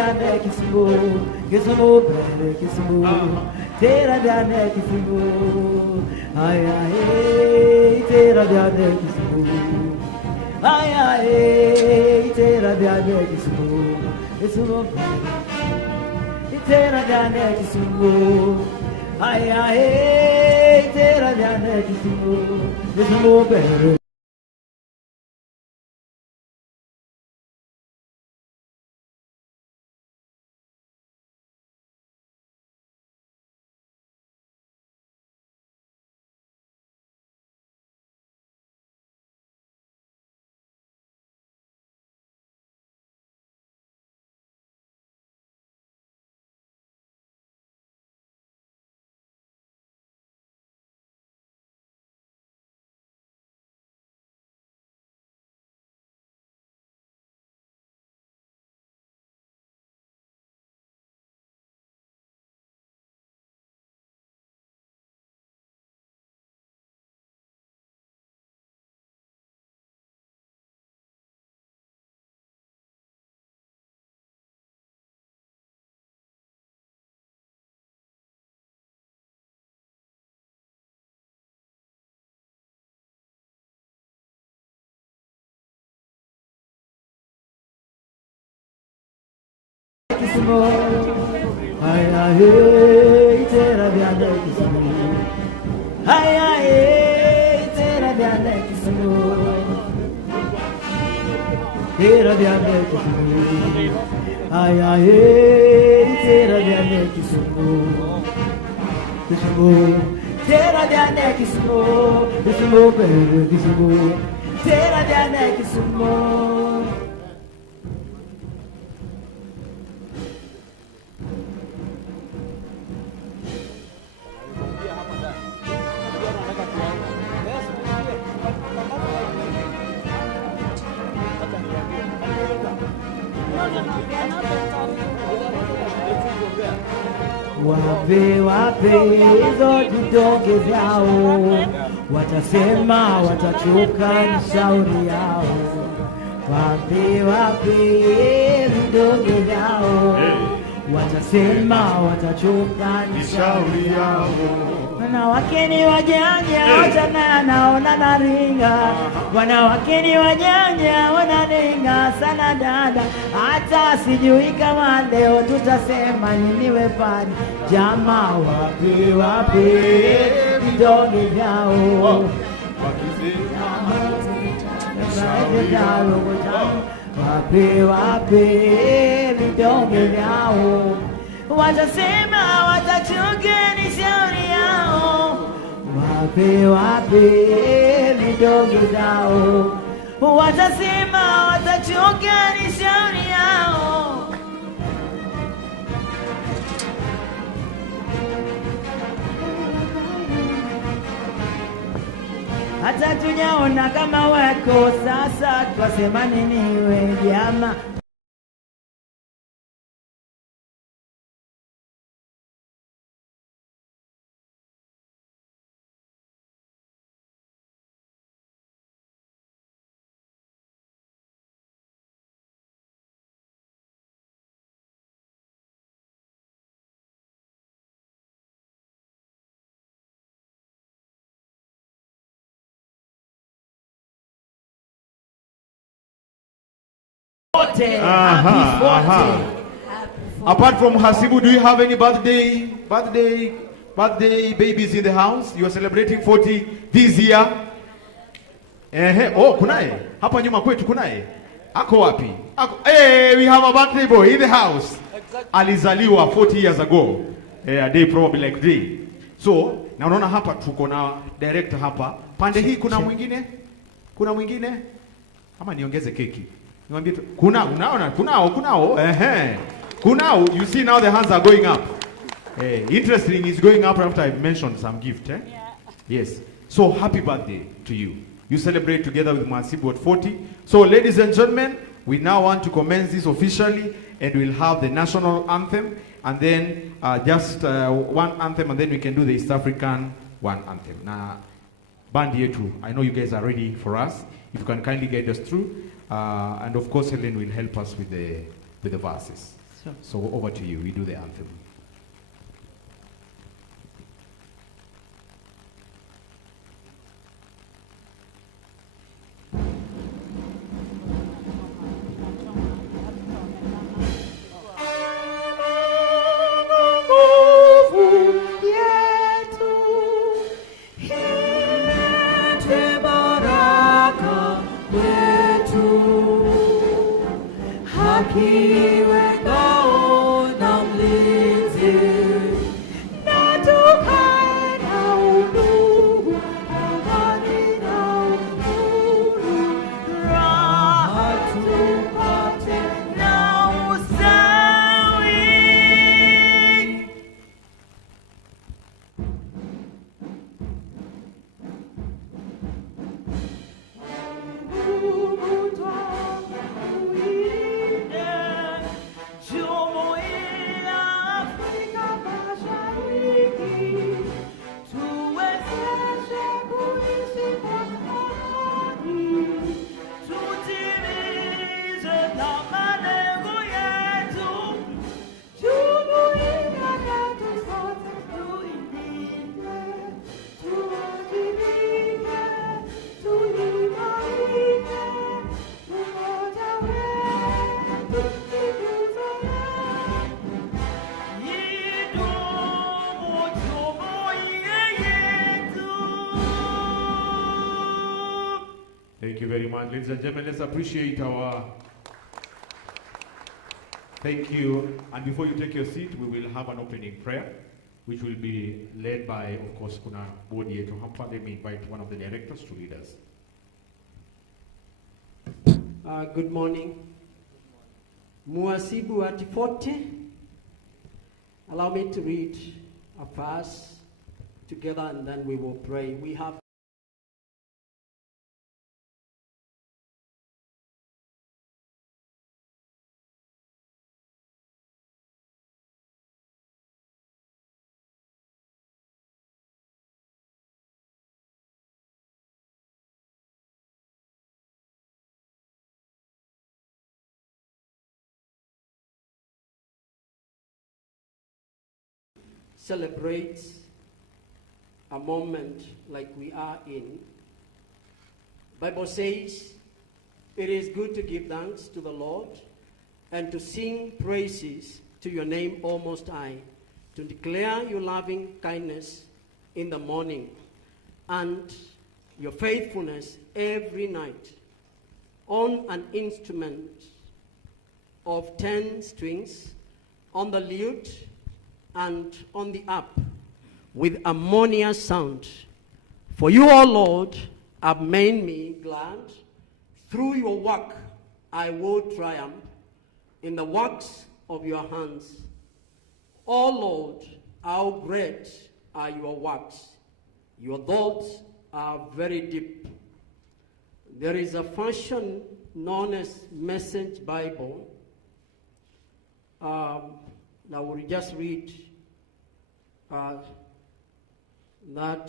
diane kisumu, kisumu bere kisumu, tera diane kisumu, ay ay, tera diane kisumu, ay ay, tera diane kisumu, kisumu bere, tera diane kisumu, ay ay, tera diane kisumu, kisumu bere. Ay ay, tera diane kisumu. Ay ay, tera diane kisumu. Tera diane kisumu. Ay ay, tera diane kisumu. Kisumu, tera diane kisumu. Kisumu bere kisumu. Tera diane kisumu. Wape wape hizo vidonge vyao, watasema watachoka ni shauri yao. Wape wape vidonge vyao, watasema watachoka ni shauri yao. Wanawake ni wajanja, wachana naona naringa. Wanawake ni wajanja, wanaringa sana dada. Hata sijui kama leo tutasema nini wepani. Jamaa wapi wapi vidonge vyao, wapi wapi vidonge vyao, watasema watachoka ni shauri yao. Wapi wapi vidonge vyao, watasema watachoka ni shauri yao. Hata tujaona kama wako sasa, twasema nini we jamaa. Apart from Mhasibu, do you have any birthday babies in the house? You are celebrating 40 this year. Oh, kunaye hapa nyuma kwetu, kunaye ako wapi? Hey, we have a birthday boy in the house. Alizaliwa 40 years ago, a day probably like today. So na unaona hapa tuko na director hapa pande hii. Kuna mwingine, ama niongeze keki? Niwaambie unaona kunao kunao. You see now the hands are going up. Interesting is going up after I mentioned some gift. Yeah. Yes. So happy birthday to you. You celebrate together with Mhasibu at 40. So ladies and gentlemen, we now want to commence this officially, and we'll have the national anthem, and then just one anthem, and then we can do the East African one anthem. Now, band yetu, I know you guys are ready for us. If you can kindly guide us through, and of course Helen will help us with the verses. Sure. So over to you. We do the anthem. Thank you very much. Ladies and gentlemen, let's appreciate our... Thank you. And before you take your seat, we will have an opening prayer, which will be led by, of course, Kuna Bodi yetu hapa. Let me invite one of the directors to lead us. Good morning. Mhasibu at 40. Allow me to read a verse together and then we will pray. We have celebrates a moment like we are in. Bible says it is good to give thanks to the Lord and to sing praises to your name, O Most High, to declare your loving kindness in the morning and your faithfulness every night on an instrument of 10 strings, on the lute and on the harp with harmonious sound. For you, O Lord, have made me glad. Through your work I will triumph in the works of your hands. O Lord, how great are your works. Your thoughts are very deep. There is a version known as Message Bible. Now we'll just read, that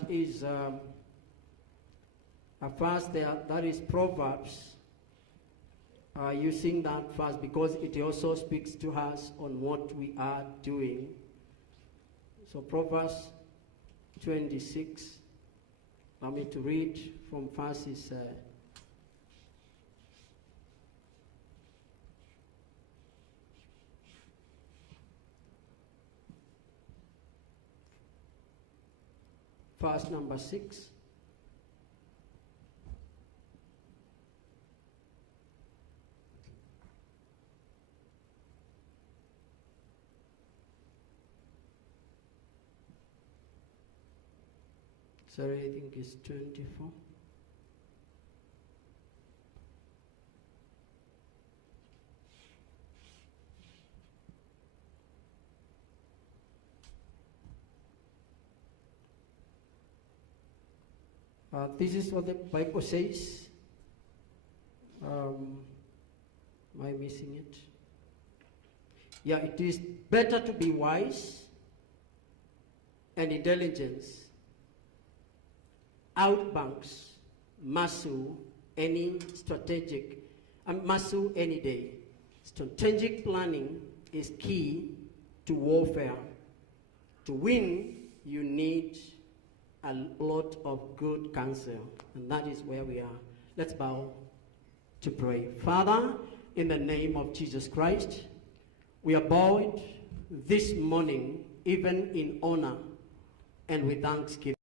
is a verse there, that is Proverbs, using that verse because it also speaks to us on what we are doing. So Proverbs 26, allow me to read from verses verse number 6. Sorry, I think it's 24. This is what the Bible says. Am I missing it? Yeah, it is better to be wise and intelligence outbanks muscle any strategic, muscle any day. Strategic planning is key to warfare. To win, you need a lot of good counsel, and that is where we are. Let's bow to pray. Father, in the name of Jesus Christ, we are bowed this morning, even in honor and with thanksgiving.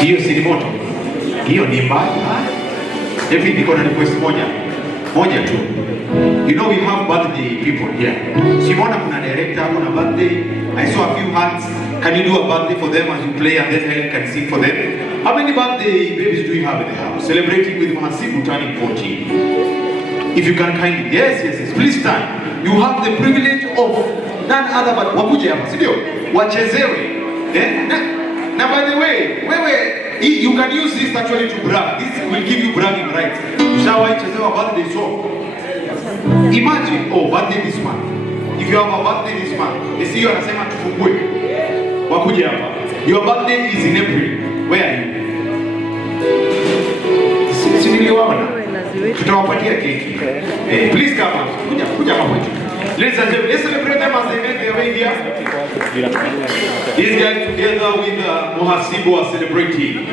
Hiyo si moto. Hiyo ni mbaya. Hivi niko na request moja tu. You know we have birthday people here. Simona kuna director hapo na birthday. I saw a few hands. Can you do a birthday for them as you play and then Helen can sing for them? How many birthday babies do you have in the house? Celebrating with Mhasibu turning 14. If you can kindly, yes, please stand. You have the privilege of none other but wakuje hapa, si ndio? Wachezewe. Now by the way, you can use this actually to brag. This will give you bragging rights. Ushawahi chezewa birthday song? Imagine, birthday this month. If you have a birthday this month, you anasema tufungue. Wakuje hapa. Your birthday is in April. Where are you? Si niliwaona. Tutawapatia keki. Please come out. Kuja hapa kwetu. Ladies and gentlemen, let's celebrate them as they make their way here. These guys together with Mhasibu are celebrating.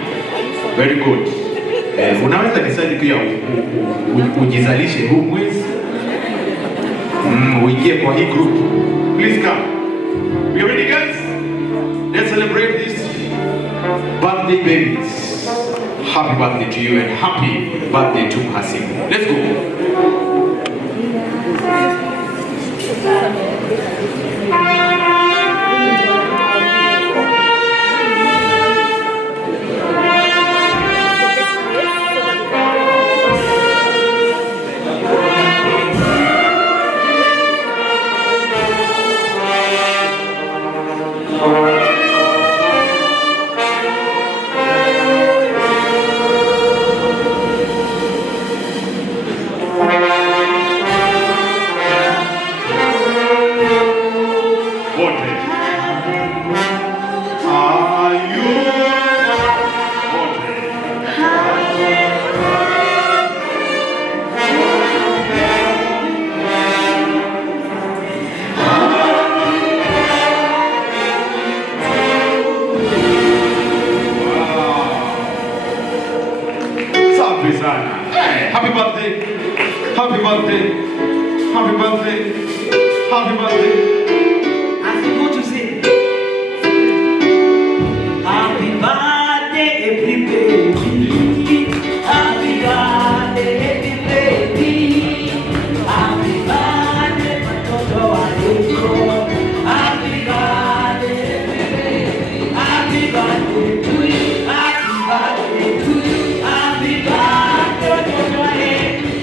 Very good. Unaweza decide pia ujizalishe huu mwezi. Uingie kwa hii group. Please come. We are ready, guys? Let's celebrate this birthday babies. Happy birthday to you and happy birthday to Mhasibu. Let's go. Happy birthday. Happy birthday. Happy birthday. Happy birthday. As you go to sing. Happy birthday, every baby. Happy birthday, every baby. Happy birthday, Matoto Aliko. Happy birthday, every baby. Happy birthday to you. Happy birthday to you. Happy birthday, Matoto Aliko.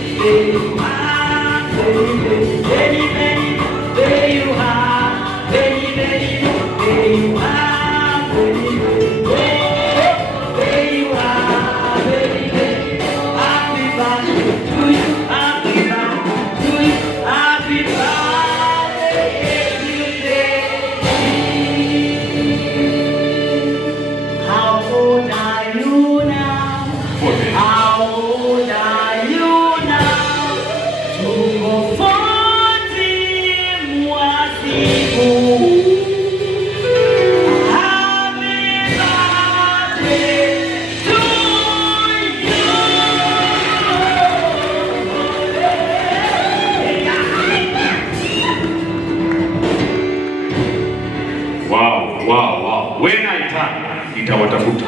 Wow. When I turn, nitawatafuta.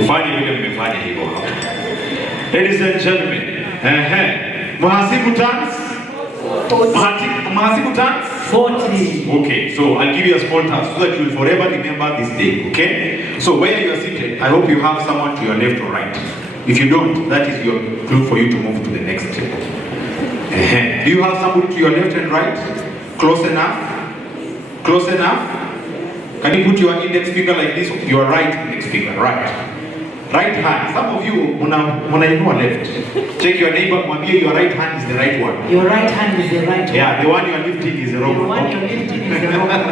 Ufanye vile nimefanya hivyo hapa. Ladies and gentlemen, Mhasibu turns 40. Okay, so I'll give you a small task so that you will forever remember this day, okay? So where you are seated, I hope you have someone to your left or right. If you don't, that is your clue for you to move to the next step. Do you have somebody to your left and right? Close enough? Close enough? Can you put your index finger like this? Your right index finger, right. Right hand. Some of you, muna left. Check your neighbor, mwambie your right hand is the right one. Your right hand is the right one. Yeah, the one you are lifting is the wrong one. The one you're lifting is the wrong one.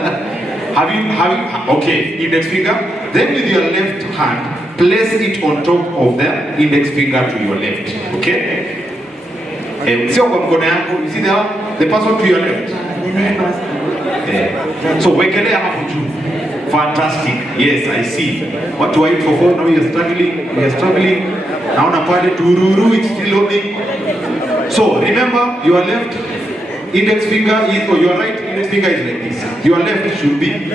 Have you, okay, index finger. Then with your left hand, place it on top of the index finger to your left. Okay? Sio kwa mkono yako, you see the person to your left. So wekelea hapo juu. Fantastic. Yes, I see. What do I wait for? Now you are struggling. We are struggling. Naona pale tururu, it's still loading. So remember, your left index finger is, or your right index finger is like this. Your left should be.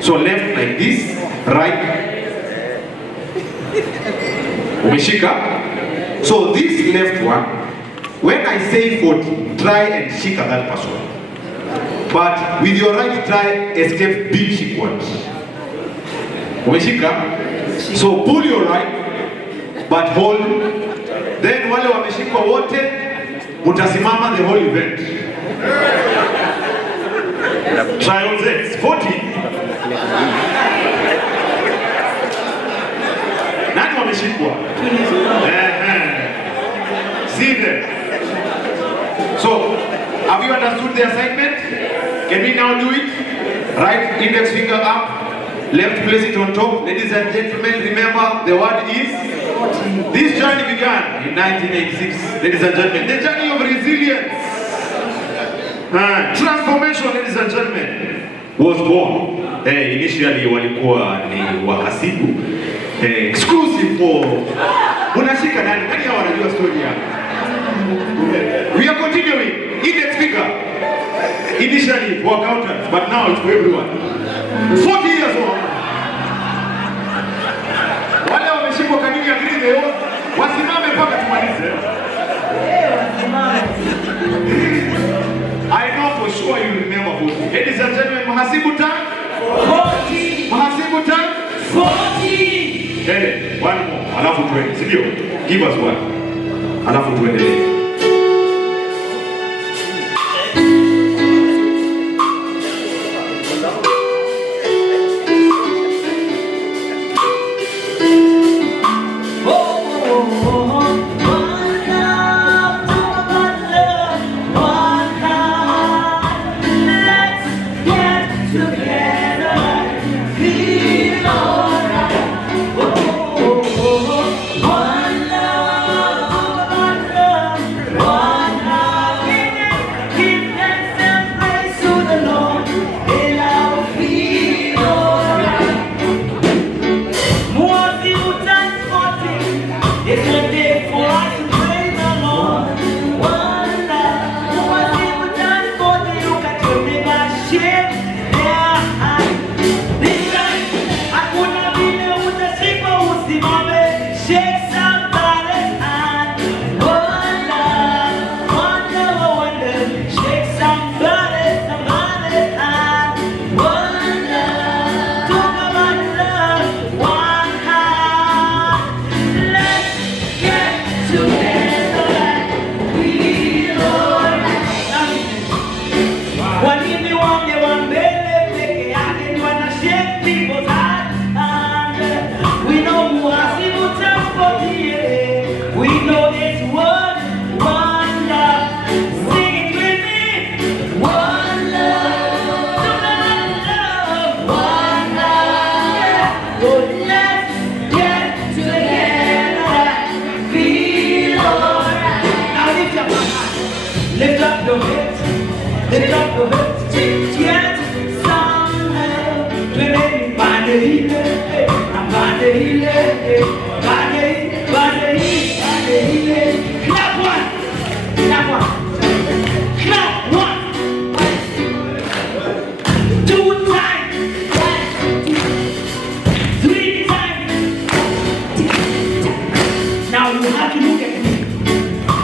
So left like this, right Umeshika? So this left one, when I say 40, try and shika that person. But with your right, try escape being shikwa. Umeshika? So pull your right, but hold. Then wale wameshikwa wote, mutasimama the whole event. Try on Z. 40. Nani wameshikwa? See them. So, have you understood the assignment? Can we now do it? Right index finger up, left place it on top. Ladies and gentlemen, remember the word is? This journey began in 1986. Ladies and gentlemen, the journey of resilience. Transformation, ladies and gentlemen, was born. Initially walikuwa ni Mhasibu. Exclusive for unashika nani? Nani hao wanajua story yako? We are continuing. Index finger. Initially for accountants, but now it's for everyone. 40 years old. Wale wameshikwa kanini ya green leo, wasimame mpaka tumalize. I know for sure you remember 40. Ladies and gentlemen, Mhasibu time. 40. Mhasibu time. 40. One more. Alafu tuende. Sindio? Give us one. Alafu tuende.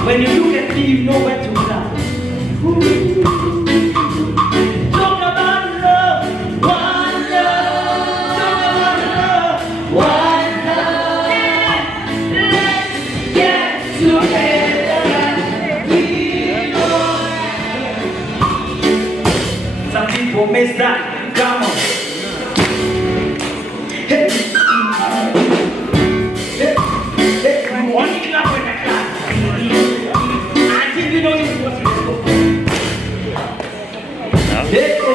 When you look at me, you know where to start. Talk about love, one love. Talk about love, one love. Let's get together. Some people miss that. Come on. Hey. One clap with the clap. You know it was hey, oh.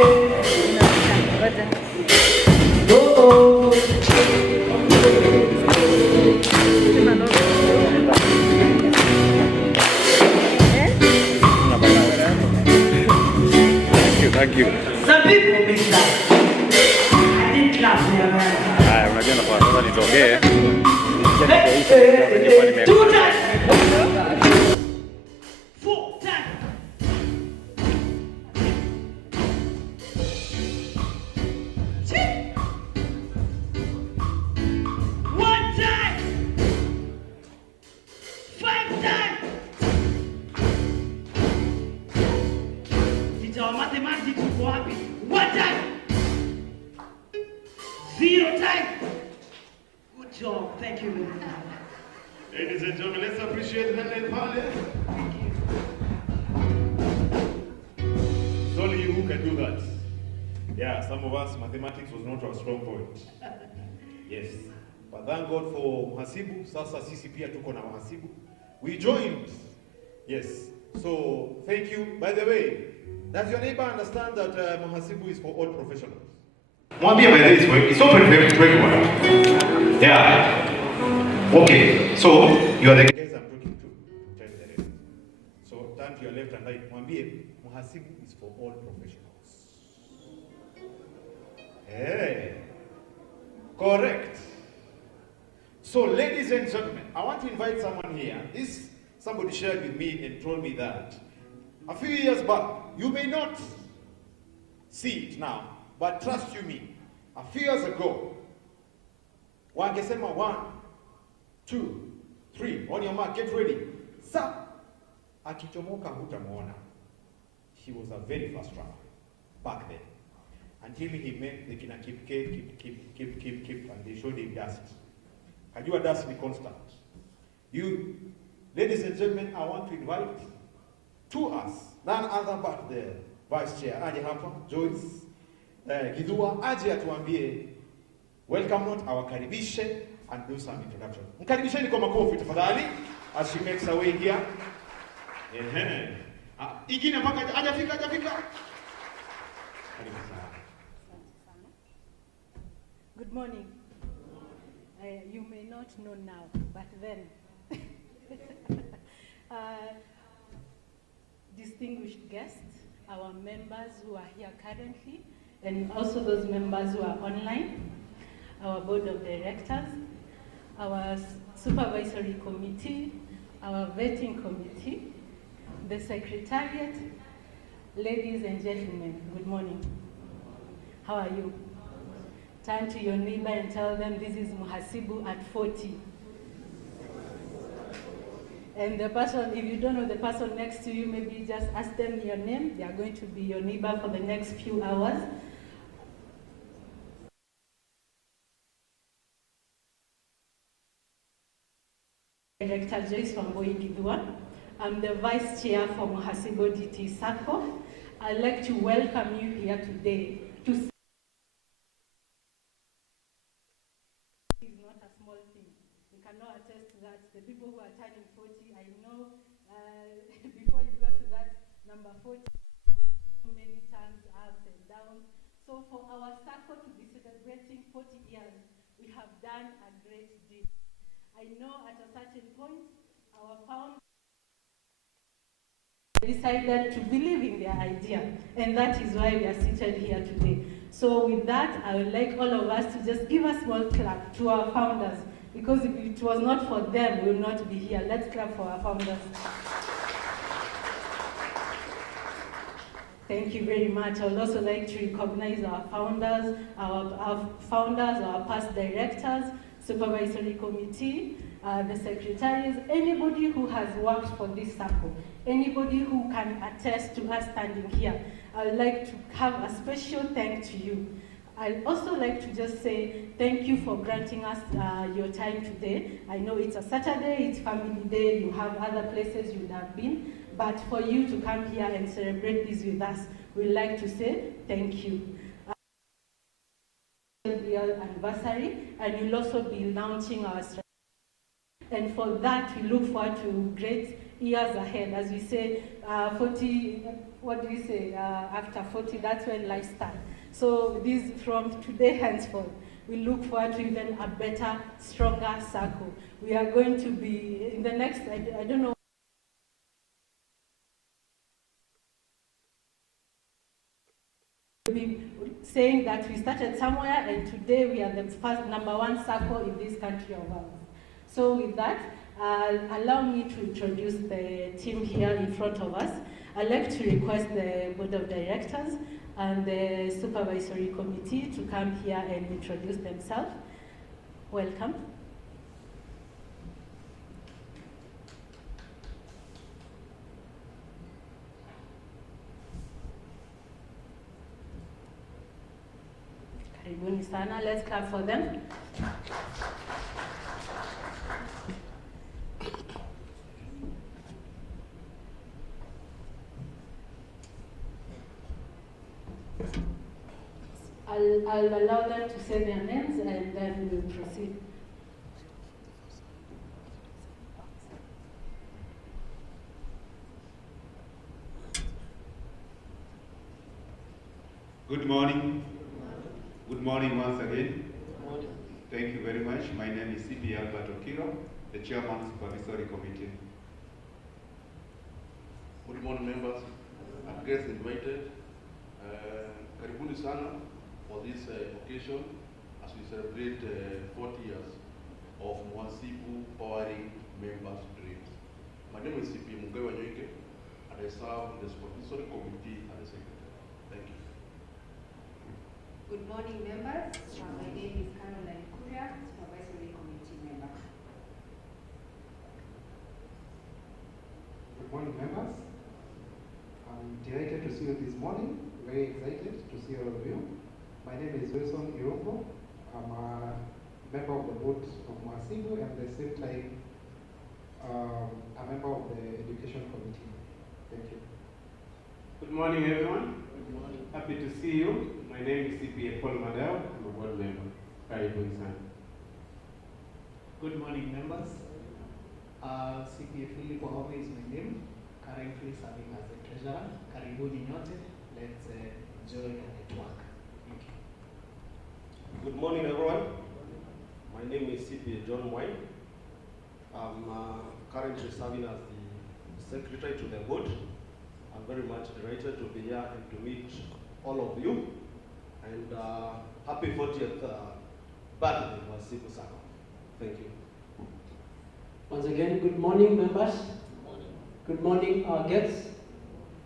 Thank you. Some people miss that. I didn't clap there. Unajua nafaa nitokee. Two times. happy. One time. Zero time. Good job. Thank you very much. Ladies and gentlemen, let's appreciate Helen Pale. It's only you who can do that. Yeah, some of us, mathematics was not our strong point. Yes. But thank God for Mhasibu. Sasa sisi pia tuko na Mhasibu. We joined. Yes. So, thank you. By the way, does your neighbor understand that Mhasibu is for all professionals? Mwambie by the way, it's open to everyone. Yeah. Okay. So, you are the guys I'm talking to. Tell the rest. So, turn to your left and right. Mwambie, Mhasibu is for all professionals. Hey. Correct. So, ladies and gentlemen, I want to invite someone here. Somebody shared with me and told me that a few years back, you may not see it now, but trust you me, a few years ago, wangesema 1, 2, 3, on your mark, get ready. Sa, akichomoka hutamuona. He was a very fast runner back then. Until he met the kina keep, and they showed him dust. Kajua dust be constant. You, ladies and gentlemen, I want to invite to us, none other but the Vice Chair, aje hapa, Joyce, Gidua, aje atuambie, welcome not, awakaribishe, and do some introduction. Mkaribisheni kwa makofi tafadhali, as she makes her way here. Ingine mpaka hajafika. Good morning. You may not know now, but then, distinguished guests, our members who are here currently, and also those members who are online, our board of directors, our supervisory committee, our vetting committee, the secretariat, ladies and gentlemen, good morning. How are you? Turn to your neighbor and tell them this is Mhasibu at 40. And the person, if you don't know the person next to you, maybe just ask them your name. They are going to be your neighbor for the next few hours. Director Joyce Gidua. I'm the Vice Chair for Mhasibu Sacco. I'd like to welcome you here today to cannot attest to that. The people who are turning 40, I know before you got to that number 40, so many times ups and downs. So for our circle to be celebrating 40 years, we have done a great deal. I know at a certain point, our founder decided to believe in their idea, and that is why we are seated here today. So with that, I would like all of us to just give a small clap to our founders, because if it was not for them, we would not be here. Let's clap for our founders. Thank you very much. I would also like to recognize our founders, our past directors, supervisory committee, the secretaries, anybody who has worked for this circle, anybody who can attest to us standing here. I would like to have a special thank to you. I'd also like to just say thank you for granting us your time today. I know it's a Saturday, it's family day, you have other places you would have been, but for you to come here and celebrate this with us, we'd like to say thank you. Year anniversary, and we'll also be launching our strategy. And for that, we look forward to great years ahead. As we say, 40, what do we say, after 40, that's when life starts. So this, from today henceforth, we look forward to even a better, stronger circle. We are going to be, in the next, I don't know, be saying that we started somewhere, and today we are the first #1 circle in this country of ours. So with that, allow me to introduce the team here in front of us. I'd like to request the board of directors and the supervisory committee to come here and introduce themselves. Welcome. Karibuni sana. Let's clap for them. I'll allow them to say their names and then we'll proceed. Good morning. Good morning once again. Thank you very much. My name is CP Albert Okiro, the Chairman Supervisory Committee. Good morning, members. I'm guests invited. Karibuni sana for this occasion as we celebrate 40 years of Mhasibu powering members' dreams. My name is CP Mugawa Nyoike, and I serve the Supervisory Committee as the Secretary. Thank you. Good morning, members. My name is Caroline Kuria, Supervisory Committee member. Good morning, members. I'm delighted to see you this morning. Very excited to see all of you. My name is Wilson Irombo. I'm a member of the board of Mhasibu and at the same time a member of the education committee. Thank you. Good morning, everyone. Good morning. Happy to see you. My name is CPA Paul Madel. I'm a board member. Karibuni sana. Good morning, members. CPA Philip Wahome is my name. Currently serving as the treasurer. Karibuni nyote. Let's enjoy the network. Thank you. Good morning, everyone. My name is CPA John Wine. I'm currently serving as the secretary to the board. I'm very much delighted to be here and to meet all of you. And happy 40th birthday, Mhasibu Sacco. Thank you. Once again, good morning, members. Good morning, our guests.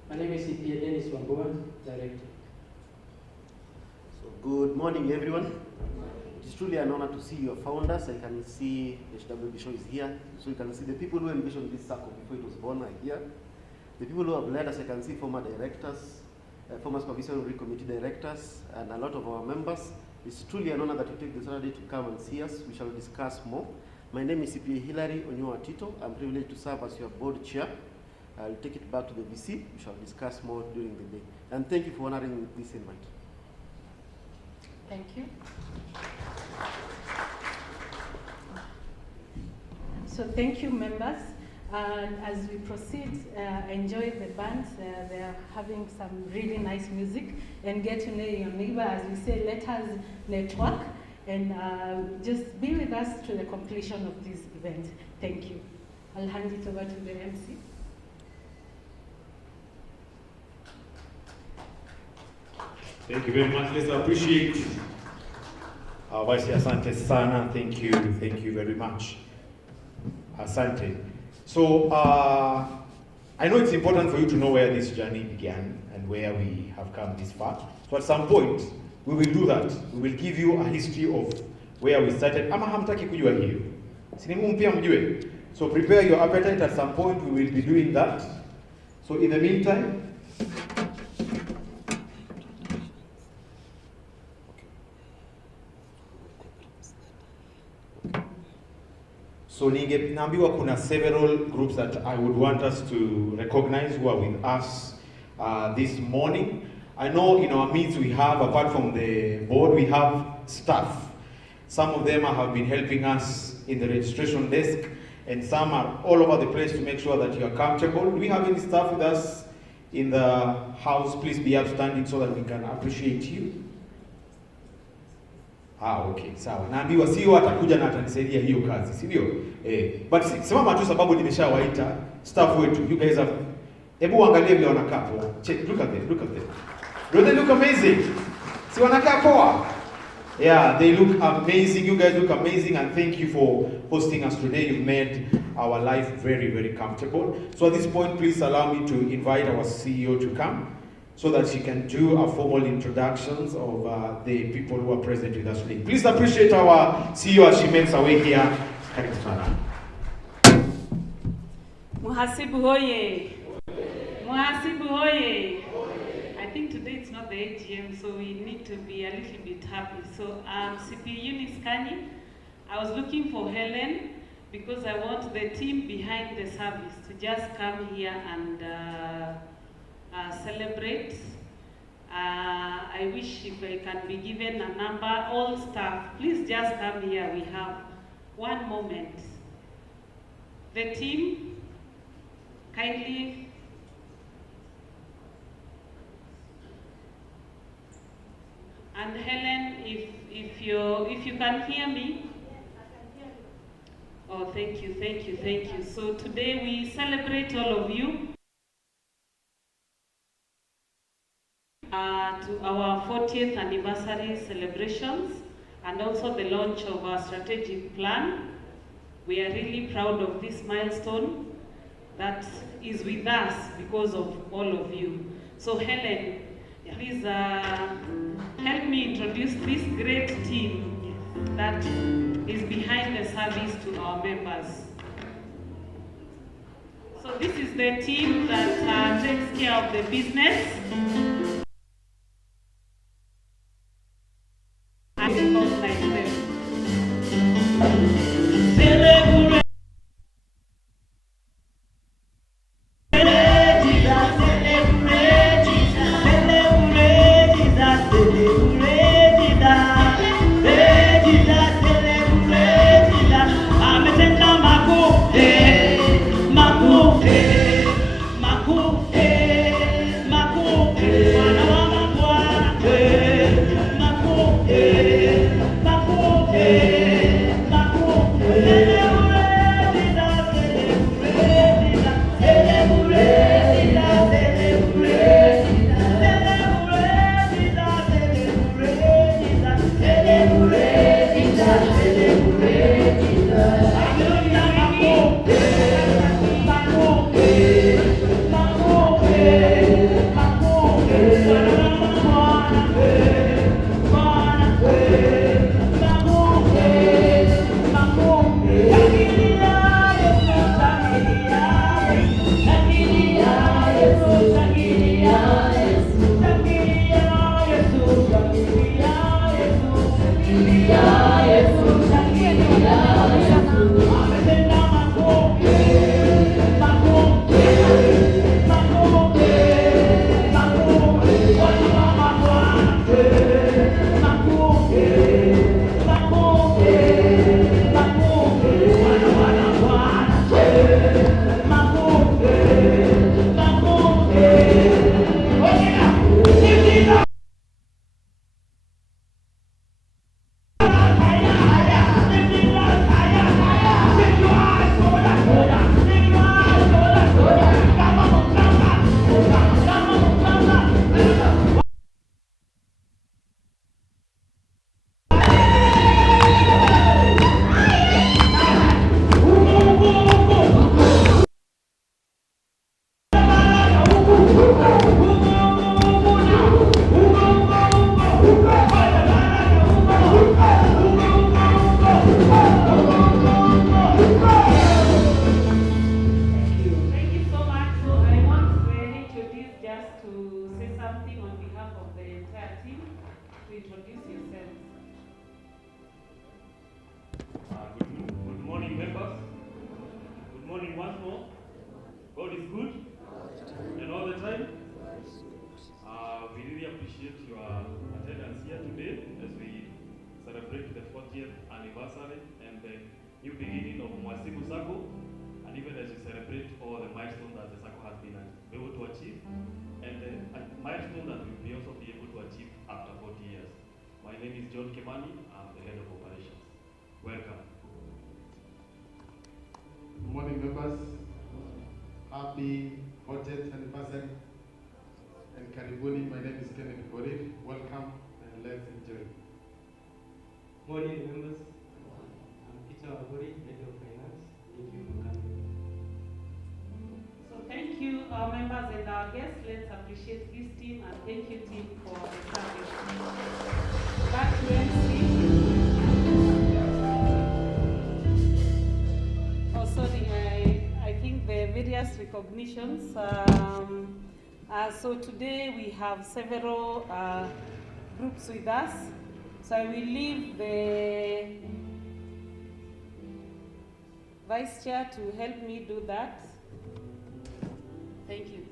My name is CPA Dennis Wambua, Director. So, good morning, everyone. It is truly an honor to see your founders. I can see HW Bisho is here. So you can see the people who envisioned this circle before it was born are here. The people who have led us, I can see former directors, former supervisory committee directors, and a lot of our members. It's truly an honor that you take the Saturday to come and see us. We shall discuss more. My name is CPA Hilary Onyoa Tito. I'm privileged to serve as your board chair. I'll take it back to the VC. We shall discuss more during the day. And thank you for honoring this invite. Thank you. So thank you, members. And as we proceed, enjoy the bands. They're having some really nice music. And get to know your neighbor. As we say, let us network. And just be with us to the completion of this event. Thank you. I'll hand it over to the MC. Thank you very much. Let's appreciate our Vice Asante Sana. Thank you very much. Asante. So, I know it's important for you to know where this journey began and where we have come this far. So at some point, we will do that. We will give you a history of where we started. Ama hamtaki kujua hiyo. Sinimu mpia mjue. So prepare your appetite. At some point, we will be doing that. So in the meantime, so naambiwa kuna several groups that I would want us to recognize who are with us this morning. I know in our midst we have, apart from the board, we have staff. Some of them have been helping us in the registration desk, and some are all over the place to make sure that you are comfortable. Do we have any staff with us in the house? Please be upstanding so that we can appreciate you. Okay, sawa. Naambiwa sio atakuja na atanisaidia hiyo kazi, si ndio? But simama tu sababu nimeshawaita staff wetu. You guys have, hebu angalia vile wanakaa poa. Check, look at them, look at them. Do they look amazing? Si wanakaa poa? Yeah, they look amazing. You guys look amazing, and thank you for hosting us today. You've made our life very, very comfortable. So at this point, please allow me to invite our CEO to come, so that she can do a formal introductions of the people who are present with us today. Please appreciate our CEO as she makes her way here. Karibu sana. Mhasibu hoye. Mhasibu hoye. I think today it's not the AGM, so we need to be a little bit happy. So CP Eunice Kani, I was looking for Helen because I want the team behind the service to just come here and celebrate. I wish if I can be given a number, all staff, please just come here. We have one moment. The team, kindly. And Helen, if you can hear me. Oh, thank you. So today we celebrate all of you to our 40th anniversary celebrations and also the launch of our strategic plan. We are really proud of this milestone that is with us because of all of you. So Helen, please help me introduce this great team that is behind the service to our members. So this is the team that takes care of the business. I recognize them. Celebrate. Anniversary and the new beginning of Mhasibu Sacco, and even as we celebrate all the milestones that the Sacco has been able to achieve, and a milestone that we'll also be able to achieve after 40 years. My name is John Kimani, I'm the head of operations. Welcome. Good morning, members. Happy 40th anniversary. And Karibuni, my name is Kenneth Korir. Welcome and let's enjoy. Morning, members. I'm Peter Agori, Head of Finance. Thank you for coming. So thank you, our members and our guests. Let's appreciate this team and thank you, team, for the service. Back to MC. Oh, sorry, I think the various recognitions. So today we have several groups with us. So I will leave the Vice Chair to help me do that. Thank you.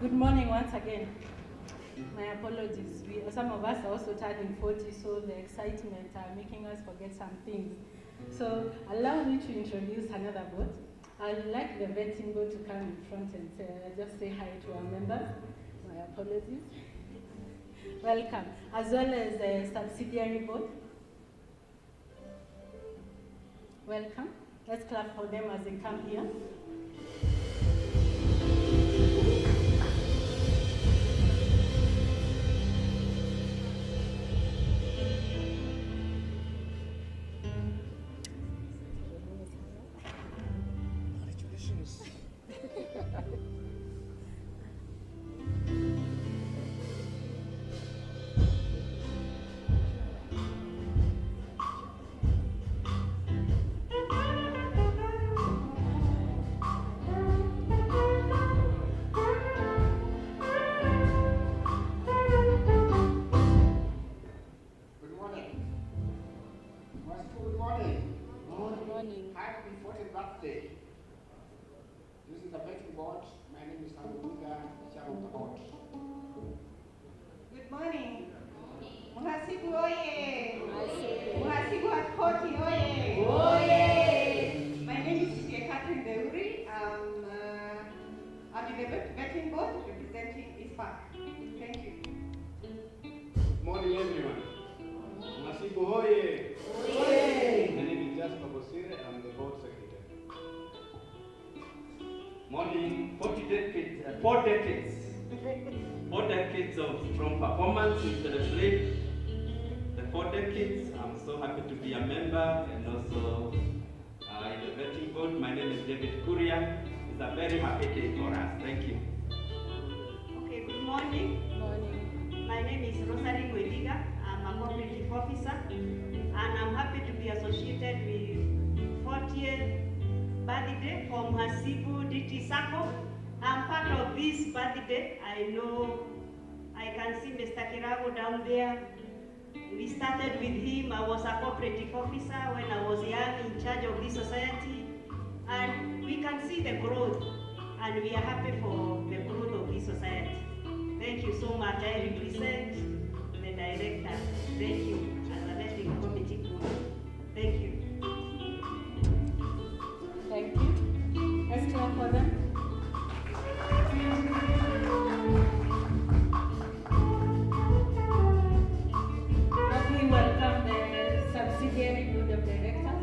Good morning once again. My apologies. Some of us are also turning 40, so the excitement are making us forget some things. So allow me to introduce another board. I'd like the vetting board to come in front and just say hi to our members. My apologies. Welcome. As well as the subsidiary board. Welcome. Let's clap for them as they come here. Good morning. Mhasibu oye! Mhasibu at 40 oye! Oye! My name is Catherine Deuri. I'm in the vetting board representing East Park. Thank you. Morning, everyone. Mhasibu oye! Oye! My name is Jasper Bosire. I'm the board secretary. Morning, 4 decades. 4 decades of strong performance. We celebrate the 4 decades. I'm so happy to be a member and also in the vetting board. My name is David Kuria. It's a very happy day for us. Thank you. Okay, good morning. Morning. My name is Rosary Gwediga. I'm a cooperative officer and I'm happy to be associated with 40th birthday from Mhasibu Sacco. I'm part of this birthday. I know I can see Mr. Kirago down there. We started with him. I was a cooperative officer when I was young in charge of this society. And we can see the growth. And we are happy for the growth of this society. Thank you so much. I represent the director. Thank you. As a vetting committee. Thank you. Thank you. Let's clap for them. Let me welcome the subsidiary board of directors.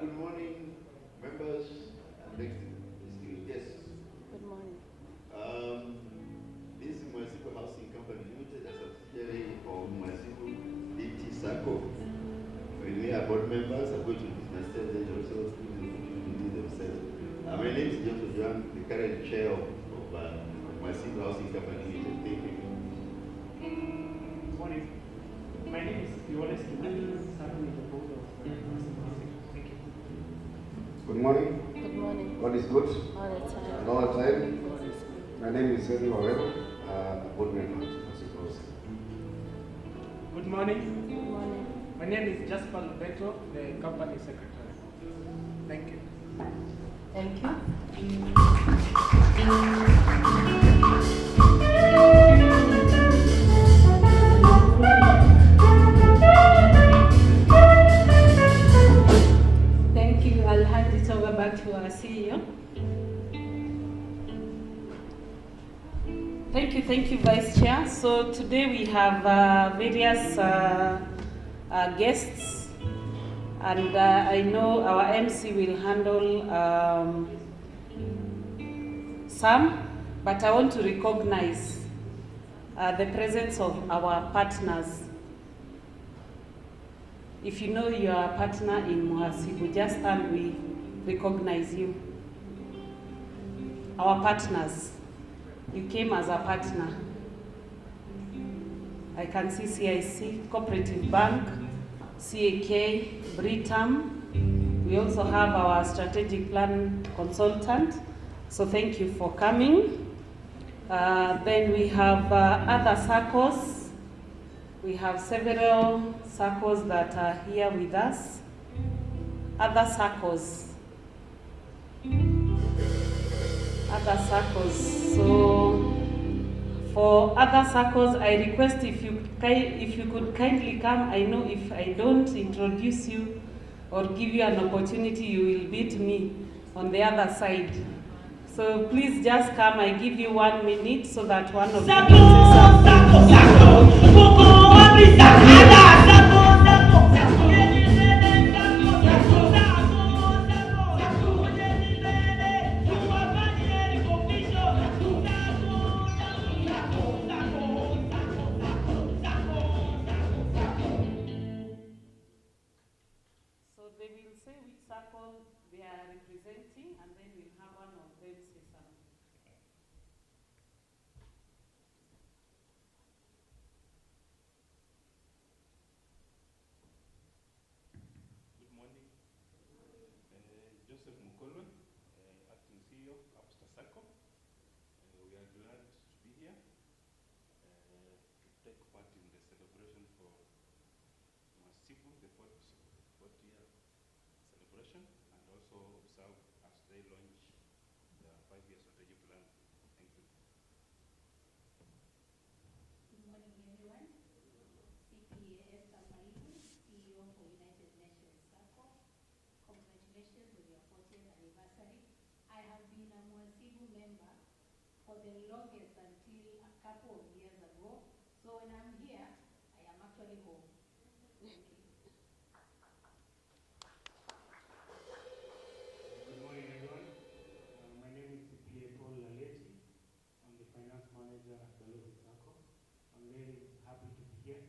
Good morning, members and next guests. Good morning. This is Mhasibu Housing Company Limited, a subsidiary of Mhasibu Sacco. When we are board members, I'm going to introduce myself and also introduce themselves. My name is John Joan, the current chair of Mhasibu Housing Company Limited. Thank you. Good morning. My name is Yoles Kimani, serving with the board of Mhasibu Housing. Thank you. Good morning. Good morning. God is good. All the time. And all the time. My name is Sergio Wawero, board member of Mhasibu Housing. Good morning. Good morning. My name is Jasper Lobeto, the company secretary. Thank you. Thank you. Thank you. I'll hand it over back to our CEO. Thank you, Vice Chair. So today we have various guests, and I know our MC will handle some, but I want to recognize the presence of our partners. If you know you are a partner in Mhasibu, just stand, we recognize you. Our partners, you came as a partner. I can see CIC, Cooperative Bank, CAK, Britam. We also have our strategic plan consultant. So thank you for coming. Then we have other SACCOs. We have several SACCOs that are here with us. Other SACCOs. Other SACCOs. So for other SACCOs, I request if you could kindly come. I know if I don't introduce you or give you an opportunity, you will beat me on the other side. So please just come. I give you 1 minute so that one of you can say So they will say which SACCO they are representing, and then we'll have one of them say something. Good morning. Joseph Mukolwe, Acting CEO, Mhasibu Sacco. We are glad to be here to take part in the celebration for Mhasibu, the 40-year celebration, and also observe as they launch the 5-year strategic plan. Thank you. Good morning, everyone. CPA Esther Mhasibu, CEO for United Nations Sacco. Congratulations on your 40th anniversary. I have been a Mhasibu member for the longest until a couple of years ago. So when I'm here, I am actually home. Thank you. Good morning, everyone. My name is CPA Paul Laleti. I'm the finance manager at Balozi Sacco. I'm very happy to be here.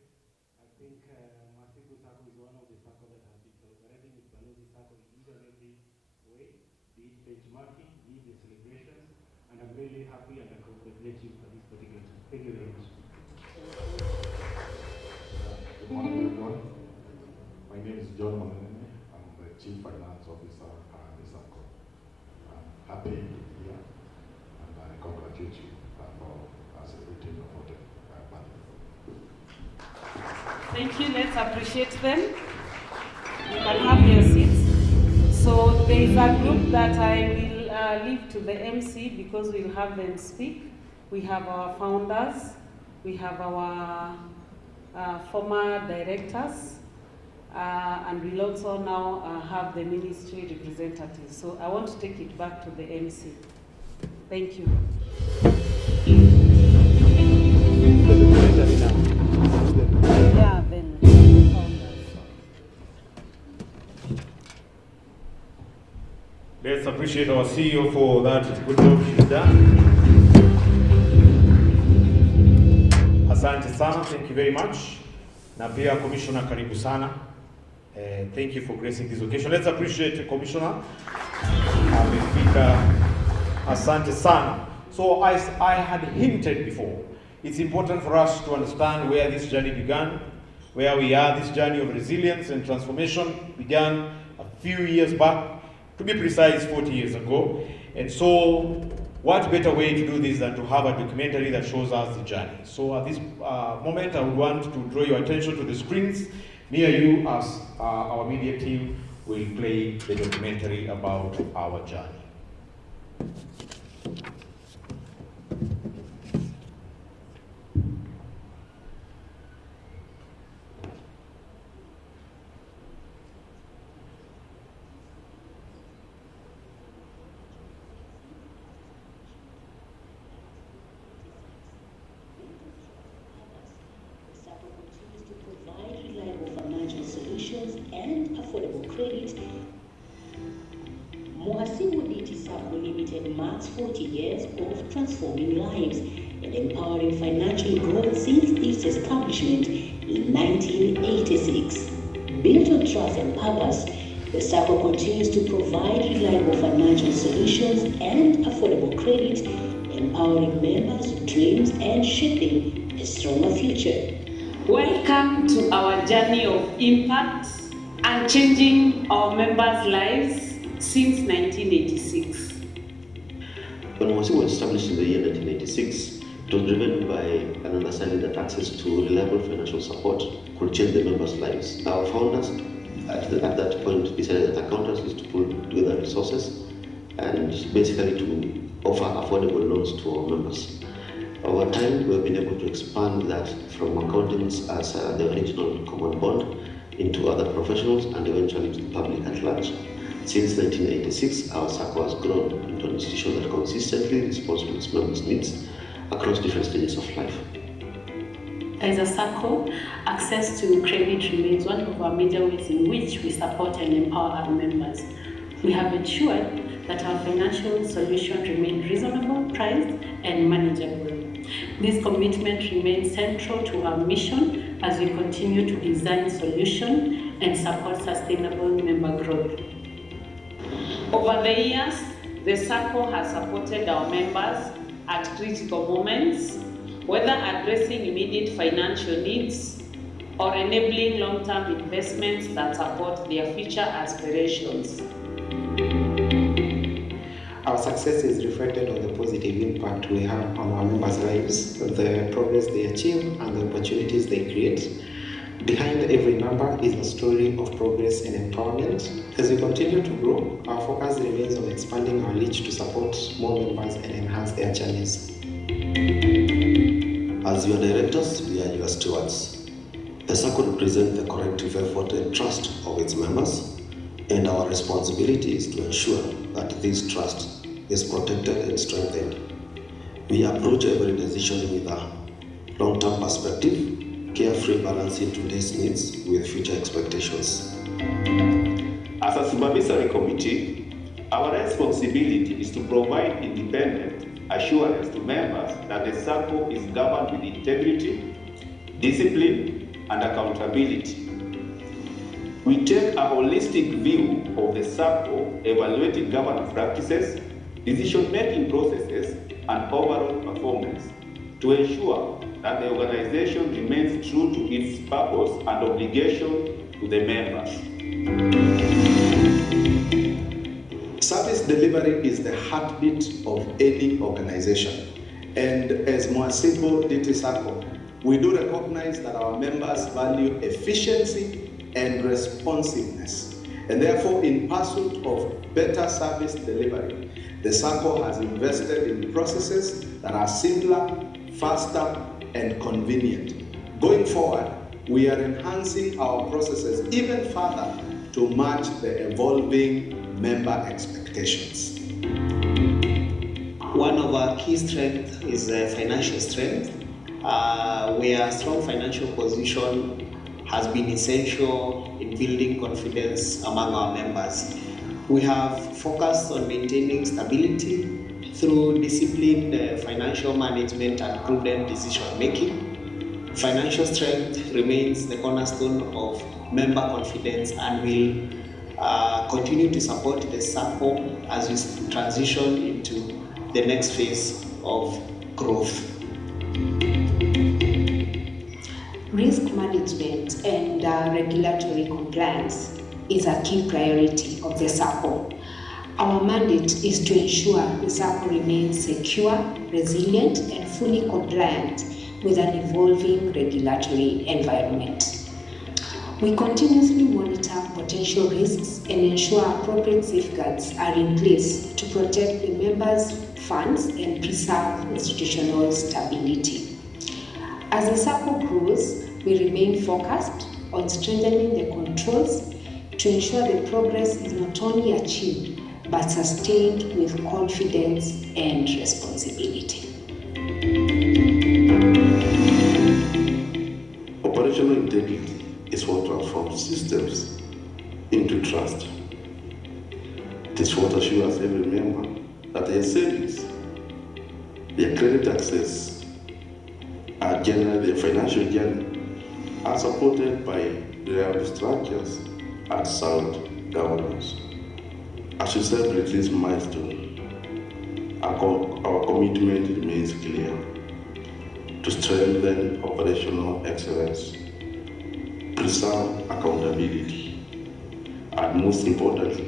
I think Mhasibu Sacco is one of the Sacco that have been collaborating with Balozi Sacco in each and every way, be it benchmarking, be it the celebrations, and I'm really happy and I congratulate you for this particular time. Thank you very much. Good morning, everyone. My name is John Manene. I'm the Chief Finance Officer at the Sacco. I'm happy to be here and I congratulate you for celebrating your 40th birthday. Thank you. Let's appreciate them. You can have your seats. So there is a group that I will leave to the MC because we'll have them speak. We have our founders. We have our former directors. And we'll also now have the ministry representatives. So I want to take it back to the MC. Thank you. Yeah, then Let's appreciate our CEO for that good job she's done. Asante sana, thank you very much. Na pia Commissioner karibu sana. Thank you for gracing this occasion. Let's appreciate the Commissioner. Asante sana. So as I had hinted before, it's important for us to understand where this journey began, where we are. This journey of resilience and transformation began a few years back, to be precise 40 years ago. And so what better way to do this than to have a documentary that shows us the journey. So at this moment I would want to draw your attention to the screens. Me and you as our media team will play the documentary about our journey. And affordable credit. Mhasibu Sacco Sacco Limited marks 40 years of transforming lives and empowering financial growth since its establishment in 1986. Built on trust and purpose, the Sacco continues to provide reliable financial solutions and affordable credit, empowering members' dreams and shaping a stronger future. Welcome to our journey of impact and changing our members' lives since 1986. When Mhasibu was established in the year 1986, it was driven by an understanding that access to reliable financial support could change the members' lives. Our founders at that point decided that accountants is to pull together resources and basically to offer affordable loans to our members. Over time, we have been able to expand that from accountants as the original common bond into other professionals and eventually to the public at large. Since 1986, our Sacco has grown into an institution that consistently responds to its members' needs across different stages of life. As a Sacco, access to credit remains one of our major ways in which we support and empower our members. We have ensured that our financial solutions remain reasonable, priced, and manageable. This commitment remains central to our mission as we continue to design solutions and support sustainable member growth. Over the years, the Sacco has supported our members at critical moments, whether addressing immediate financial needs or enabling long-term investments that support their future aspirations. Our success is reflected on the positive impact we have on our members' lives, the progress they achieve, and the opportunities they create. Behind every number is a story of progress and empowerment. As we continue to grow, our focus remains on expanding our reach to support more members and enhance their journeys. As your directors, we are your stewards. The Sacco represents the collective effort and trust of its members, and our responsibility is to ensure that this trust is protected and strengthened. We approach every decision with a long-term perspective, carefully balancing today's needs with future expectations. As a supervisory committee, our responsibility is to provide independent assurance to members that the Sacco is governed with integrity, discipline, and accountability. We take a holistic view of the Sacco, evaluating governance practices, decision-making processes, and overall performance to ensure that the organization remains true to its purpose and obligation to the members. Service delivery is the heartbeat of any organization. And as Mhasibu DT Sacco, we do recognize that our members value efficiency and responsiveness. And therefore, in pursuit of better service delivery, the Sacco has invested in processes that are simpler, faster, and convenient. Going forward, we are enhancing our processes even further to match the evolving member expectations. One of our key strengths is financial strength, where a strong financial position has been essential in building confidence among our members. We have focused on maintaining stability through disciplined financial management and prudent decision-making. Financial strength remains the cornerstone of member confidence and will continue to support the Sacco as we transition into the next phase of growth. Risk management and regulatory compliance is a key priority of the Sacco. Our mandate is to ensure the Sacco remains secure, resilient, and fully compliant with an evolving regulatory environment. We continuously monitor potential risks and ensure appropriate safeguards are in place to protect the members' funds and preserve institutional stability. As the Sacco grows, we remain focused on strengthening the controls to ensure the progress is not only achieved but sustained with confidence and responsibility. Operational integrity is what transforms systems into trust. It is what assures every member that their savings, their credit access, and generally their financial journey are supported by reliable structures and sound governance. As we celebrate this milestone, our commitment remains clear: to strengthen operational excellence, preserve accountability, and most importantly,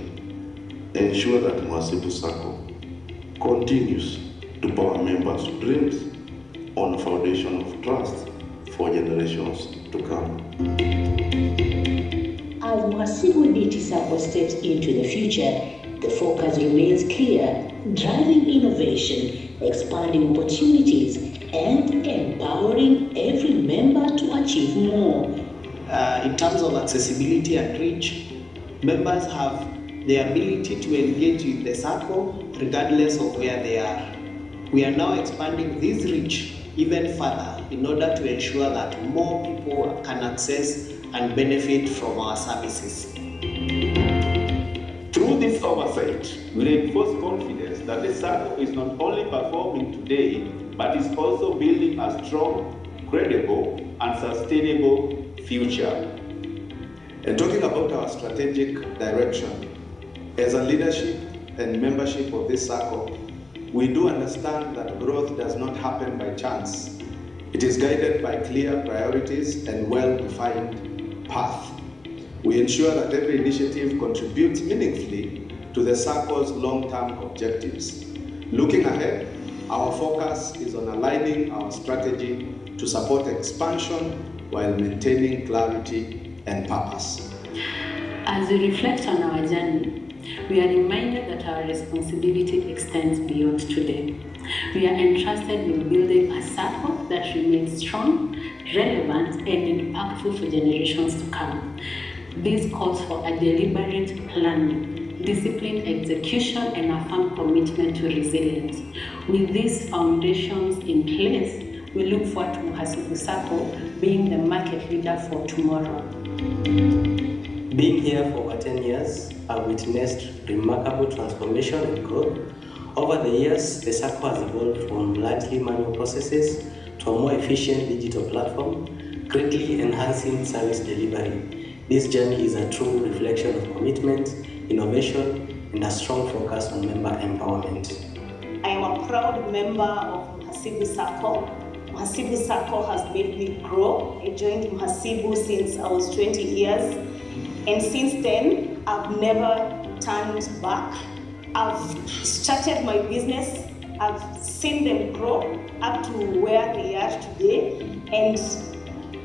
ensure that Mhasibu Sacco continues to power members' dreams on a foundation of trust for generations to come. As Mhasibu Sacco steps into the future, the focus remains clear: driving innovation, expanding opportunities, and empowering every member to achieve more. In terms of accessibility and reach, members have the ability to engage with the Sacco regardless of where they are. We are now expanding this reach even further in order to ensure that more people can access and benefit from our services. Through this oversight, we reinforce confidence that the Sacco is not only performing today, but is also building a strong, credible, and sustainable future. And talking about our strategic direction, as a leadership and membership of this Sacco, we do understand that growth does not happen by chance. It is guided by clear priorities and well-defined path. We ensure that every initiative contributes meaningfully to the Sacco's long-term objectives. Looking ahead, our focus is on aligning our strategy to support expansion while maintaining clarity and purpose. As we reflect on our journey, we are reminded that our responsibility extends beyond today. We are entrusted with building a Sacco that remains strong, relevant, and impactful for generations to come. This calls for a deliberate planning, disciplined execution, and a firm commitment to resilience. With these foundations in place, we look forward to Mhasibu Sacco being the market leader for tomorrow. Being here for over 10 years, I've witnessed remarkable transformation and growth. Over the years, the Sacco has evolved from largely manual processes to a more efficient digital platform, greatly enhancing service delivery. This journey is a true reflection of commitment, innovation, and a strong focus on member empowerment. I am a proud member of Mhasibu Sacco. Mhasibu Sacco has made me grow. I joined Mhasibu since I was 20 years. And since then, I've never turned back. I've started my business. I've seen them grow up to where they are today. And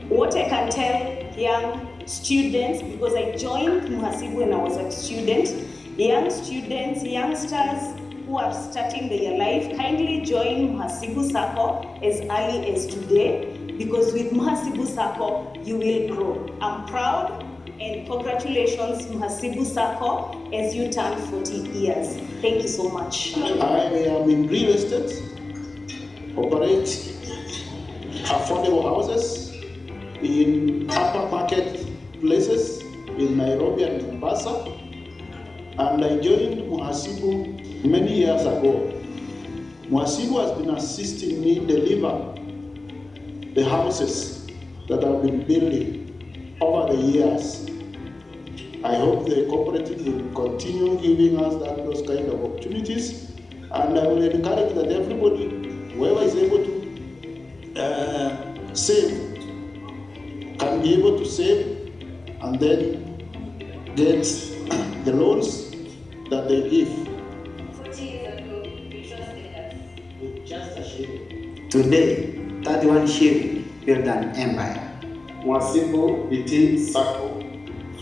what I can tell young students, because I joined Mhasibu when I was a student, young students, youngsters who are starting their life, kindly join Mhasibu Sacco as early as today, because with Mhasibu Sacco, you will grow. I'm proud. And congratulations, Mhasibu Sacco, as you turn 40 years. Thank you so much. I am in real estate, operate affordable houses in upper market places in Nairobi and Mombasa. And I joined Mhasibu many years ago. Mhasibu has been assisting me deliver the houses that I've been building over the years. I hope the cooperative will continue giving us those kind of opportunities, and I will encourage that everybody, whoever is able to save, can be able to save and then get the loans that they give. 40 years ago, you trusted us. With just a shilling. Today, 31 shilling built an empire. Mhasibu Sacco.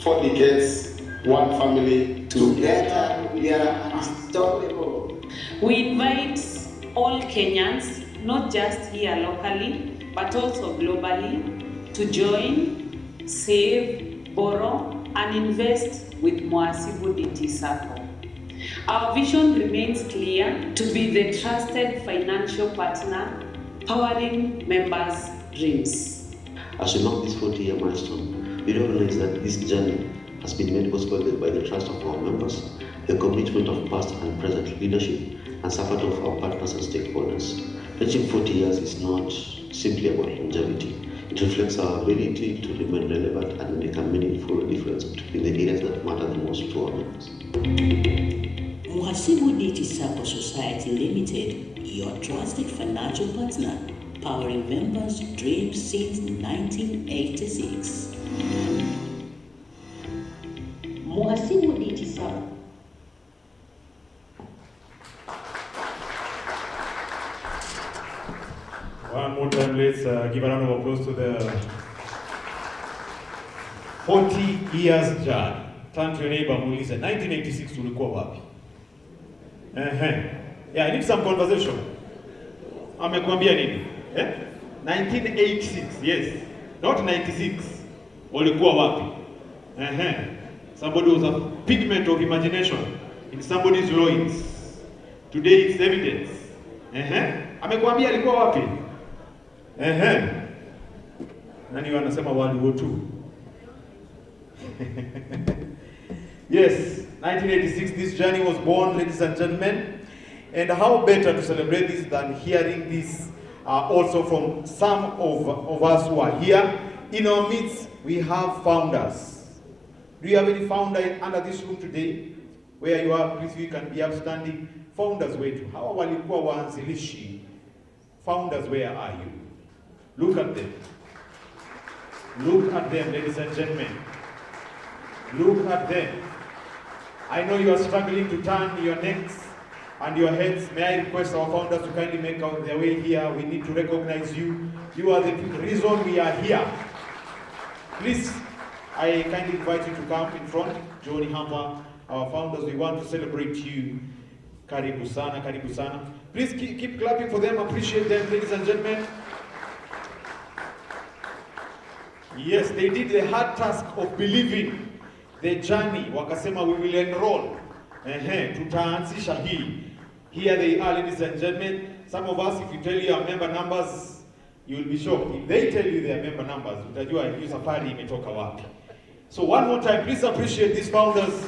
4 decades, one family, together we are unstoppable. We invite all Kenyans, not just here locally, but also globally, to join, save, borrow, and invest with Mhasibu Sacco. Our vision remains clear: to be the trusted financial partner powering members' dreams. As we mark this 40-year milestone, we recognize that this journey has been made possible by the trust of our members, the commitment of past and present leadership, and support of our partners and stakeholders. Reaching 40 years is not simply about longevity. It reflects our ability to remain relevant and make a meaningful difference in the areas that matter the most to our members. Mhasibu Sacco Society Limited, your trusted financial partner, powering members' dreams since 1986. Mhasibu Sacco. One more time, let's give a round of applause to the 40 years journey. Turn to your neighbor, muulize, 1986 tulikuwa wapi? Yeah, I need some conversation. Amekwambia nini? 1986, yes. Not 96. Ulikuwa wapi? Somebody was a pigment of imagination in somebody's loins. Today it's evidence. Amekwambia alikuwa wapi? Nani wanasema World War II? Yes, 1986, this journey was born, ladies and gentlemen. And how better to celebrate this than hearing this also from some of us who are here. In our midst, we have founders. Do you have any founder under this room today? Where you are, please, you can be upstanding. Founders wetu, hawa walikuwa waanzilishi. Founders, where are you? Look at them. Look at them, ladies and gentlemen. Look at them. I know you are struggling to turn your necks and your heads. May I request our founders to kindly make out their way here. We need to recognize you. You are the reason we are here. Please, I kindly invite you to come in front. Johnny Hamper, our founders, we want to celebrate you. Karibu sana, karibu sana. Please keep clapping for them, appreciate them, ladies and gentlemen. Yes, they did the hard task of believing the journey. Wakasema we will enroll. Tutaanzisha hii. Here they are, ladies and gentlemen. Some of us, if you tell you our member numbers, you will be shocked. If they tell you their member numbers, utajua hii safari imetoka wapi. So one more time, please appreciate these founders.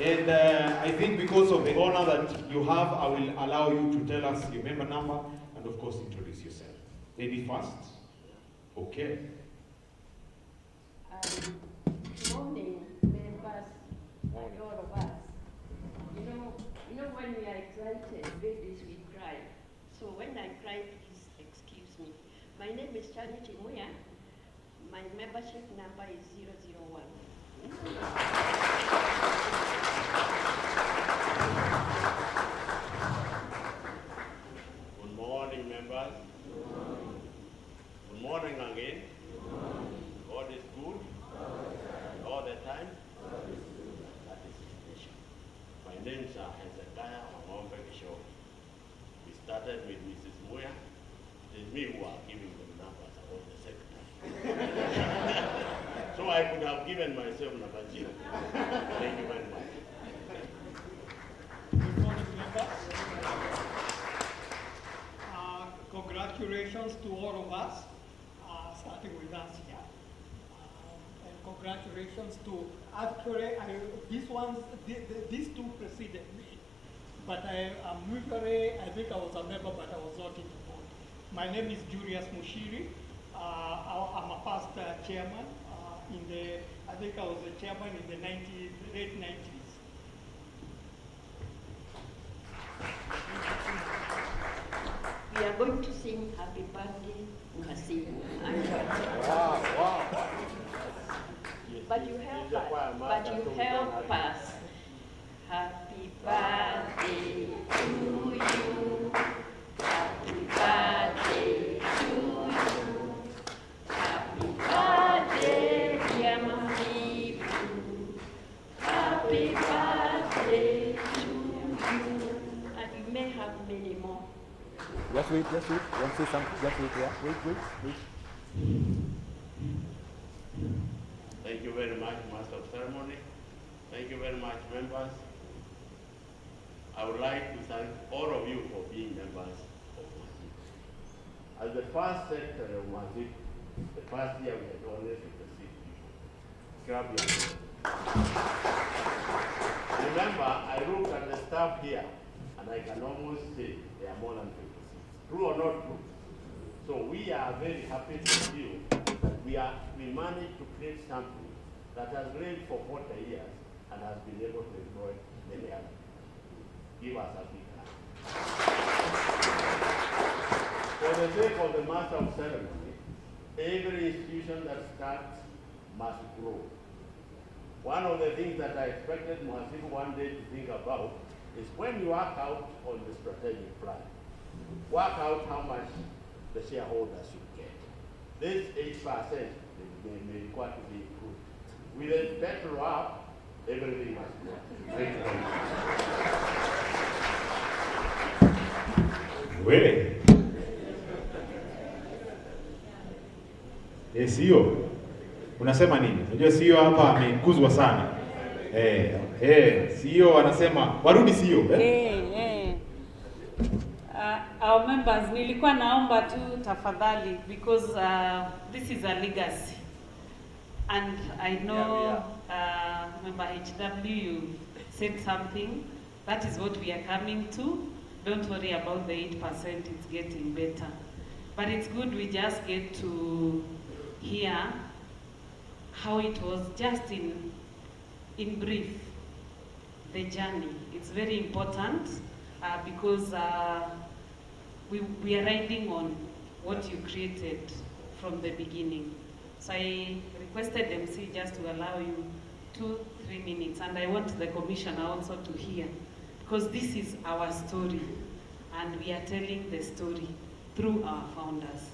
And I think because of the honor that you have, I will allow you to tell us your member number and of course introduce yourself. Lady first. Okay. Good morning, members and all of us. You know when we are excited, babies we cry. So when I cry, please excuse me. My name is Charity Muya. My membership number is 001. Good morning, members. Good morning again. God is good all the time. That is his nation. My name is Hezekiah Wangombe Show. We started with Mrs. Muya. It is me who are giving them numbers about the secretary. So I could have given myself number 0. Thank you very much. Good morning, members. Congratulations to all of us, starting with us here. And congratulations to, actually, these two preceded me. But I'm usually, I think I was a member, but I was not in the board. My name is Julius Mushiri. I'm a past chairman. I think I was a chairman in the late 90s. We are going to sing Happy Birthday, Mhasibu. Wow. But you help us. Happy birthday to you. Happy birthday to you. Happy birthday, dear Mhasibu. Happy birthday to you. And you may have many more. Just wait. You want to say something? Just wait, yeah. Wait. Thank you very much, Master of Ceremony. Thank you very much, members. I would like to thank all of you for being members of Mhasibu. As the first secretary of Mhasibu, the first year we had always received people. Grab your hand. Remember, I looked at the staff here, and I can almost say they are more than 26. True or not true? So we are very happy to feel that we managed to create something that has reigned for 40 years and has been able to employ many others. Give us a big hand. For the sake of the master of ceremony, every institution that starts must grow. One of the things that I expected Mhasibu one day to think about is when you work out on the strategic plan, work out how much the shareholders should get. This 8% may require to be improved. With the petrol up, everything must go up. Wewe. CEO. Unasema nini? Unajua CEO hapa amekuzwa sana. CEO anasema warudi CEO. Our members, nilikuwa naomba tu tafadhali because this is a legacy. And I know member HW, you said something. That is what we are coming to. Don't worry about the 8%, it's getting better. But it's good we just get to hear how it was just in brief, the journey. It's very important because we are riding on what you created from the beginning. So I requested MC just to allow you 2-3 minutes, and I want the commissioner also to hear, because this is our story, and we are telling the story through our founders.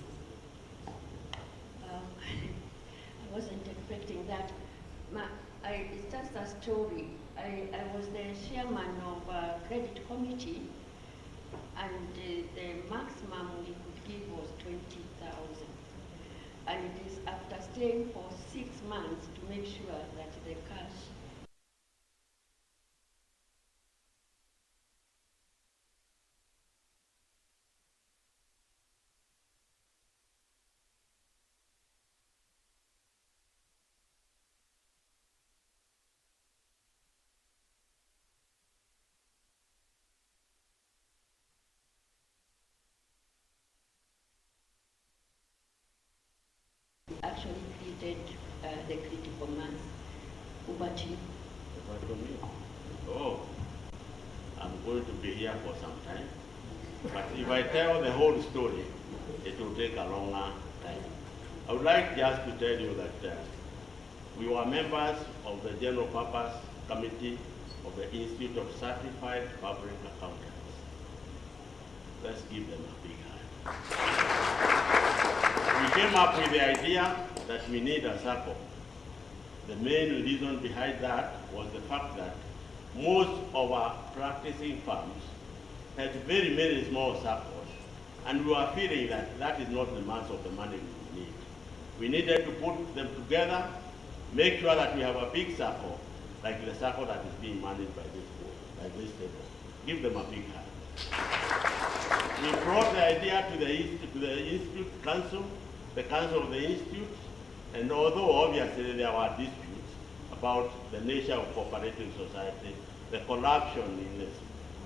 I wasn't expecting that. It's just a story. I was the chairman of a credit committee, and the maximum we could give was 20,000. And it is after staying for 6 months to make sure that the cash actually created the critical mass. Over to you. Oh, I'm going to be here for some time. But if I tell the whole story, it will take a longer time. I would like just to tell you that we were members of the General Purpose Committee of the Institute of Certified Public Accountants. Let's give them a big hand. We came up with the idea that we need a circle. The main reason behind that was the fact that most of our practicing firms had very, very small circles, and we were feeling that that is not the mass of the money we need. We needed to put them together, make sure that we have a big circle, like the circle that is being managed by this table. Give them a big hand. We brought the idea to the Institute Council, the Council of the Institute, and although obviously there were disputes about the nature of cooperative society, the corruption in this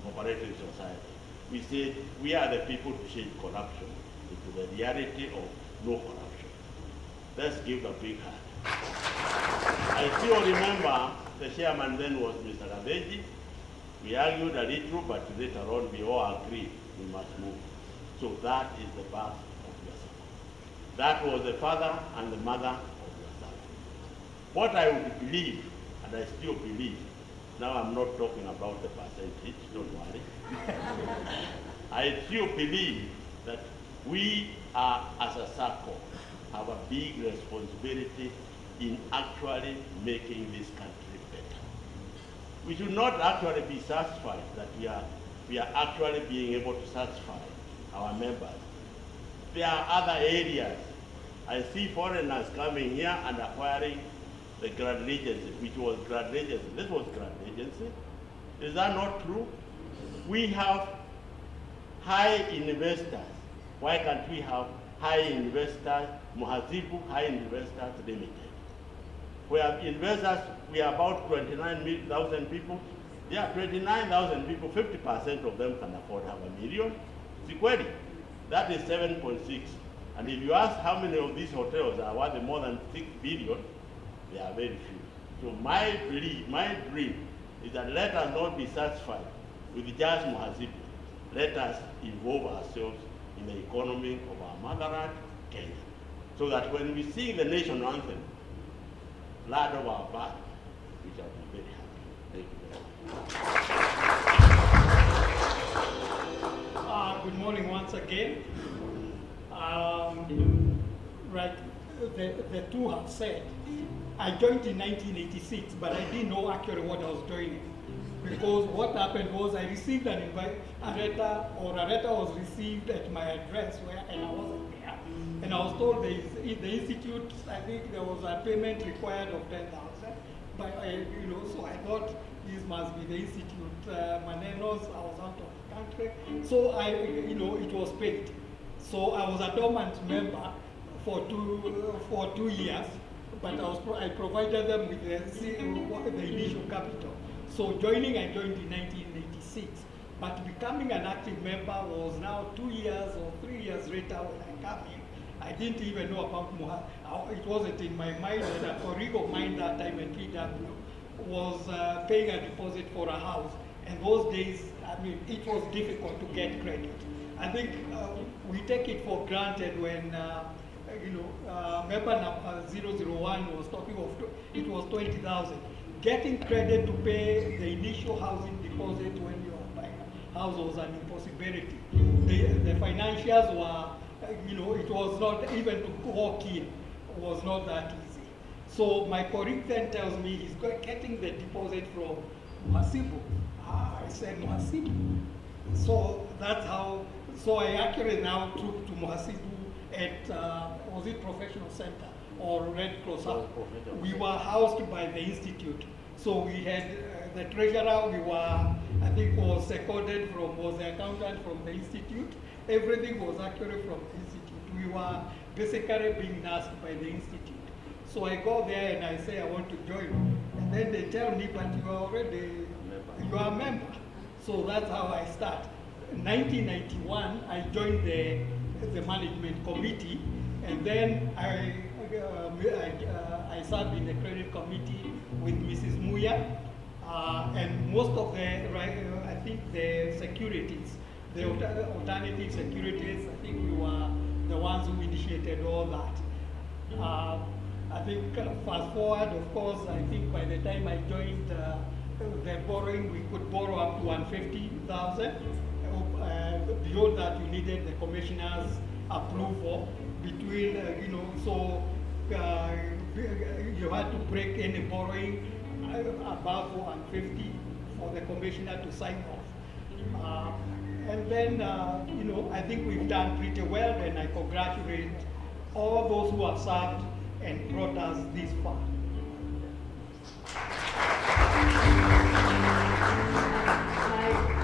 cooperative society, we said we are the people to change corruption into the reality of no corruption. Let's give a big hand. I still remember the chairman then was Mr. Gabeji. We argued a little, but later on we all agreed we must move. So that is the birth of your circle. That was the father and the mother of your circle. What I would believe, and I still believe, now I'm not talking about the percentage, don't worry. I still believe that we are, as a circle, have a big responsibility in actually making this country better. We should not actually be satisfied that we are actually being able to satisfy our members. There are other areas. I see foreigners coming here and acquiring the Grand Regency, which was Grand Regency. This was Grand Regency. Is that not true? We have high investors. Why can't we have high investors, Mhasibu High Investors Limited? We have investors, we are about 29,000 people. There are 29,000 people, 50% of them can afford $500,000. Si kweli? That is 7.6. And if you ask how many of these hotels are worth more than 6 billion, they are very few. So my dream is that let us not be satisfied with just Mhasibu. Let us involve ourselves in the economy of our motherland, Kenya, so that when we sing the national anthem, land of our birth, we shall be very happy. Thank you very much. Good morning once again. Right, the two have said, I joined in 1986, but I didn't know actually what I was joining. Because what happened was I received an invite, a letter was received at my address and I wasn't there. And I was told the institute, I think there was a payment required of 10,000. But so I thought this must be the institute. Manenos, I was out of the country. So it was paid. So I was a dormant member for two years, but I provided them with the initial capital. So I joined in 1986, but becoming an active member was now 2 years or 3 years later when I came in. I didn't even know about it wasn't in my mind, and a colleague of mine that time at PW was paying a deposit for a house. And those days, I mean, it was difficult to get credit. I think we take it for granted when, member number 001 was talking of, it was 20,000. Getting credit to pay the initial housing deposit when you are buying a house was an impossibility. The financials were, it was not, even to walk in was not that easy. So my colleague then tells me he's getting the deposit from Mhasibu. I said, Mhasibu. So that's how, so I actually now took to Mhasibu at, was it Professional Center or Red Cross? We were housed by the institute. So we had the treasurer, we were, I think was seconded from, was the accountant from the institute. Everything was actually from the institute. We were basically being nursed by the institute. So I go there and I say I want to join. And then they tell me, but you are already, you are a member. So that's how I start. In 1991, I joined the management committee, and then I served in the credit committee with Mrs. Muya, and most of the, I think the securities, the alternative securities, I think we were the ones who initiated all that. I think fast forward, of course, I think by the time I joined the borrowing, we could borrow up to 150,000. Beyond that, you needed the commissioner's approval between, so you had to break any borrowing above 150 for the commissioner to sign off. And then, I think we've done pretty well, and I congratulate all those who have served and brought us this far.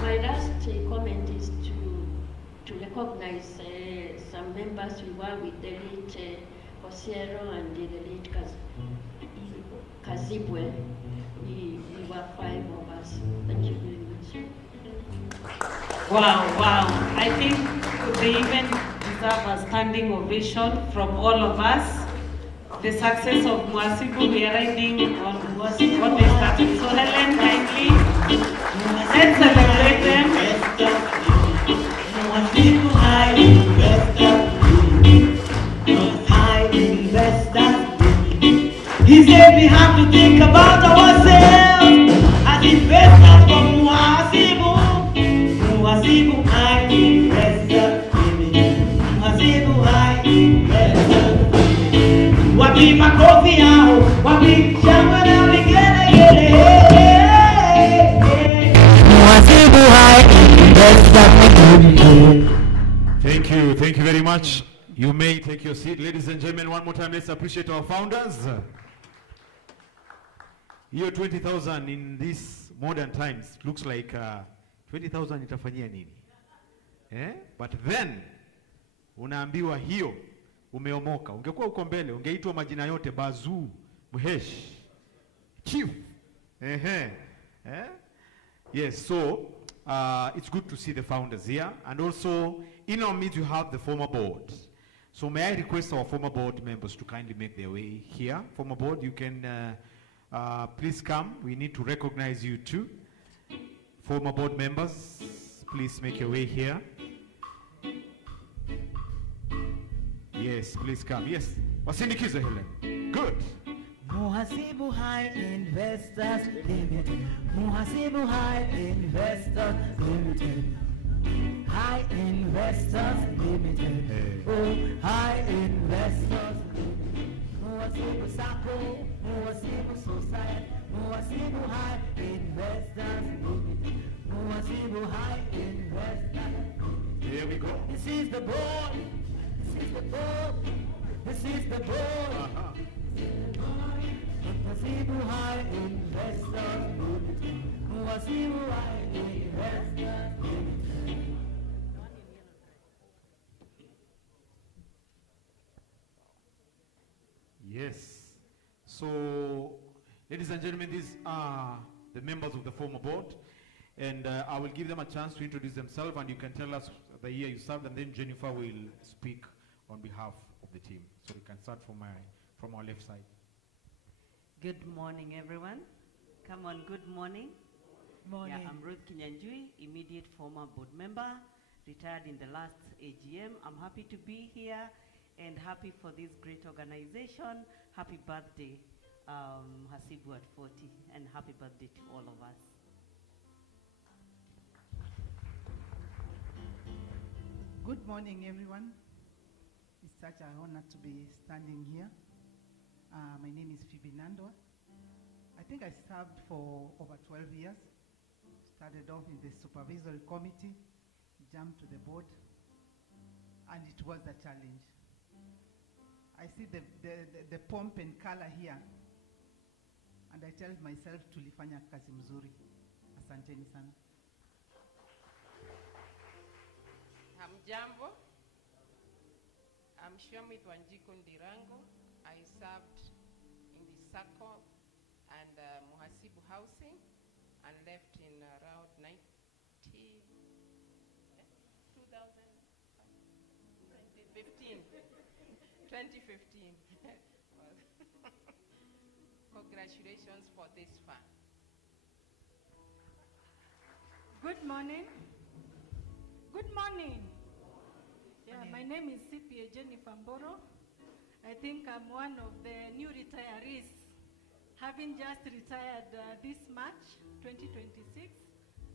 My last comment is to recognize some members we were with the late Osiero and the late Kazibwe. We were 5 of us. Thank you very much. Wow. I think they even deserve a standing ovation from all of us. The success of Mhasibu, we are riding on what they started. So Helen, kindly, let's celebrate them. Mhasibu high investors. He said we have to think about ourselves as investors from Mhasibu. Mhasibu high investors. Mhasibu high investors. Wapi makofi yao, wapi shangwe na vigelegele. Mhasibu high investors. Thank you very much. You may take your seat. Ladies and gentlemen, one more time, let's appreciate our founders. Here 20,000 in these modern times looks like 20,000 itafanyia nini? But then, unaambiwa hiyo, umeomoka. Ungekuwa uko mbele, ungeitwa majina yote, Bazu, Mhesh, Chief. Yes, so it's good to see the founders here. And also, in our midst, you have the former board. So may I request our former board members to kindly make their way here. Former board, you can please come. We need to recognize you too. Former board members, please make your way here. Yes, please come. Yes, wasindikize Helen. Good. Mhasibu High Investors Limited. Mhasibu High Investors Limited. High Investors Limited. Hey. Oh, High Investors Limited. Mhasibu Sacco, Mhasibu Society, Mhasibu High Investors Limited. Mhasibu High Investors Limited. Here we go. This is the board. This is the board. This is the board. Mhasibu High Investors Limited. Mhasibu High Investors Limited. Yes. So, ladies and gentlemen, these are the members of the former board. And I will give them a chance to introduce themselves, and you can tell us the year you served, and then Jennifer will speak on behalf of the team. So we can start from our left side. Good morning, everyone. Come on, good morning. Morning. Yeah, I'm Ruth Kinyanjui, immediate former board member, retired in the last AGM. I'm happy to be here and happy for this great organization. Happy birthday, Mhasibu at 40, and happy birthday to all of us. Good morning, everyone. It's such an honor to be standing here. My name is Phoebe Nandwa. I think I served for over 12 years. Started off in the supervisory committee, jumped to the board, and it was a challenge. I see the pomp and color here, and I tell myself tulifanya kazi mzuri. Asanteni sana. Hamjambo. I'm Shomit Wanjiku Ndirango. I served in the Sacco and Mhasibu Housing and left in around 2015. Congratulations for this fund. Good morning. Good morning. Yeah, my name is CPA Jennifer Mboro. I think I'm one of the new retirees, having just retired this March 2026,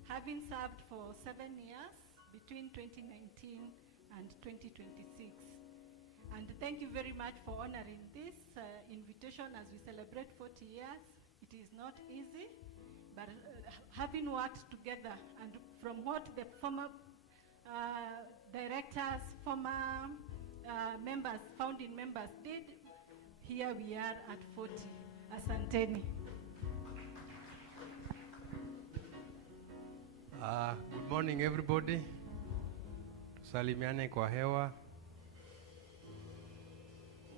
having served for 7 years between 2019 and 2026. And thank you very much for honoring this invitation as we celebrate 40 years. It is not easy, but having worked together and from what the former directors, former members, founding members did, here we are at 40. Asanteni. Good morning, everybody. Tusalimiane kwa hewa.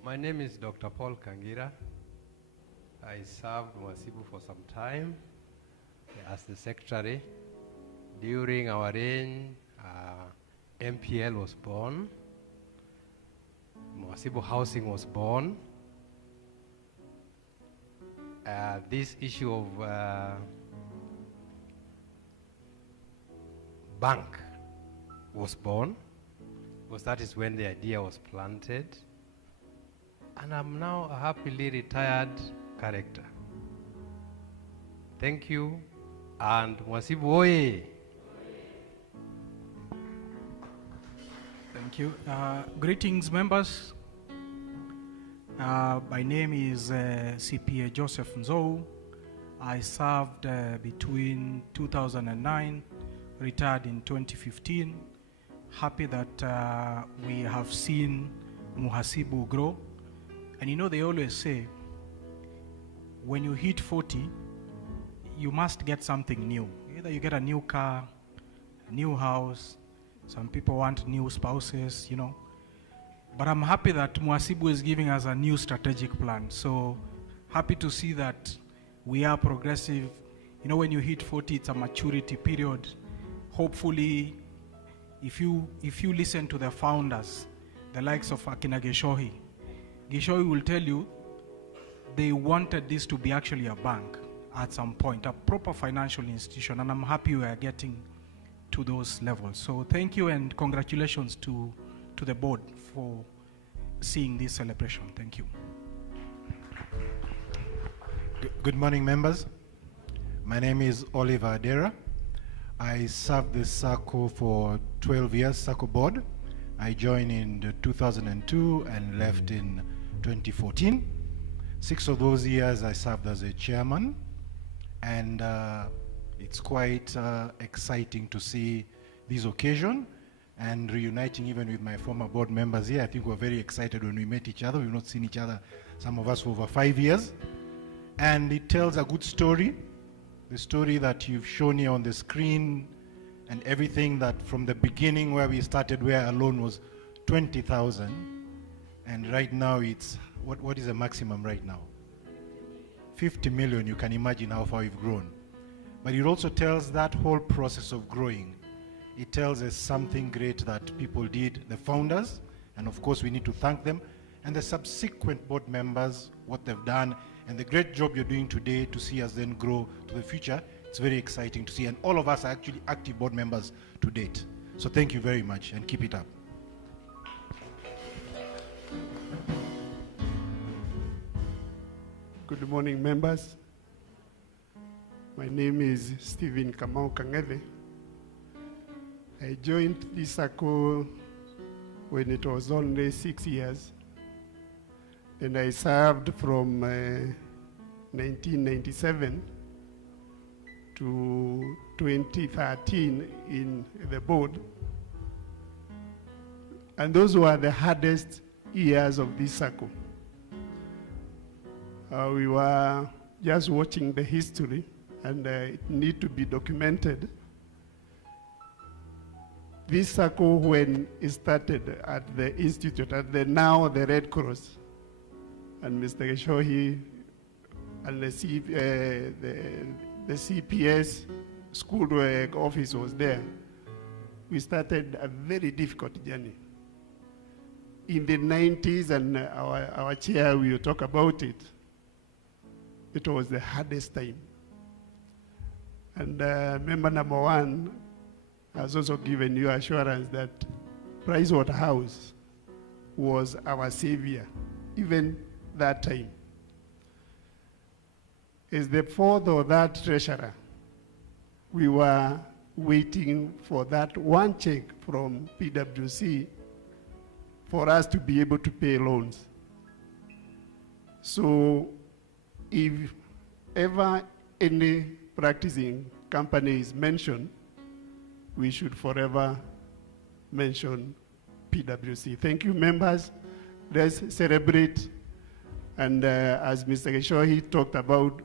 My name is Dr. Paul Kangira. I served Mhasibu for some time as the secretary. During our reign, MPL was born. Mhasibu Housing was born. This issue of bank was born, because that is when the idea was planted. And I'm now a happily retired character. Thank you, and Mhasibu oye! Thank you. Greetings, members. My name is CPA Joseph Nzou. I served between 2009, retired in 2015. Happy that we have seen Mhasibu grow. And you know, they always say, when you hit 40, you must get something new. Either you get a new car, a new house, some people want new spouses, you know. But I'm happy that Mhasibu is giving us a new strategic plan. So happy to see that we are progressive You know, when you hit 40, it's a maturity period. Hopefully, if you listen to the founders, the likes of Akina Geshohi will tell you they wanted this to be actually a bank at some point, a proper financial institution, and I'm happy we are getting to those levels. So thank you and congratulations to the board for seeing this celebration. Thank you. Good morning, members. My name is Oliver Adera. I served the Sacco for 12 years, Sacco board. I joined in 2002 and left in 2014. 6 of those years I served as a chairman, and it's quite exciting to see this occasion and reuniting even with my former board members here. I think we're very excited when we met each other. We've not seen each other, some of us, for over 5 years. And it tells a good story, the story that you've shown here on the screen, and everything that from the beginning where we started, where a loan was 20,000, and right now it's, what is the maximum right now? 50 million. You can imagine how far we've grown. But it also tells that whole process of growing. It tells us something great that people did, the founders, and of course we need to thank them, and the subsequent board members, what they've done, and the great job you're doing today to see us then grow to the future. It's very exciting to see, and all of us are actually active board members to date. So thank you very much, and keep it up. Good morning, members. My name is Stephen Kamau Kangede. I joined the Sacco when it was only 6 years, and I served from 1997 to 2013 in the board. And those were the hardest years of this Sacco. We were just watching the history, and it need to be documented. This Sacco, when it started at the institute, at the now the Red Cross, and Mr. Geshohi and the CPS school office was there, we started a very difficult journey. In the 90s, and our chair will talk about it, it was the hardest time. And member number one has also given you assurance that Pricewaterhouse was our savior, even that time. As the fourth or that treasurer, we were waiting for that one check from PwC for us to be able to pay loans. So if ever any practicing company is mentioned, we should forever mention PwC. Thank you, members. Let's celebrate. And as Mr. Geshohi talked about,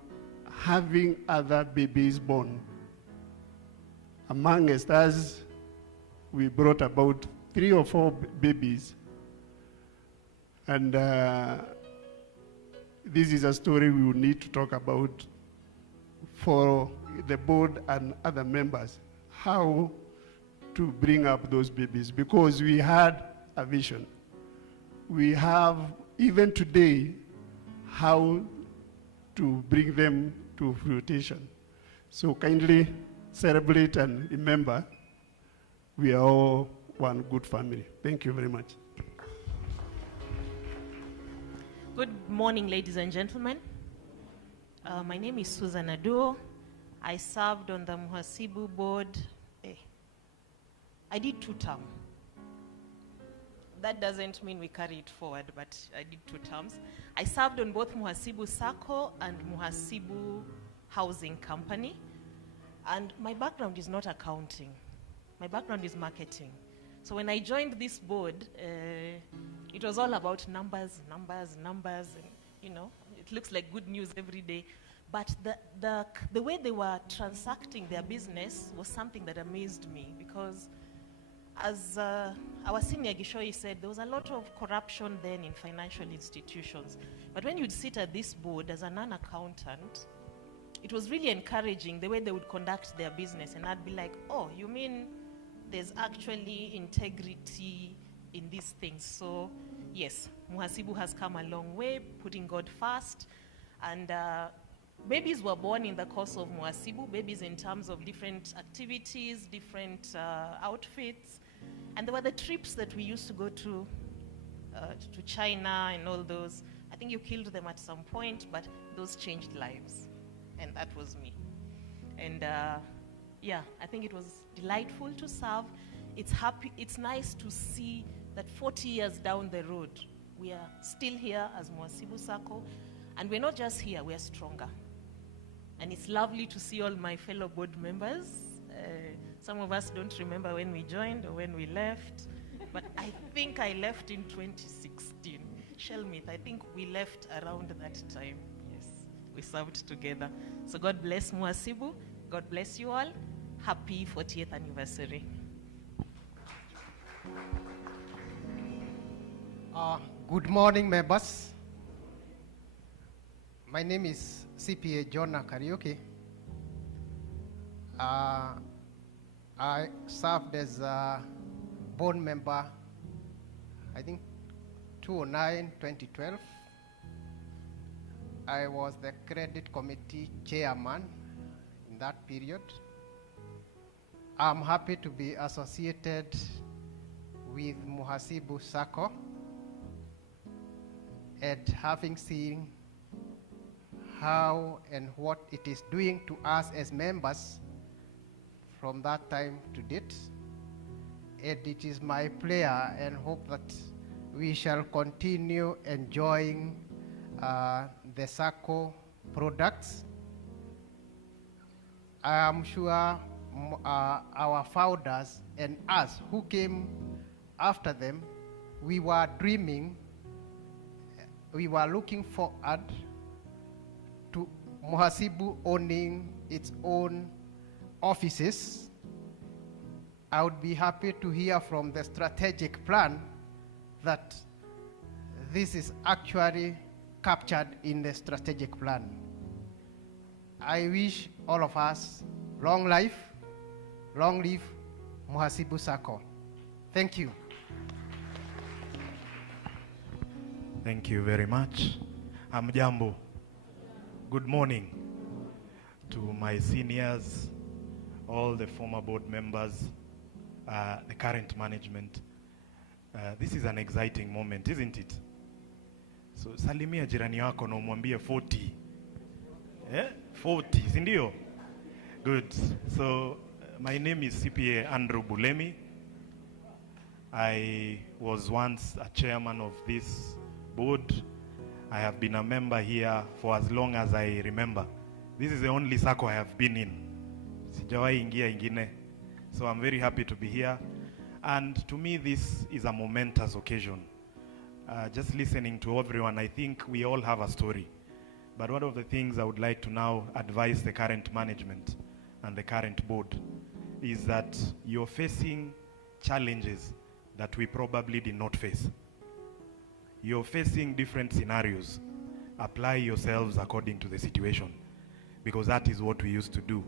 having other babies born. Amongst us, we brought about 3 or 4 babies. And this is a story we will need to talk about for the board and other members, how to bring up those babies, because we had a vision. We have, even today, how to bring them to fruition. So kindly celebrate and remember, we are all one good family. Thank you very much. Good morning, ladies and gentlemen. My name is Susan Aduo. I served on the Mhasibu board. I did 2 terms. That doesn't mean we carry it forward, but I did 2 terms. I served on both Mhasibu Sacco and Mhasibu Housing Company. And my background is not accounting. My background is marketing. So when I joined this board, it was all about numbers, and, you know, it looks like good news every day. But the way they were transacting their business was something that amazed me, because as our senior Gishoyi said, there was a lot of corruption then in financial institutions. But when you'd sit at this board as a non-accountant, it was really encouraging the way they would conduct their business. And I'd be like, oh, you mean there's actually integrity in these things? So yes, Mhasibu has come a long way, putting God first. And babies were born in the course of Mhasibu, babies in terms of different activities, different outfits. And there were the trips that we used to go to China and all those. I think you killed them at some point, but those changed lives. And that was me. And yeah, I think it was delightful to serve. It's nice to see that 40 years down the road, we are still here as Mhasibu Sacco. And we're not just here, we're stronger. And it's lovely to see all my fellow board members. Some of us don't remember when we joined or when we left, but I think I left in 2016. Shelmith, I think we left around that time. Yes, we served together. So God bless Mhasibu. God bless you all. Happy 40th anniversary. Good morning, members. My name is CPA Jonah Karaoke. I served as a board member, I think 2009, 2012. I was the credit committee chairman in that period. I'm happy to be associated with Mhasibu Sacco and having seen how and what it is doing to us as members from that time to date. And it is my prayer and hope that we shall continue enjoying the Sacco products. I am sure our founders and us who came after them, we were dreaming, we were looking forward to Mhasibu owning its own offices. I would be happy to hear from the strategic plan that this is actually captured in the strategic plan. I wish all of us long life, long live Mhasibu Sacco. Thank you. Thank you very much. Hamjambo. Good morning to my seniors, all the former board members, the current management. This is an exciting moment, isn't it? So salimia jirani wako na umwambie 40. 40, si ndio? Good. So my name is CPA Andrew Bulemi. I was once a chairman of this board. I have been a member here for as long as I remember. This is the only Sacco I have been in. Sijawahi ingia ingine. So I'm very happy to be here. And to me, this is a momentous occasion. Just listening to everyone, I think we all have a story. But one of the things I would like to now advise the current management and the current board is that you're facing challenges that we probably did not face. You're facing different scenarios. Apply yourselves according to the situation, because that is what we used to do.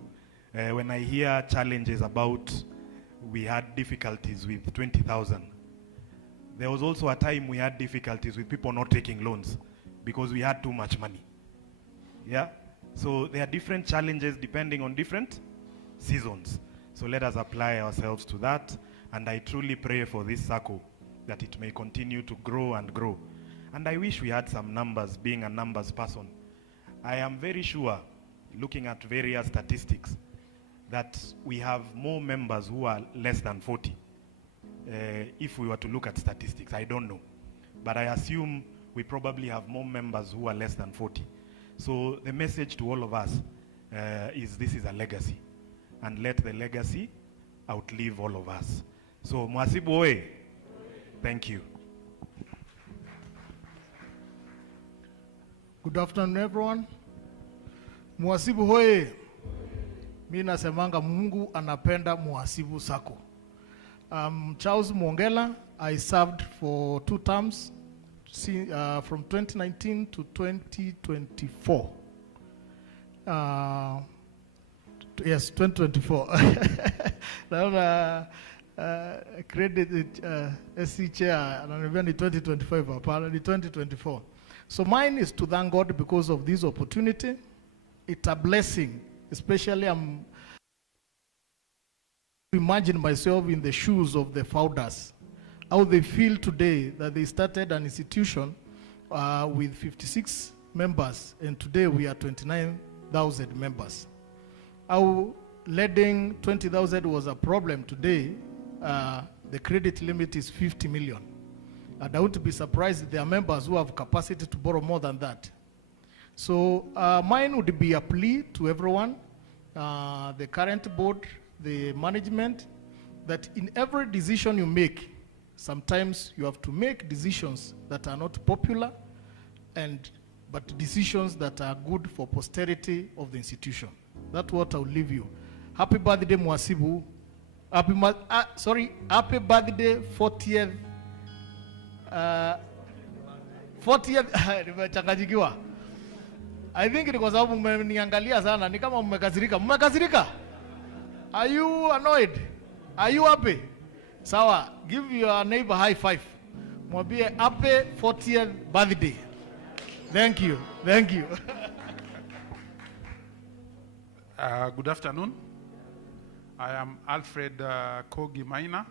When I hear challenges about we had difficulties with 20,000, there was also a time we had difficulties with people not taking loans because we had too much money. Yeah? So there are different challenges depending on different seasons. So let us apply ourselves to that. And I truly pray for this Sacco that it may continue to grow and grow. And I wish we had some numbers, being a numbers person. I am very sure, looking at various statistics, that we have more members who are less than 40. If we were to look at statistics, I don't know. But I assume we probably have more members who are less than 40. So the message to all of us is this is a legacy. And let the legacy outlive all of us. So Mhasibu oye. Thank you. Good afternoon, everyone. Mhasibu hoye. Mimi nasemanga Mungu anapenda Mhasibu Sacco. Charles Mwongela, I served for 2 terms from 2019 to 2024. Yes, 2024. Naona credit SC chair ananiambia ni 2025 hapana, ni 2024. So mine is to thank God because of this opportunity. It's a blessing, especially I'm imagine myself in the shoes of the founders, how they feel today that they started an institution with 56 members, and today we are 29,000 members. How lending 20,000 was a problem today, the credit limit is 50 million. And I wouldn't be surprised if there are members who have capacity to borrow more than that. So mine would be a plea to everyone, the current board, the management, that in every decision you make, sometimes you have to make decisions that are not popular, but decisions that are good for posterity of the institution. That's what I'll leave you. Happy birthday, Mhasibu. Happy birthday, 40th. 40th, nimechanganyikiwa. I think ni kwa sababu mmeniangalia sana, ni kama mmekasirika. Mmekasirika? Are you annoyed? Are you happy? Sawa, give your neighbor high five. Mwambie happy 40th birthday. Thank you. Thank you. Good afternoon. I am Alfred Kogi Maina.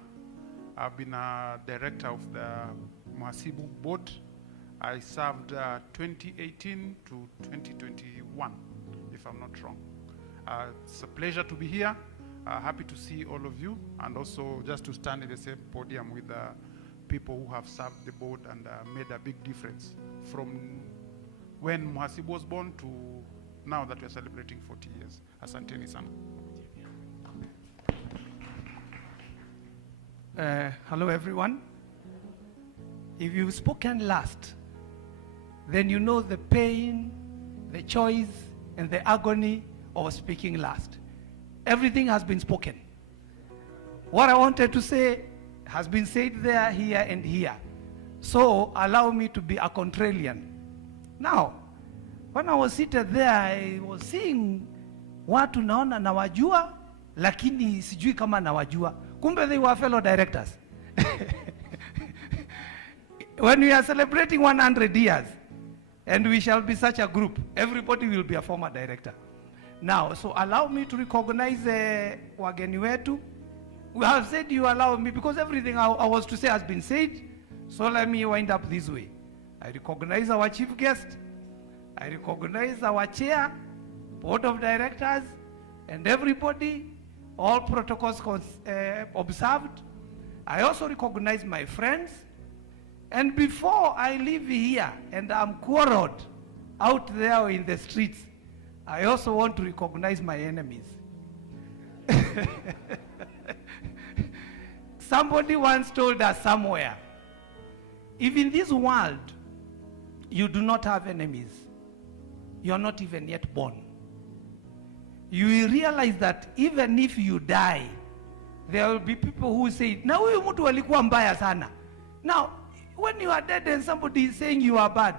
I've been a director of the Mhasibu board. I served 2018 to 2021, if I'm not wrong. It's a pleasure to be here. Happy to see all of you, and also just to stand in the same podium with people who have served the board and made a big difference from when Mhasibu was born to now that we're celebrating 40 years. Asanteni sana. Hello everyone. If you've spoken last, then you know the pain, the choice, and the agony of speaking last. Everything has been spoken. What I wanted to say has been said there, here, and here. So allow me to be a contrarian. Now, when I was seated there, I was seeing watu naona nawajua, lakini sijui kama nawajua. Kumbe they were fellow directors. When we are celebrating 100 years, and we shall be such a group, everybody will be a former director. Now, so allow me to recognize wageni wetu. We have said you allow me, because everything I was to say has been said, so let me wind up this way. I recognize our chief guest, I recognize our chair, board of directors, and everybody, all protocols observed. I also recognize my friends. And before I leave here and I'm quarreled out there in the streets, I also want to recognize my enemies. Somebody once told us somewhere, if in this world you do not have enemies, you are not even yet born. You will realize that even if you die, there will be people who say, na huyu mtu alikuwa mbaya sana. Now, when you are dead and somebody is saying you are bad,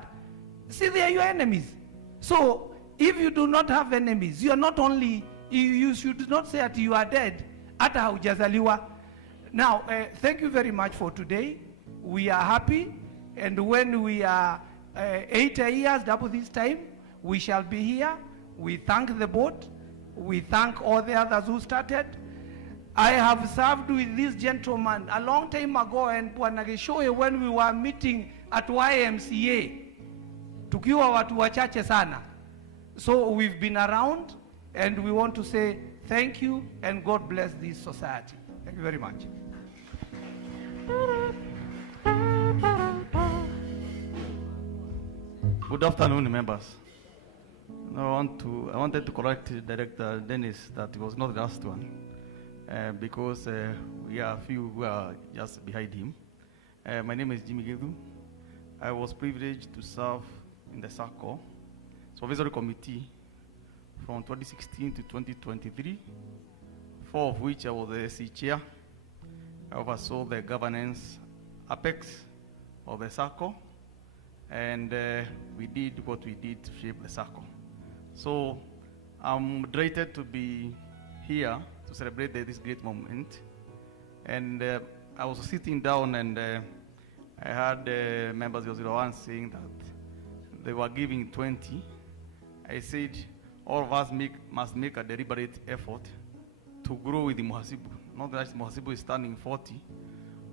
see, they are your enemies. So, if you do not have enemies, you are not only, you should not say that you are dead, hata haujazaliwa. Now, thank you very much for today. We are happy, and when we are 8 years, double this time, we shall be here. We thank the board. We thank all the others who started. I have served with this gentleman a long time ago, and Bwanageshoye, when we were meeting at YMCA, tukiwa watu wachache sana. So we've been around, and we want to say thank you, and God bless this society. Thank you very much. Good afternoon, members. I wanted to correct Director Dennis that it was not the last one, because we are a few who are just behind him. My name is Jimmy Gedu. I was privileged to serve in the Sacco Supervisory Committee from 2016 to 2023, 4 of which I was the SC chair. I oversaw the governance apex of the Sacco, and we did what we did to shape the Sacco. So I'm delighted to be here to celebrate this great moment. And I was sitting down and I heard members of 01 saying that they were giving 20. I said all of us must make a deliberate effort to grow with the Mhasibu. Not that Mhasibu is turning 40.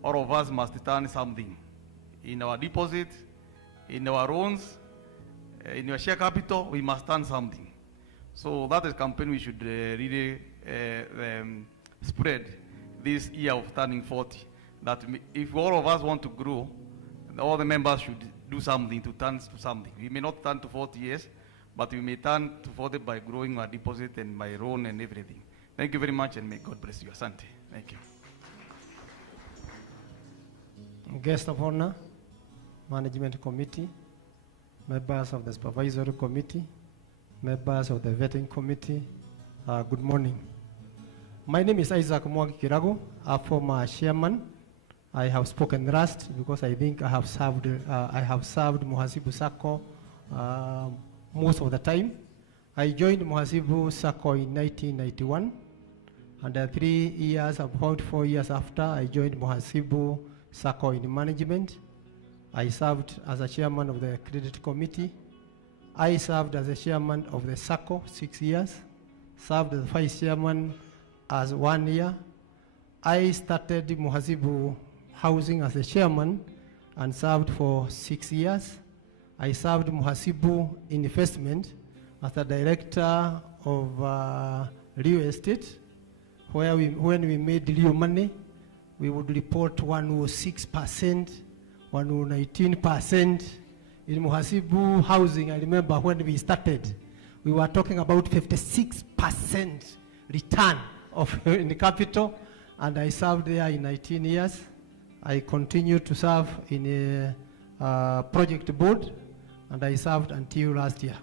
All of us must turn something in our deposit, in our loans, in your share capital. We must turn something. So that is a campaign we should really spread this year of turning 40. That if all of us want to grow, all the members should do something to turn to something. We may not turn to 40 years, but we may turn to 40 by growing our deposit and my loan and everything. Thank you very much, and may God bless you. Asante. Thank you. Guest of honor, Management Committee, members of the Supervisory Committee, members of the Vetting Committee, good morning. My name is Isaac Mwangi Kirago, a former chairman. I have spoken last because I think I have served Mhasibu Sacco most of the time. I joined Mhasibu Sacco in 1991, and 3 years, about 4 years after, I joined Mhasibu Sacco in management. I served as a chairman of the credit committee. I served as a chairman of the Sacco 6 years, served as vice chairman as 1 year. I started Mhasibu Housing as the chairman and served for 6 years. I served Mhasibu Investment as the director of real estate, where when we made real money, we would report 106%, 119%. In Mhasibu Housing, I remember when we started, we were talking about 56% return in the capital, and I served there in 19 years. I continued to serve in a project board, and I served until last year.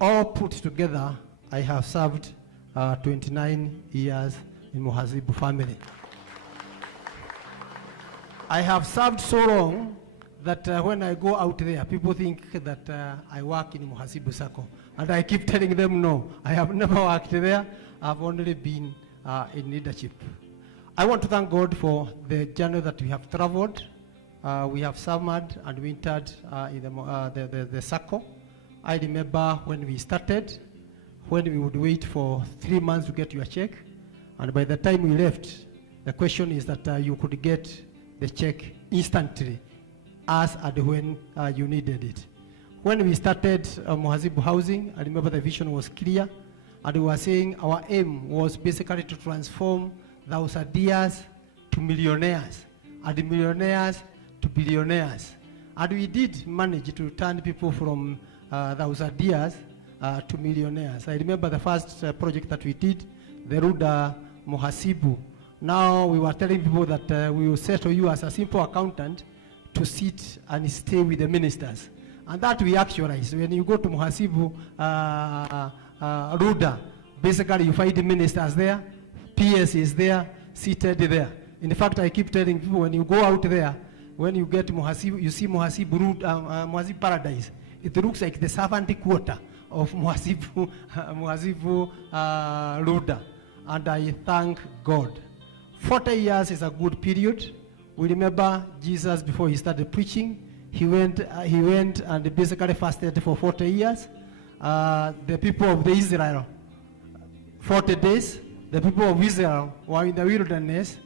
All put together, I have served 29 years in Mhasibu family. I have served so long that when I go out there, people think that I work in Mhasibu Sacco. And I keep telling them, no, I have never worked there. I've only been in leadership. I want to thank God for the journey that we have traveled. We have summered and wintered in the Sacco. I remember when we started, when we would wait for 3 months to get your check. And by the time we left, the question is that you could get the check instantly as and when you needed it. When we started Mhasibu Housing, I remember the vision was clear, and we were saying our aim was basically to transform the Usadias to millionaires, and the millionaires to billionaires. And we did manage to turn people from the Usadias to millionaires. I remember the first project that we did, the Ruda Mhasibu. Now we were telling people that we will settle you as a simple accountant to sit and stay with the ministers. And that we actualize. When you go to Mhasibu Ruda, basically you find the ministers there, PS is there, seated there. In fact, I keep telling people, when you go out there, when you get Mhasibu, you see Mhasibu Ruda, Mhasibu Paradise. It looks like the servant quarter of Mhasibu Ruda. And I thank God. 40 years is a good period. We remember Jesus before he started preaching. He went and basically fasted for 40 years. The people of Israel, 40 days. The people of Israel were in the wilderness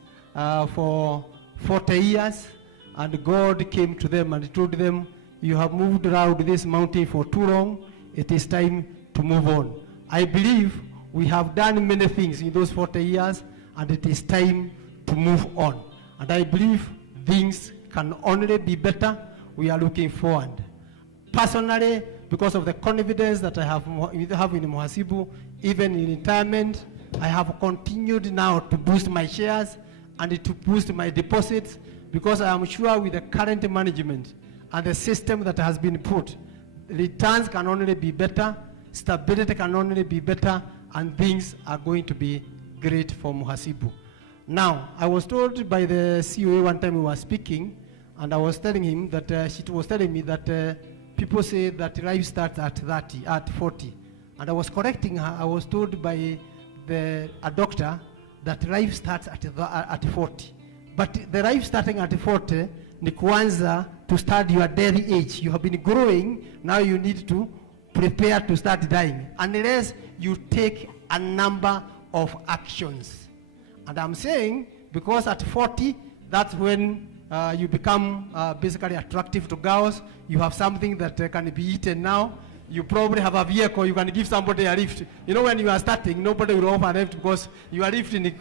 for 40 years. And God came to them and told them, you have moved around this mountain for too long. It is time to move on. I believe we have done many things in those 40 years, and it is time to move on. And I believe things can only be better. We are looking forward. Personally, because of the confidence that I have in Mhasibu, even in retirement, I have continued now to boost my shares and to boost my deposits, because I am sure with the current management and the system that has been put, returns can only be better, stability can only be better, and things are going to be great for Mhasibu. Now, I was told by the COA one time we were speaking, and I was telling him that she was telling me that people say that life starts at 30, at 40. And I was correcting her. I was told by a doctor that life starts at 40. But the life starting at 40 ni kuanza to start your death age. You have been growing, now you need to prepare to start dying. Unless you take a number of actions. And I'm saying, because at 40, that's when you become basically attractive to girls. You have something that can be eaten now. You probably have a vehicle, you can give somebody a lift. You know, when you are starting, nobody will offer a lift because you are lifting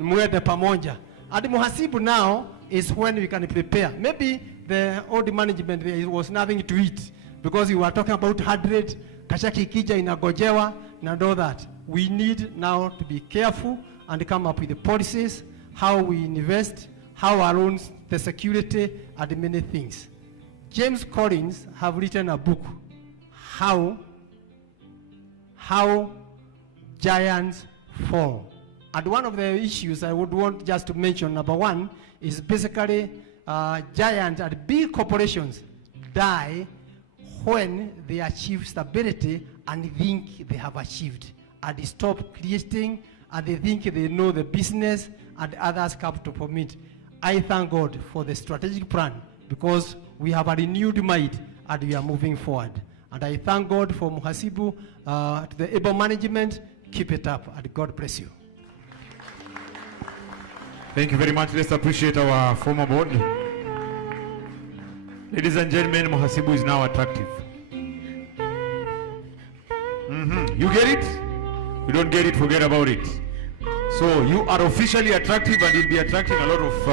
mwede pamoja. And Mhasibu now is when we can prepare. Maybe the old management there was nothing to eat because you were talking about 100, kashaki ikija inagojewa, and all that. We need now to be careful and come up with the policies, how we invest, how our loans, the security, and many things. James Collins have written a book, How Giants Fall. And one of the issues I would want just to mention, number one, is basically giant and big corporations die when they achieve stability and think they have achieved. And they stop creating, and they think they know the business, and others come to permit. I thank God for the strategic plan because we have a renewed mind and we are moving forward. And I thank God for Mhasibu, to the able management. Keep it up, and God bless you. Thank you very much. Let's appreciate our former board. Ladies and gentlemen, Mhasibu is now attractive. You get it? You don't get it, forget about it. So you are officially attractive and you'll be attracting a lot of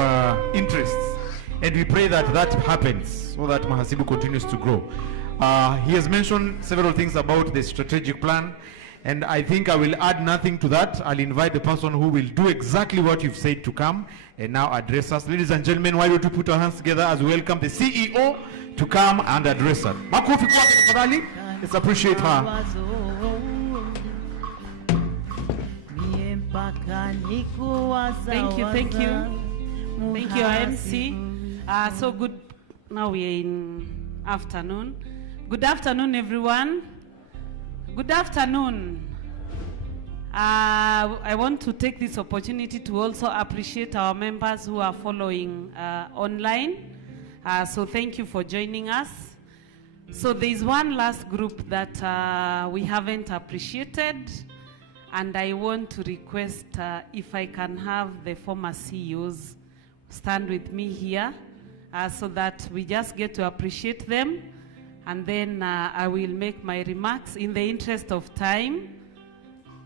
interests. And we pray that that happens so that Mhasibu continues to grow. He has mentioned several things about the strategic plan. And I think I will add nothing to that. I'll invite the person who will do exactly what you've said to come and now address us. Ladies and gentlemen, why don't you put our hands together as we welcome the CEO to come and address us. Makofi kwake tafadhali. Let's appreciate her. Thank you, thank you. Thank you, MC. So good, now we are in afternoon. Good afternoon, everyone. Good afternoon. I want to take this opportunity to also appreciate our members who are following online. So thank you for joining us. So there is one last group that we haven't appreciated, and I want to request if I can have the former CEOs stand with me here so that we just get to appreciate them. And then I will make my remarks in the interest of time.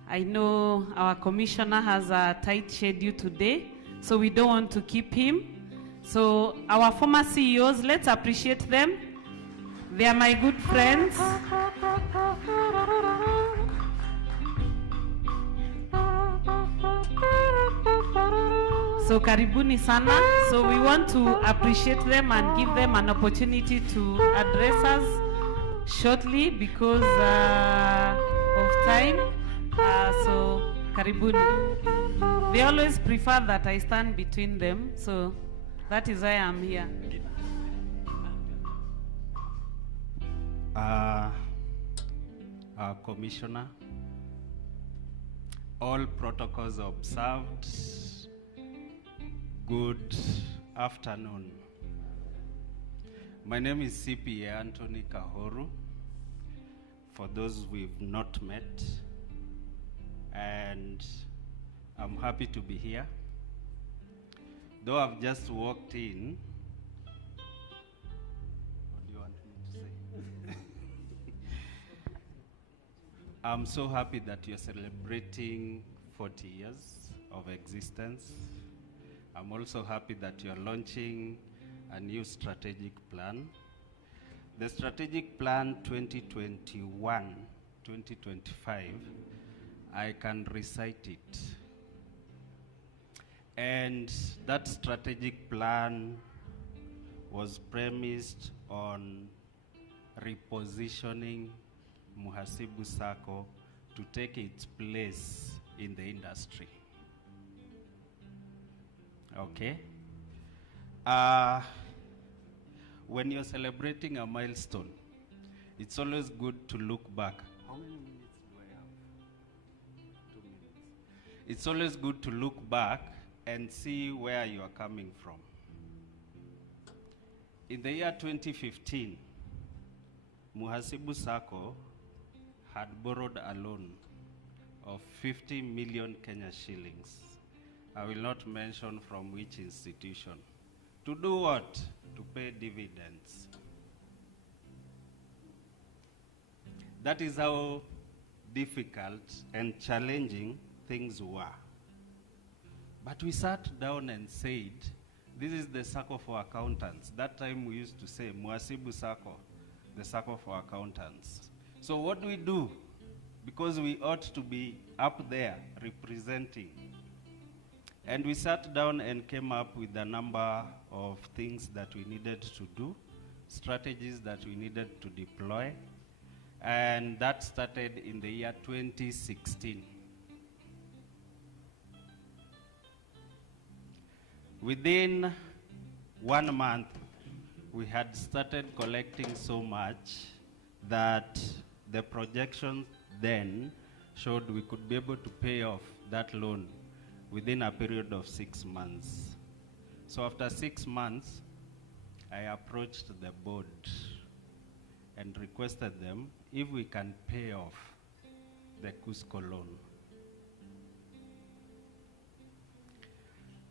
I know our commissioner has a tight schedule today, so we don't want to keep him. So our former CEOs, let's appreciate them. They are my good friends. So karibuni sana. So we want to appreciate them and give them an opportunity to address us shortly because of time. So karibuni. They always prefer that I stand between them, so that is why I'm here. Our commissioner, all protocols observed. Good afternoon. My name is CPA Anthony Kahoru. For those we've not met, and I'm happy to be here. Though I've just walked in, what do you want me to say? I'm so happy that you're celebrating 40 years of existence. I'm also happy that you're launching a new strategic plan. The strategic plan 2021-2025, I can recite it. And that strategic plan was premised on repositioning Mhasibu Sacco to take its place in the industry. Okay? When you're celebrating a milestone, it's always good to look back. How many minutes do it's always good to look back and see where you are coming from. In the year 2015, Mhasibu Sacco had borrowed a loan of 50 million Kenya shillings. I will not mention from which institution. To do what? To pay dividends. That is how difficult and challenging things were. But we sat down and said, this is the Sacco for accountants. That time we used to say, Mhasibu Sacco, the Sacco for accountants. So what do we do? Because we ought to be up there representing. And we sat down and came up with a number of things that we needed to do, strategies that we needed to deploy. And that started in the year 2016. Within 1 month, we had started collecting so much that the projections then showed we could be able to pay off that loan within a period of 6 months. So after 6 months, I approached the board and requested them if we can pay off the Cusco loan.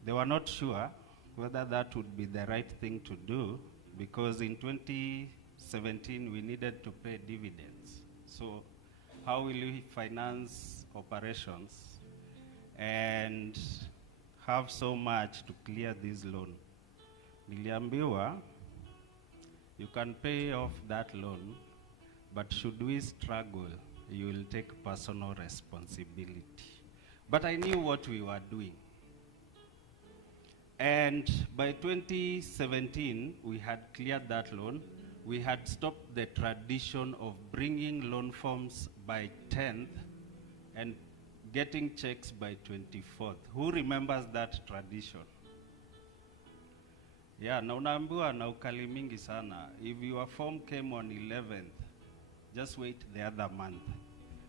They were not sure whether that would be the right thing to do, because in 2017 we needed to pay dividends. So how will we finance operations and have so much to clear this loan? Niliambiwa, you can pay off that loan, but should we struggle, you will take personal responsibility. But I knew what we were doing. And by 2017, we had cleared that loan. We had stopped the tradition of bringing loan forms by 10th and getting checks by 24th. Who remembers that tradition? Yeah, na unaambiwa na ukali mingi sana. If your form came on 11th, just wait the other month.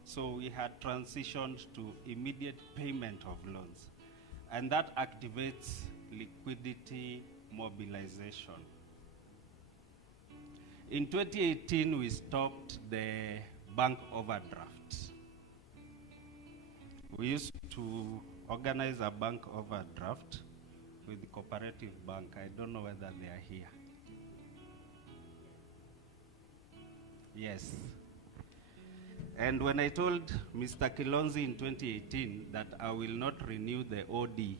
So we had transitioned to immediate payment of loans. And that activates liquidity mobilization. In 2018, we stopped the bank overdraft. We used to organize a bank overdraft with the Cooperative Bank. I don't know whether they are here. Yes. And when I told Mr. Kilonzi in 2018 that I will not renew the OD,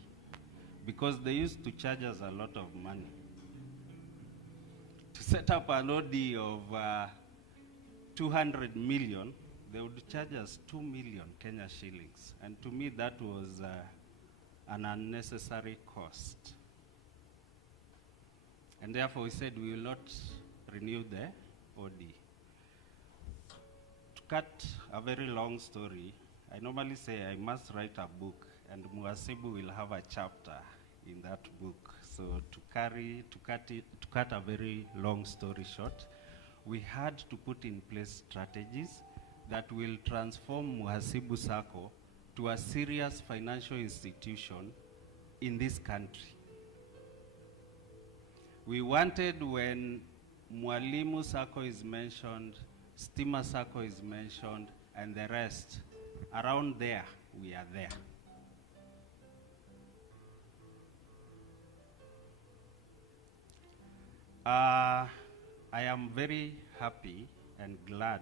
because they used to charge us a lot of money. To set up an OD of 200 million, they would charge us 2 million Kenya shillings. And to me, that was an unnecessary cost. And therefore, we said we will not renew the OD. To cut a very long story, I normally say I must write a book, and Mhasibu will have a chapter in that book. So to cut a very long story short, we had to put in place strategies that will transform Mhasibu Sacco to a serious financial institution in this country. We wanted, when Mwalimu Sacco is mentioned, Stima Sacco is mentioned, and the rest, around there, we are there. I am very happy and glad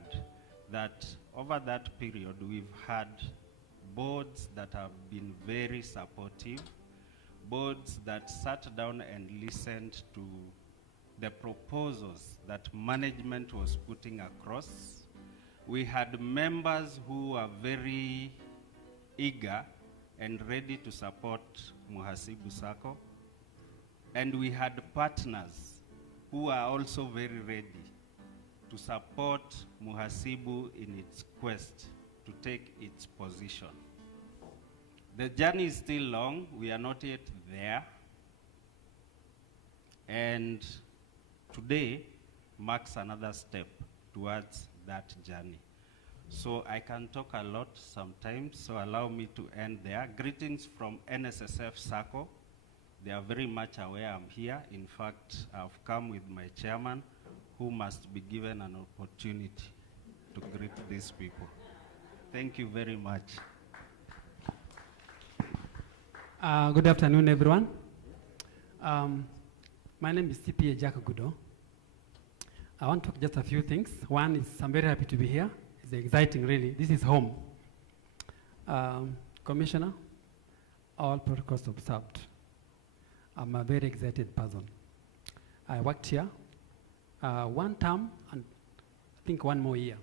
that over that period we've had boards that have been very supportive, boards that sat down and listened to the proposals that management was putting across. We had members who were very eager and ready to support Mhasibu Sacco. And we had partners who are also very ready to support Mhasibu in its quest to take its position. The journey is still long. We are not yet there. And today marks another step towards that journey. So I can talk a lot sometimes, so allow me to end there. Greetings from NSSF Sacco. They are very much aware I'm here. In fact, I've come with my chairman, who must be given an opportunity to greet these people. Thank you very much. Good afternoon, everyone. My name is CPA Jack Gudo. I want to talk just a few things. One is I'm very happy to be here. It's exciting, really. This is home. Commissioner, all protocols observed. I'm a very excited person. I worked here one term and I think one more year.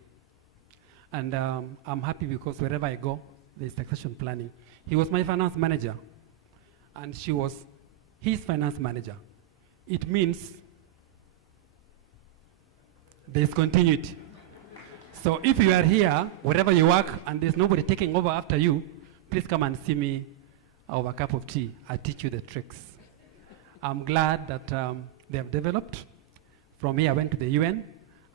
And I'm happy because wherever I go, there's succession planning. He was my finance manager, and she was his finance manager. It means there's continuity. So if you are here, wherever you work, and there's nobody taking over after you, please come and see me over a cup of tea. I'll teach you the tricks. I'm glad that they have developed. From here, I went to the UN,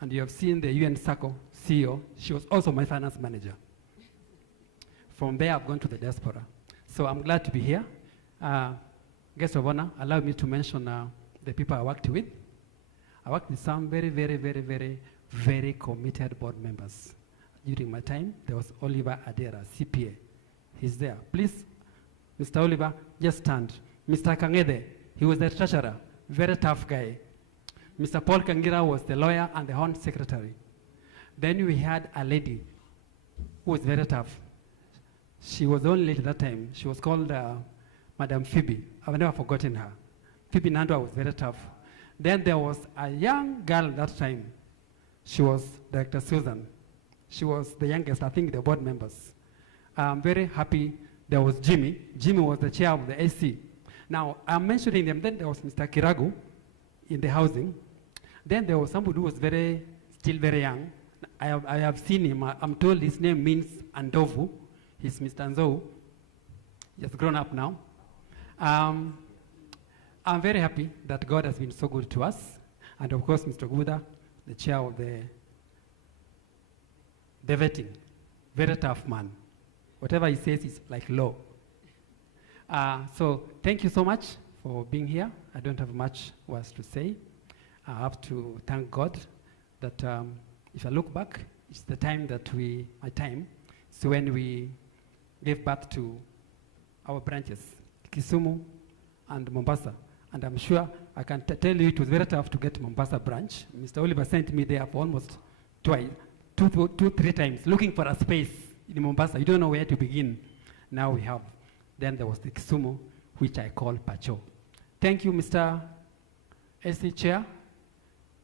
and you have seen the UN Sacco CEO. She was also my finance manager. From there, I've gone to the diaspora. So I'm glad to be here. Guest of honor, allow me to mention the people I worked with. I worked with some very, very, very, very, very committed board members. During my time, there was Oliver Adera, CPA. He's there. Please, Mr. Oliver, just stand. Mr. Kangede, he was the treasurer, very tough guy. Mr. Paul Kangira was the lawyer and the Home Secretary. Then we had a lady who was very tough. She was the only lady at that time. She was called Madam Phoebe. I've never forgotten her. Phoebe Nandwa was very tough. Then there was a young girl at that time. She was Director Susan. She was the youngest, I think, the board members. I'm very happy. There was Jimmy. Jimmy was the chair of the AC. Now, I'm mentioning them. Then there was Mr. Kiragu in the housing. Then there was somebody who was still very young. I have seen him. I'm told his name means Andovu. He's Mr. Nzou. He has grown up now. I'm very happy that God has been so good to us. And of course, Mr. Guda, the chair of the vetting, very tough man. Whatever he says is like law. So thank you so much for being here. I don't have much words to say. I have to thank God that if I look back, it's the time that my time, so when we gave birth to our branches, Kisumu and Mombasa. And I'm sure I can tell you it was very tough to get Mombasa branch. Mr. Oliver sent me there for almost three times, looking for a space in Mombasa. You don't know where to begin. Now we have. Then there was the Kisumu, which I call Pacho. Thank you, Mr. SC Chair.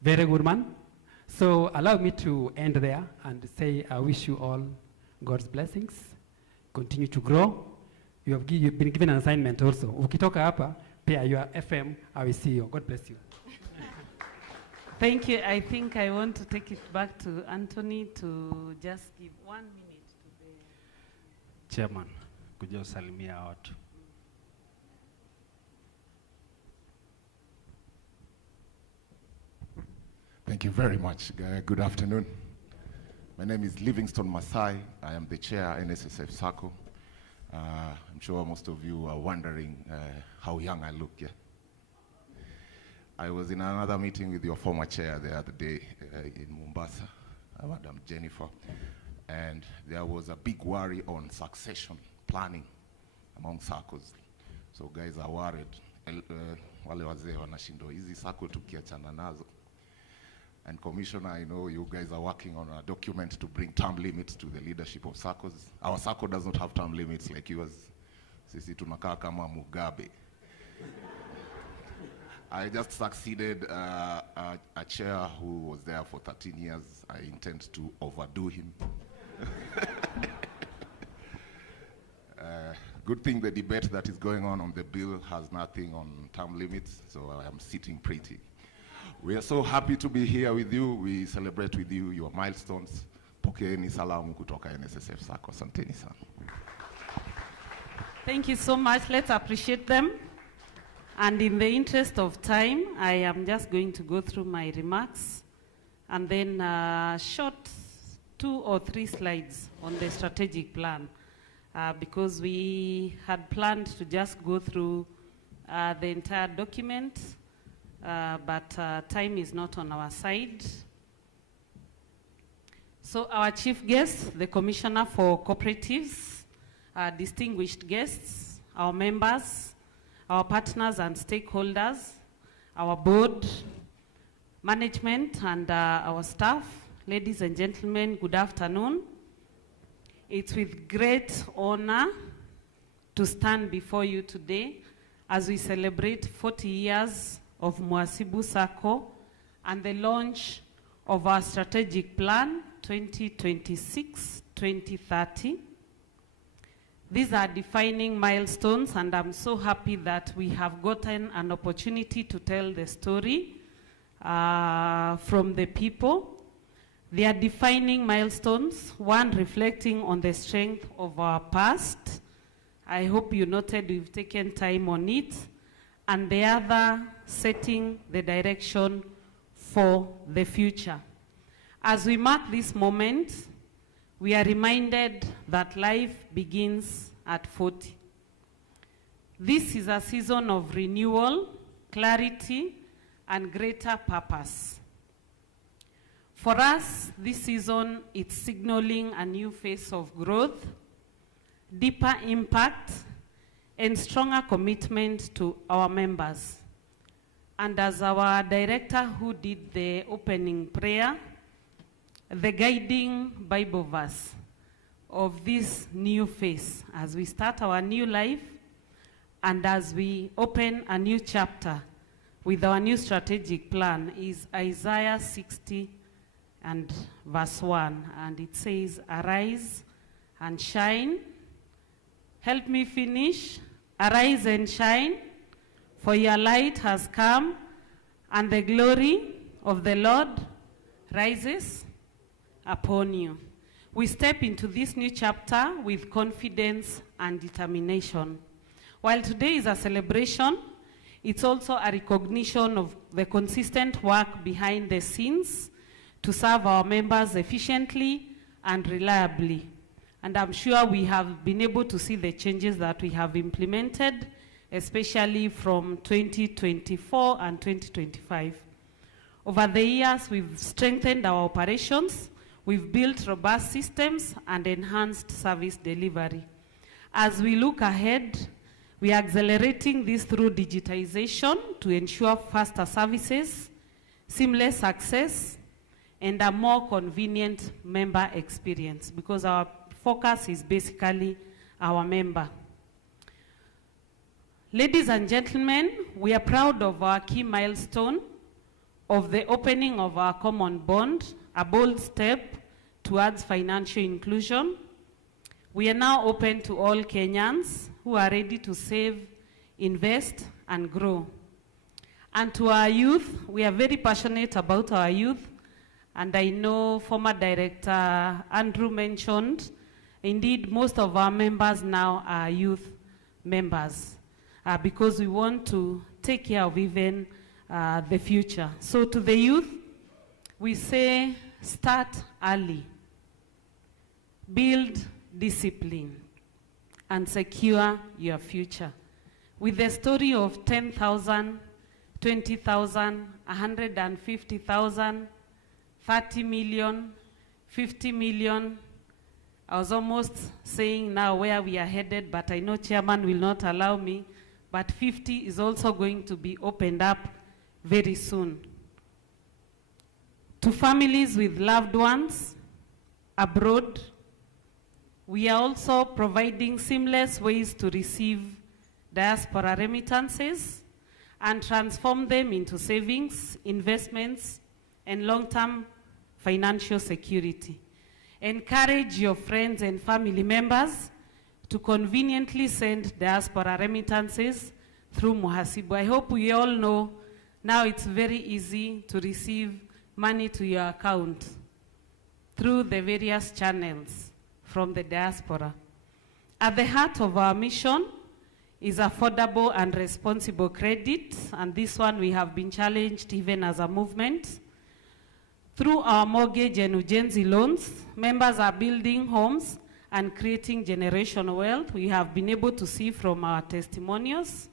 Very good man. So allow me to end there and say I wish you all God's blessings. Continue to grow. You've been given an assignment also. Ukitoka hapa, pia you are FM, I will see you. God bless you. Thank you. I think I want to take it back to Anthony to just give 1 minute to the Chairman, kuja usalimia watu. Thank you very much. Good afternoon. My name is Livingston Masai. I am the chair NSSF Sacco. I'm sure most of you are wondering how young I look. Yeah? I was in another meeting with your former chair the other day in Mombasa, Madam Jennifer, and there was a big worry on succession planning among SACCOs. So guys are worried. Wale wazee wanashindwa hizi SACCO tukiachana nazo. And Commissioner, I know you guys are working on a document to bring term limits to the leadership of SACCOs. Our SACCO does not have term limits like yours. Sisi tunakaa kama Mugabe. I just succeeded a chair who was there for 13 years. I intend to overdo him. Good thing the debate that is going on the bill has nothing on term limits, so I am sitting pretty. We are so happy to be here with you. We celebrate with you your milestones. Pokeeni salamu kutoka NSSF Sacco. Asanteni sana. Thank you so much. Let's appreciate them. And in the interest of time, I am just going to go through my remarks and then short 2 or 3 slides on the strategic plan because we had planned to just go through the entire document, but time is not on our side. So our chief guest, the Commissioner for Cooperatives, distinguished guests, our members, our partners and stakeholders, our board, management and our staff, ladies and gentlemen, good afternoon. It's with great honor to stand before you today as we celebrate 40 years of Mhasibu Sacco and the launch of our strategic plan 2026-2030. These are defining milestones, and I'm so happy that we have gotten an opportunity to tell the story from the people. They are defining milestones, one reflecting on the strength of our past. I hope you noted we've taken time on it. And the other, setting the direction for the future. As we mark this moment, we are reminded that life begins at 40. This is a season of renewal, clarity, and greater purpose. For us, this season, it's signaling a new phase of growth, deeper impact, and stronger commitment to our members. And as our director who did the opening prayer, the guiding Bible verse of this new phase as we start our new life and as we open a new chapter with our new strategic plan is Isaiah 60 and verse 1. And it says, arise and shine. Help me finish. Arise and shine, for your light has come, and the glory of the Lord rises upon you. We step into this new chapter with confidence and determination. While today is a celebration, it's also a recognition of the consistent work behind the scenes to serve our members efficiently and reliably. And I'm sure we have been able to see the changes that we have implemented, especially from 2024 and 2025. Over the years, we've strengthened our operations, we've built robust systems and enhanced service delivery. As we look ahead, we are accelerating this through digitization to ensure faster services, seamless access, and a more convenient member experience, because our focus is basically our member. Ladies and gentlemen, we are proud of our key milestone of the opening of our common bond, a bold step towards financial inclusion. We are now open to all Kenyans who are ready to save, invest, and grow. And to our youth, we are very passionate about our youth, and I know former Director Andrew mentioned, indeed, most of our members now are youth members because we want to take care of even the future. So to the youth, we say start early, build discipline, and secure your future. With the story of 10,000, 20,000, 150,000, 30 million, 50 million, I was almost saying now where we are headed, but I know Chairman will not allow me, but 50 is also going to be opened up very soon. To families with loved ones abroad, we are also providing seamless ways to receive diaspora remittances and transform them into savings, investments, and long-term financial security. Encourage your friends and family members to conveniently send diaspora remittances through Mhasibu. I hope we all know now it's very easy to receive money to your account through the various channels from the diaspora. At the heart of our mission is affordable and responsible credit, and this one we have been challenged even as a movement. Through our mortgage and urgency loans, members are building homes and creating generational wealth. We have been able to see from our testimonials.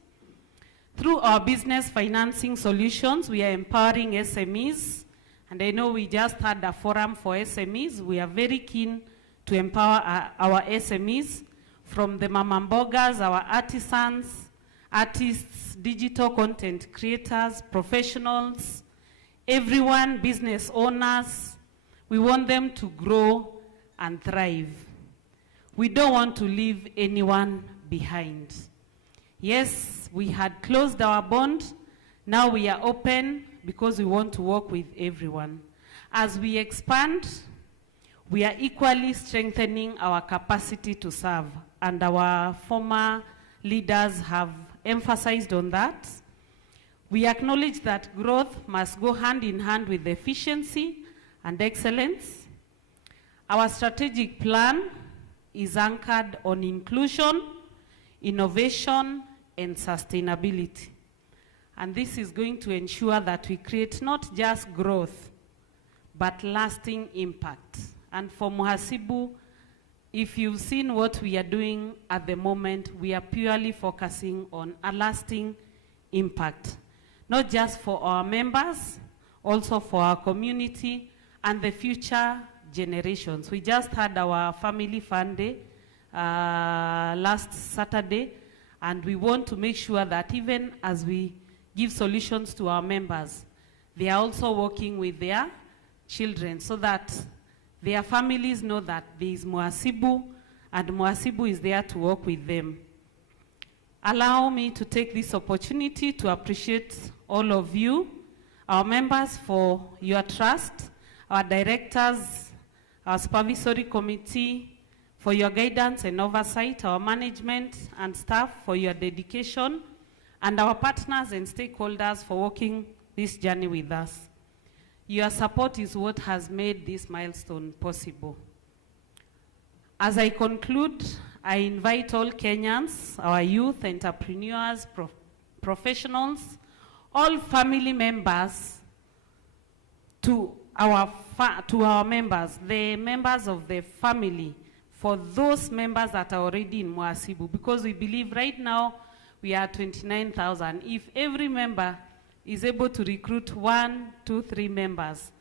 Through our business financing solutions, we are empowering SMEs. And I know we just had a forum for SMEs. We are very keen to empower our SMEs, from the mamambogas, our artisans, artists, digital content creators, professionals, everyone, business owners. We want them to grow and thrive. We don't want to leave anyone behind. Yes, we had closed our bond. Now we are open because we want to work with everyone. As we expand, we are equally strengthening our capacity to serve, and our former leaders have emphasized on that. We acknowledge that growth must go hand in hand with efficiency and excellence. Our strategic plan is anchored on inclusion, innovation, and sustainability. And this is going to ensure that we create not just growth, but lasting impact. And for Mhasibu, if you've seen what we are doing at the moment, we are purely focusing on a lasting impact, not just for our members, also for our community and the future generations. We just had our family fun day last Saturday, and we want to make sure that even as we give solutions to our members, they are also working with their children so that their families know that there is Mhasibu, and Mhasibu is there to work with them. Allow me to take this opportunity to appreciate all of you, our members, for your trust, our directors, our supervisory committee, for your guidance and oversight, our management and staff for your dedication, and our partners and stakeholders for walking this journey with us. Your support is what has made this milestone possible. As I conclude, I invite all Kenyans, our youth, entrepreneurs, professionals, all family members, to our members, the members of the family, for those members that are already in Mhasibu, because we believe right now we are 29,000. If every member is able to recruit 1, 2, 3 members,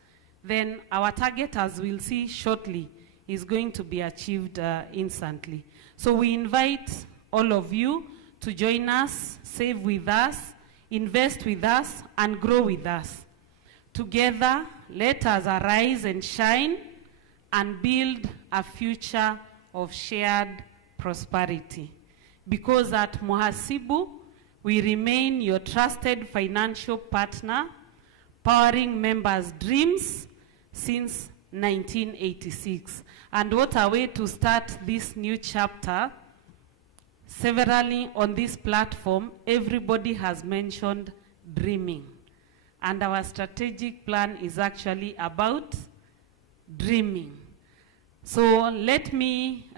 then our target, as we'll see shortly, is going to be achieved instantly. So we invite all of you to join us, save with us, invest with us, and grow with us. Together, let us arise and shine and build a future of shared prosperity. Because at Mhasibu, we remain your trusted financial partner, powering members' dreams since 1986. And what a way to start this new chapter. Severally on this platform, everybody has mentioned dreaming. And our strategic plan is actually about dreaming. So let me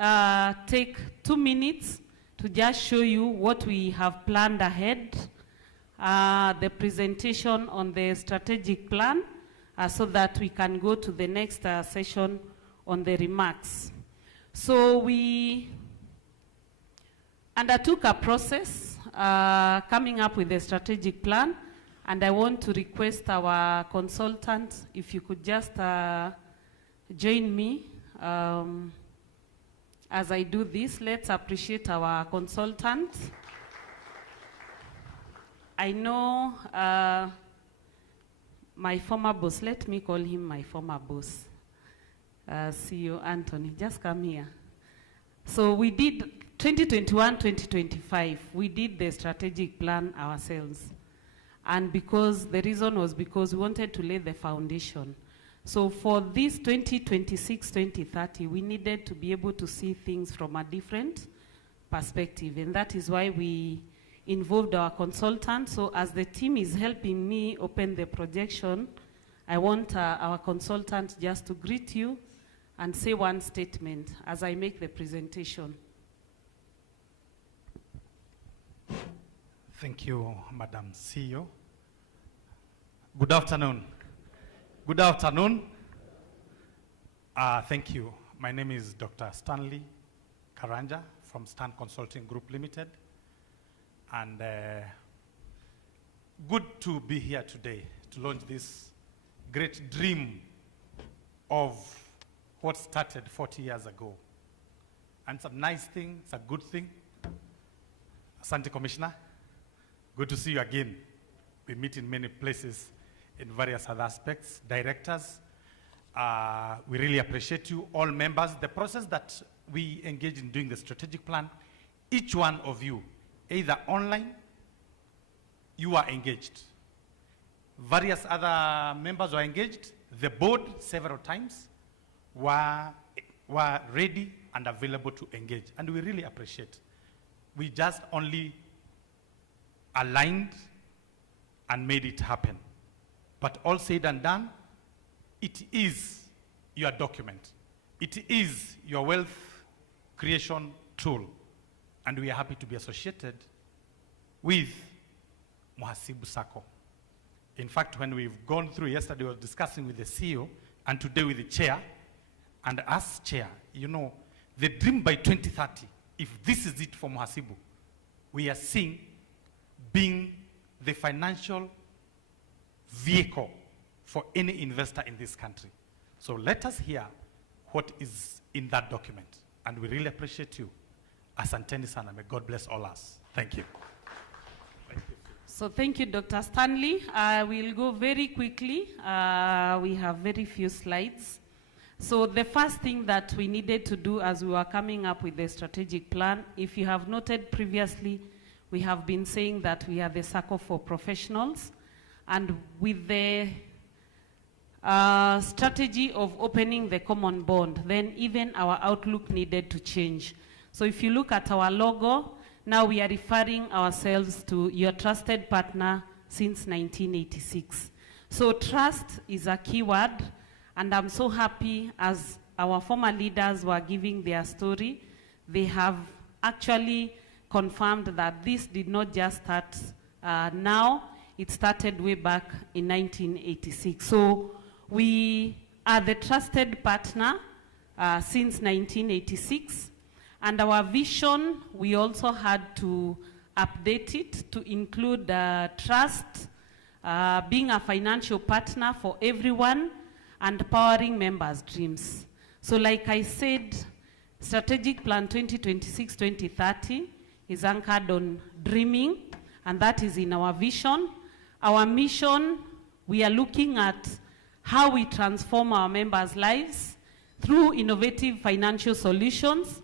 take 2 minutes to just show you what we have planned ahead, the presentation on the strategic plan, so that we can go to the next session on the remarks. So we undertook a process coming up with the strategic plan, and I want to request our consultant, if you could just join me. As I do this, let's appreciate our consultant. I know my former boss, let me call him my former boss, CEO Anthony, just come here. So we did 2021-2025, we did the strategic plan ourselves. And because the reason was because we wanted to lay the foundation. So for this 2026-2030, we needed to be able to see things from a different perspective. And that is why we involved our consultant. So as the team is helping me open the projection, I want our consultant just to greet you and say one statement as I make the presentation. Thank you, Madam CEO. Good afternoon. Good afternoon. Thank you. My name is Dr. Stanley Karanja from Stan Consulting Group Limited. And good to be here today to launch this great dream of what started 40 years ago. And it's a nice thing, it's a good thing. Asante, Commissioner. Good to see you again. We meet in many places in various other aspects. Directors, we really appreciate you, all members. The process that we engage in doing the strategic plan, each one of you, either online, you are engaged. Various other members were engaged. The board, several times, were ready and available to engage. And we really appreciate. We just only aligned and made it happen. But all said and done, it is your document. It is your wealth creation tool. And we are happy to be associated with Mhasibu Sacco. In fact, when we've gone through, yesterday we were discussing with the CEO and today with the chair, and as chair, you know, the dream by 2030, if this is it for Mhasibu, we are seeing being the financial vehicle for any investor in this country. So let us hear what is in that document. And we really appreciate you. Asanteni sana. May God bless all us. Thank you. So thank you, Dr. Stanley. We'll go very quickly. We have very few slides. So the first thing that we needed to do as we were coming up with the strategic plan, if you have noted previously, we have been saying that we are the Sacco for professionals. And with the strategy of opening the common bond, then even our outlook needed to change. So if you look at our logo, now we are referring ourselves to your trusted partner since 1986. So trust is a key word, and I'm so happy as our former leaders were giving their story, they have actually confirmed that this did not just start now, it started way back in 1986. So we are the trusted partner since 1986. And our vision, we also had to update it to include trust, being a financial partner for everyone, and powering members' dreams. So like I said, Strategic Plan 2026-2030 is anchored on dreaming, and that is in our vision. Our mission, we are looking at how we transform our members' lives through innovative financial solutions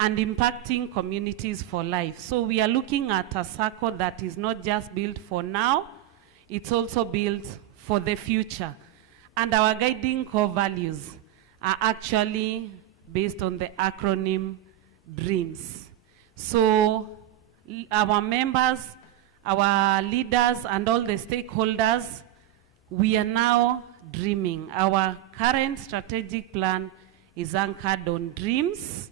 and impacting communities for life. So we are looking at a Sacco that is not just built for now, it's also built for the future. And our guiding core values are actually based on the acronym DREAMS. So our members, our leaders, and all the stakeholders, we are now dreaming. Our current strategic plan is anchored on dreams,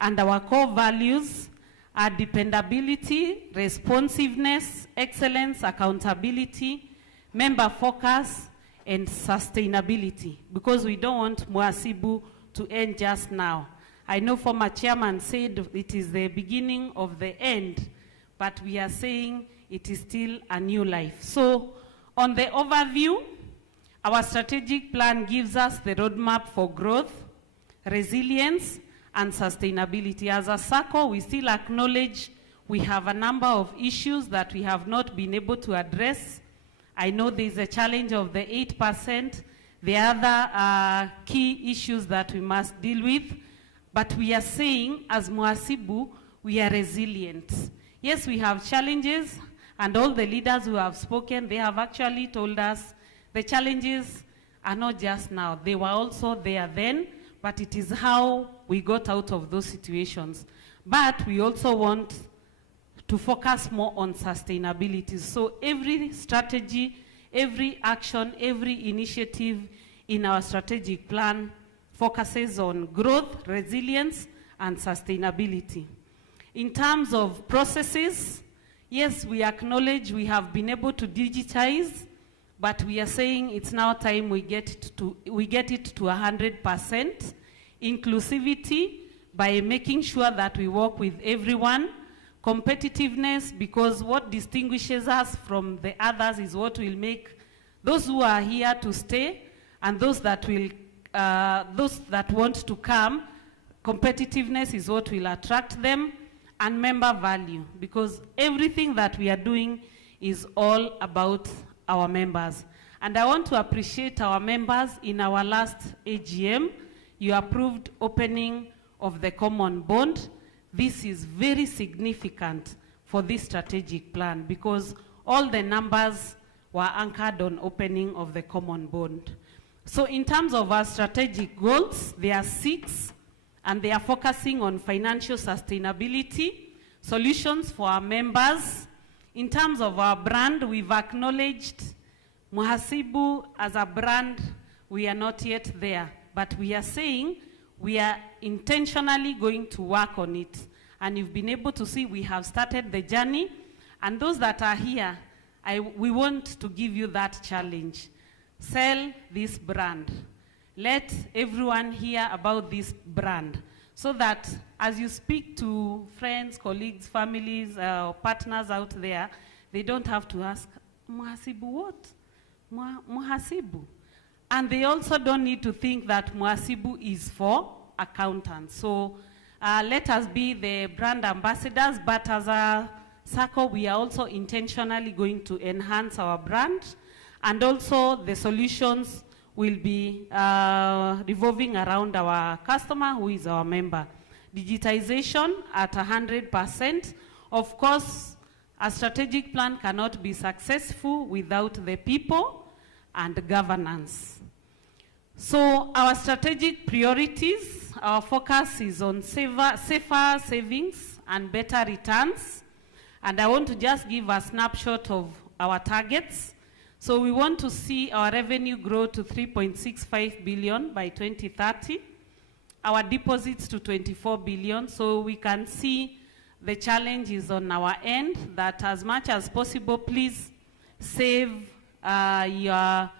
and our core values are dependability, responsiveness, excellence, accountability, member focus, and sustainability, because we don't want Mhasibu to end just now. I know former chairman said it is the beginning of the end, but we are saying it is still a new life. So on the overview, our strategic plan gives us the roadmap for growth, resilience, and sustainability. As a Sacco, we still acknowledge we have a number of issues that we have not been able to address. I know there's a challenge of the 8%. The other key issues that we must deal with, but we are saying as Mhasibu, we are resilient. Yes, we have challenges, and all the leaders who have spoken, they have actually told us the challenges are not just now. They were also there then, but it is how we got out of those situations. But we also want to focus more on sustainability. So every strategy, every action, every initiative in our strategic plan focuses on growth, resilience, and sustainability. In terms of processes, yes, we acknowledge we have been able to digitize but we are saying it's now time we get it to 100% inclusivity by making sure that we work with everyone. Competitiveness, because what distinguishes us from the others is what will make those who are here to stay and those that want to come. Competitiveness is what will attract them, and member value, because everything that we are doing is all about our members. And I want to appreciate our members. In our last AGM, you approved opening of the common bond. This is very significant for this strategic plan because all the numbers were anchored on opening of the common bond. So in terms of our strategic goals, there are 6, and they are focusing on financial sustainability, solutions for our members. In terms of our brand, we've acknowledged Mhasibu as a brand, we are not yet there, but we are saying we are intentionally going to work on it. And you've been able to see we have started the journey. And those that are here, we want to give you that challenge. Sell this brand. Let everyone hear about this brand so that as you speak to friends, colleagues, families, partners out there, they don't have to ask, Mhasibu what? Mhasibu. And they also don't need to think that Mhasibu is for accountants. So let us be the brand ambassadors, but as a Sacco, we are also intentionally going to enhance our brand, and also the solutions will be revolving around our customer, who is our member. Digitization at 100%. Of course, a strategic plan cannot be successful without the people and governance. So our strategic priorities, our focus is on safer savings and better returns. And I want to just give a snapshot of our targets. So we want to see our revenue grow to 3.65 billion by 2030, our deposits to 24 billion. So we can see the challenge is on our end, that as much as possible, please save your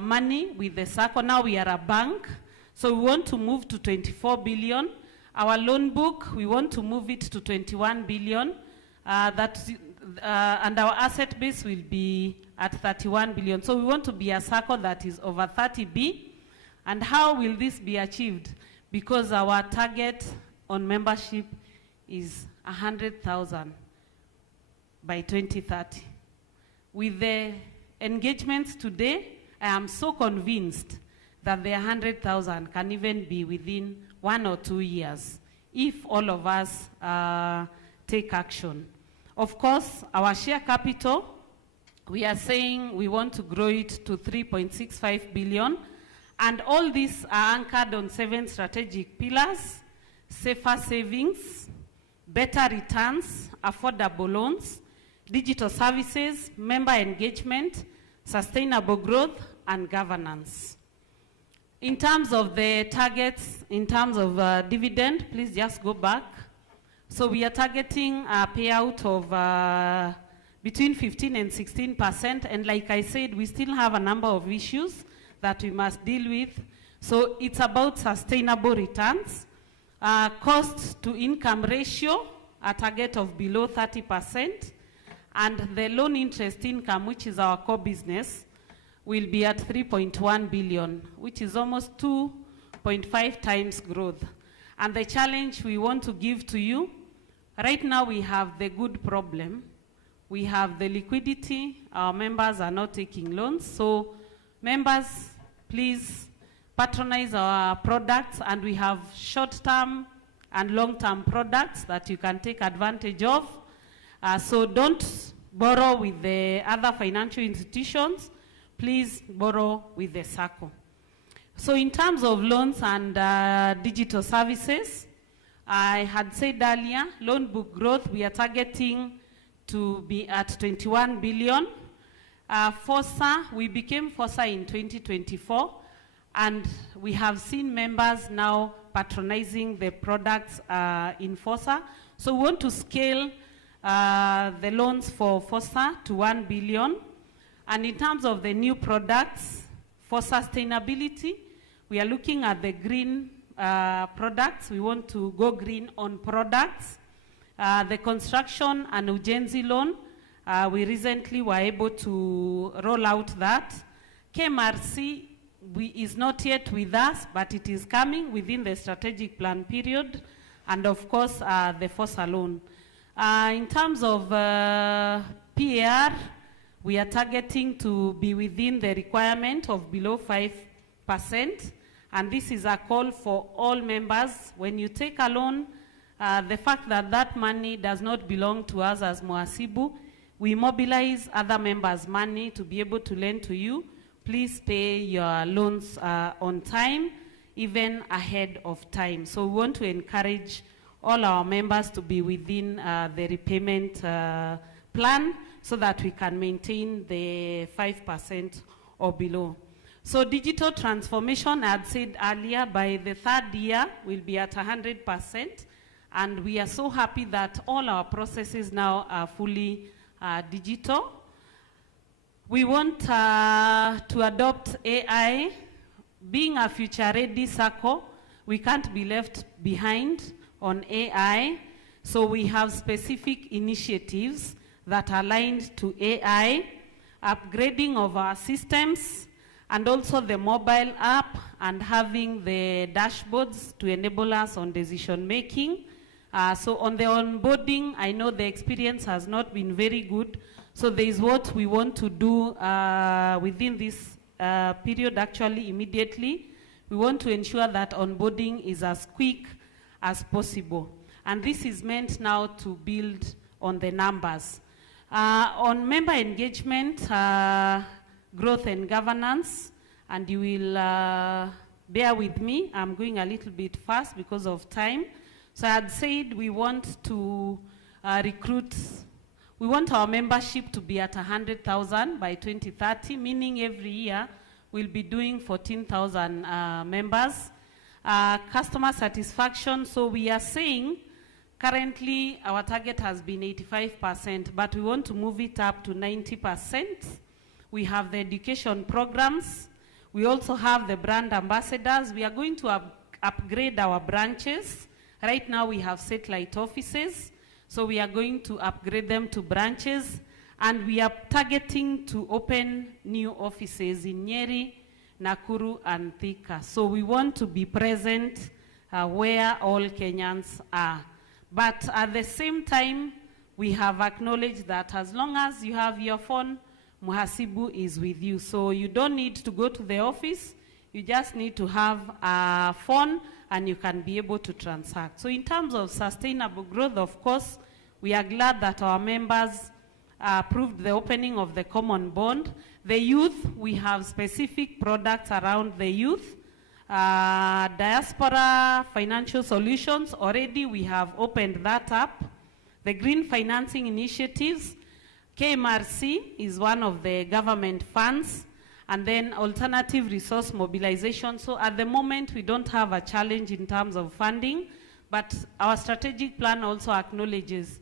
money with the Sacco. Now we are a bank, so we want to move to 24 billion. Our loan book, we want to move it to 21 billion. And our asset base will be at 31 billion. So we want to be a Sacco that is over 30 B. And how will this be achieved? Because our target on membership is 100,000 by 2030. With the engagements today, I am so convinced that the 100,000 can even be within 1 or 2 years if all of us take action. Of course, our share capital, we are saying we want to grow it to 3.65 billion. And all these are anchored on 7 strategic pillars: safer savings, better returns, affordable loans, digital services, member engagement, sustainable growth, and governance. In terms of the targets, in terms of dividend, please just go back. So we are targeting a payout of between 15 and 16%. And like I said, we still have a number of issues that we must deal with. So it's about sustainable returns. Cost to income ratio, a target of below 30%. And the loan interest income, which is our core business, will be at 3.1 billion, which is almost 2.5 times growth. And the challenge we want to give to you, right now we have the good problem. We have the liquidity. Our members are not taking loans. So members, please patronize our products, and we have short-term and long-term products that you can take advantage of. So don't borrow with the other financial institutions. Please borrow with the Sacco. So in terms of loans and digital services, I had said earlier, loan book growth, we are targeting to be at 21 billion. FOSA, we became FOSA in 2024, and we have seen members now patronizing the products in FOSA. So we want to scale the loans for FOSA to 1 billion. And in terms of the new products, for sustainability, we are looking at the green products. We want to go green on products. The construction and urgency loan, we recently were able to roll out that. KMRC is not yet with us, but it is coming within the strategic plan period, and of course the FOSA loan. In terms of PAR, we are targeting to be within the requirement of below 5%, and this is a call for all members. When you take a loan, the fact that that money does not belong to us as Mhasibu, we mobilize other members' money to be able to lend to you. Please pay your loans on time, even ahead of time. So we want to encourage all our members to be within the repayment plan so that we can maintain the 5% or below. So digital transformation, I had said earlier, by the third year, we'll be at 100%. And we are so happy that all our processes now are fully digital. We want to adopt AI. Being a future-ready Sacco, we can't be left behind on AI. So we have specific initiatives that are aligned to AI, upgrading of our systems, and also the mobile app, and having the dashboards to enable us on decision-making. So on the onboarding, I know the experience has not been very good. So there is what we want to do within this period, actually immediately. We want to ensure that onboarding is as quick as possible. And this is meant now to build on the numbers. On member engagement, growth and governance, and you will bear with me, I'm going a little bit fast because of time. So I had said we want to recruit. We want our membership to be at 100,000 by 2030, meaning every year we'll be doing 14,000 members. Customer satisfaction, so we are saying currently our target has been 85%, but we want to move it up to 90%. We have the education programs. We also have the brand ambassadors. We are going to upgrade our branches. Right now we have satellite offices. So we are going to upgrade them to branches, and we are targeting to open new offices in Nyeri, Nakuru, and Thika. So we want to be present where all Kenyans are. But at the same time, we have acknowledged that as long as you have your phone, Mhasibu is with you. So you don't need to go to the office. You just need to have a phone, and you can be able to transact. So in terms of sustainable growth, of course, we are glad that our members approved the opening of the common bond. The youth, we have specific products around the youth. Diaspora financial solutions, already we have opened that up. The green financing initiatives, KMRC is one of the government funds. And then alternative resource mobilization. So at the moment, we don't have a challenge in terms of funding, but our strategic plan also acknowledges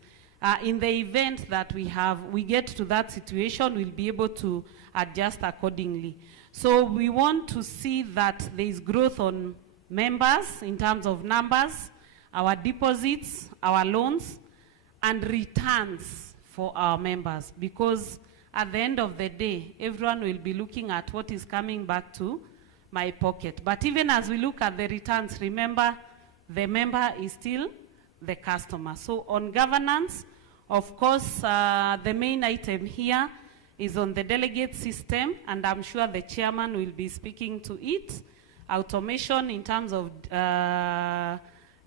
in the event that we get to that situation, we'll be able to adjust accordingly. So we want to see that there is growth on members in terms of numbers, our deposits, our loans, and returns for our members, because at the end of the day, everyone will be looking at what is coming back to my pocket. But even as we look at the returns, remember, the member is still the customer. So on governance, of course, the main item here is on the delegate system, and I'm sure the chairman will be speaking to it. Automation in terms of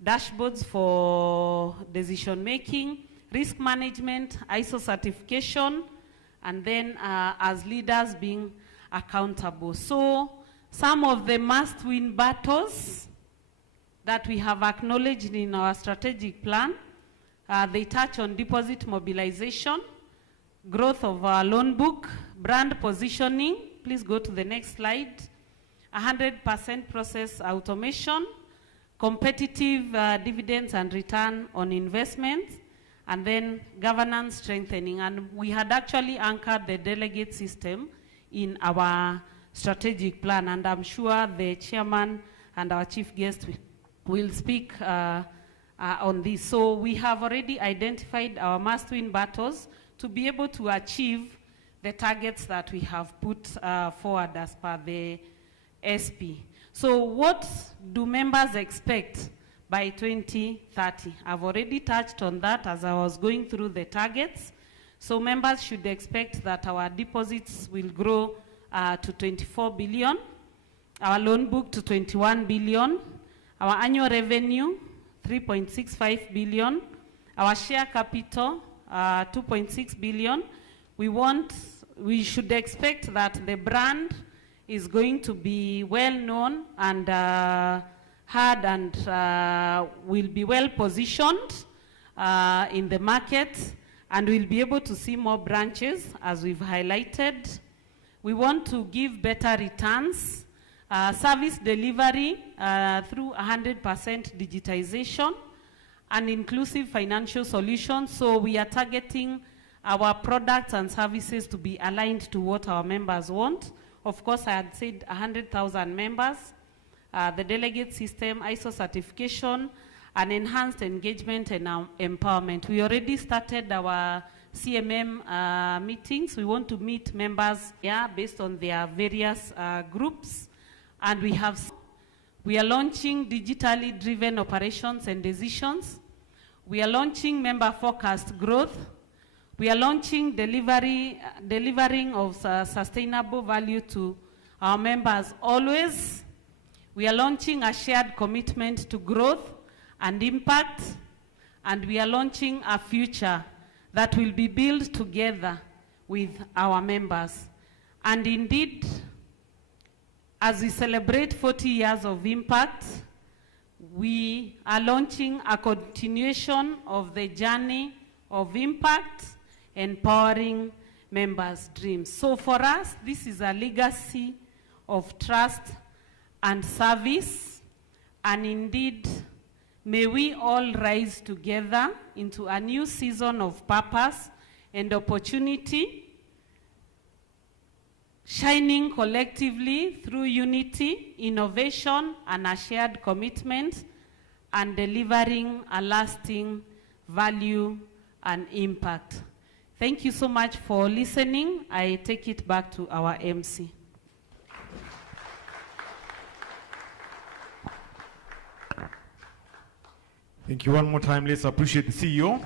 dashboards for decision making, risk management, ISO certification, and then as leaders being accountable. So some of the must-win battles that we have acknowledged in our strategic plan, they touch on deposit mobilization, growth of our loan book, brand positioning. Please go to the next slide. 100% process automation, competitive dividends and return on investments, and then governance strengthening. And we had actually anchored the delegate system in our strategic plan, and I'm sure the chairman and our chief guest will speak on this. So we have already identified our must-win battles to be able to achieve the targets that we have put forward as per the SP. So what do members expect by 2030? I've already touched on that as I was going through the targets. So members should expect that our deposits will grow to 24 billion, our loan book to 21 billion, our annual revenue 3.65 billion, our share capital 2.6 billion. We should expect that the brand is going to be well known and heard and will be well positioned in the market, and we'll be able to see more branches as we've highlighted. We want to give better returns, service delivery through 100% digitization and inclusive financial solutions. So we are targeting our products and services to be aligned to what our members want. Of course, I had said 100,000 members, the delegate system, ISO certification, and enhanced engagement and empowerment. We already started our CMM meetings. We want to meet members based on their various groups. And we are launching digitally driven operations and decisions. We are launching member-focused growth. We are launching delivering of sustainable value to our members always. We are launching a shared commitment to growth and impact, and we are launching a future that will be built together with our members. And indeed, as we celebrate 40 years of impact, we are launching a continuation of the journey of impact, empowering members' dreams. So for us, this is a legacy of trust and service, and indeed, may we all rise together into a new season of purpose and opportunity, shining collectively through unity, innovation, and a shared commitment, and delivering a lasting value and impact. Thank you so much for listening. I take it back to our MC. Thank you one more time. Let's appreciate the CEO.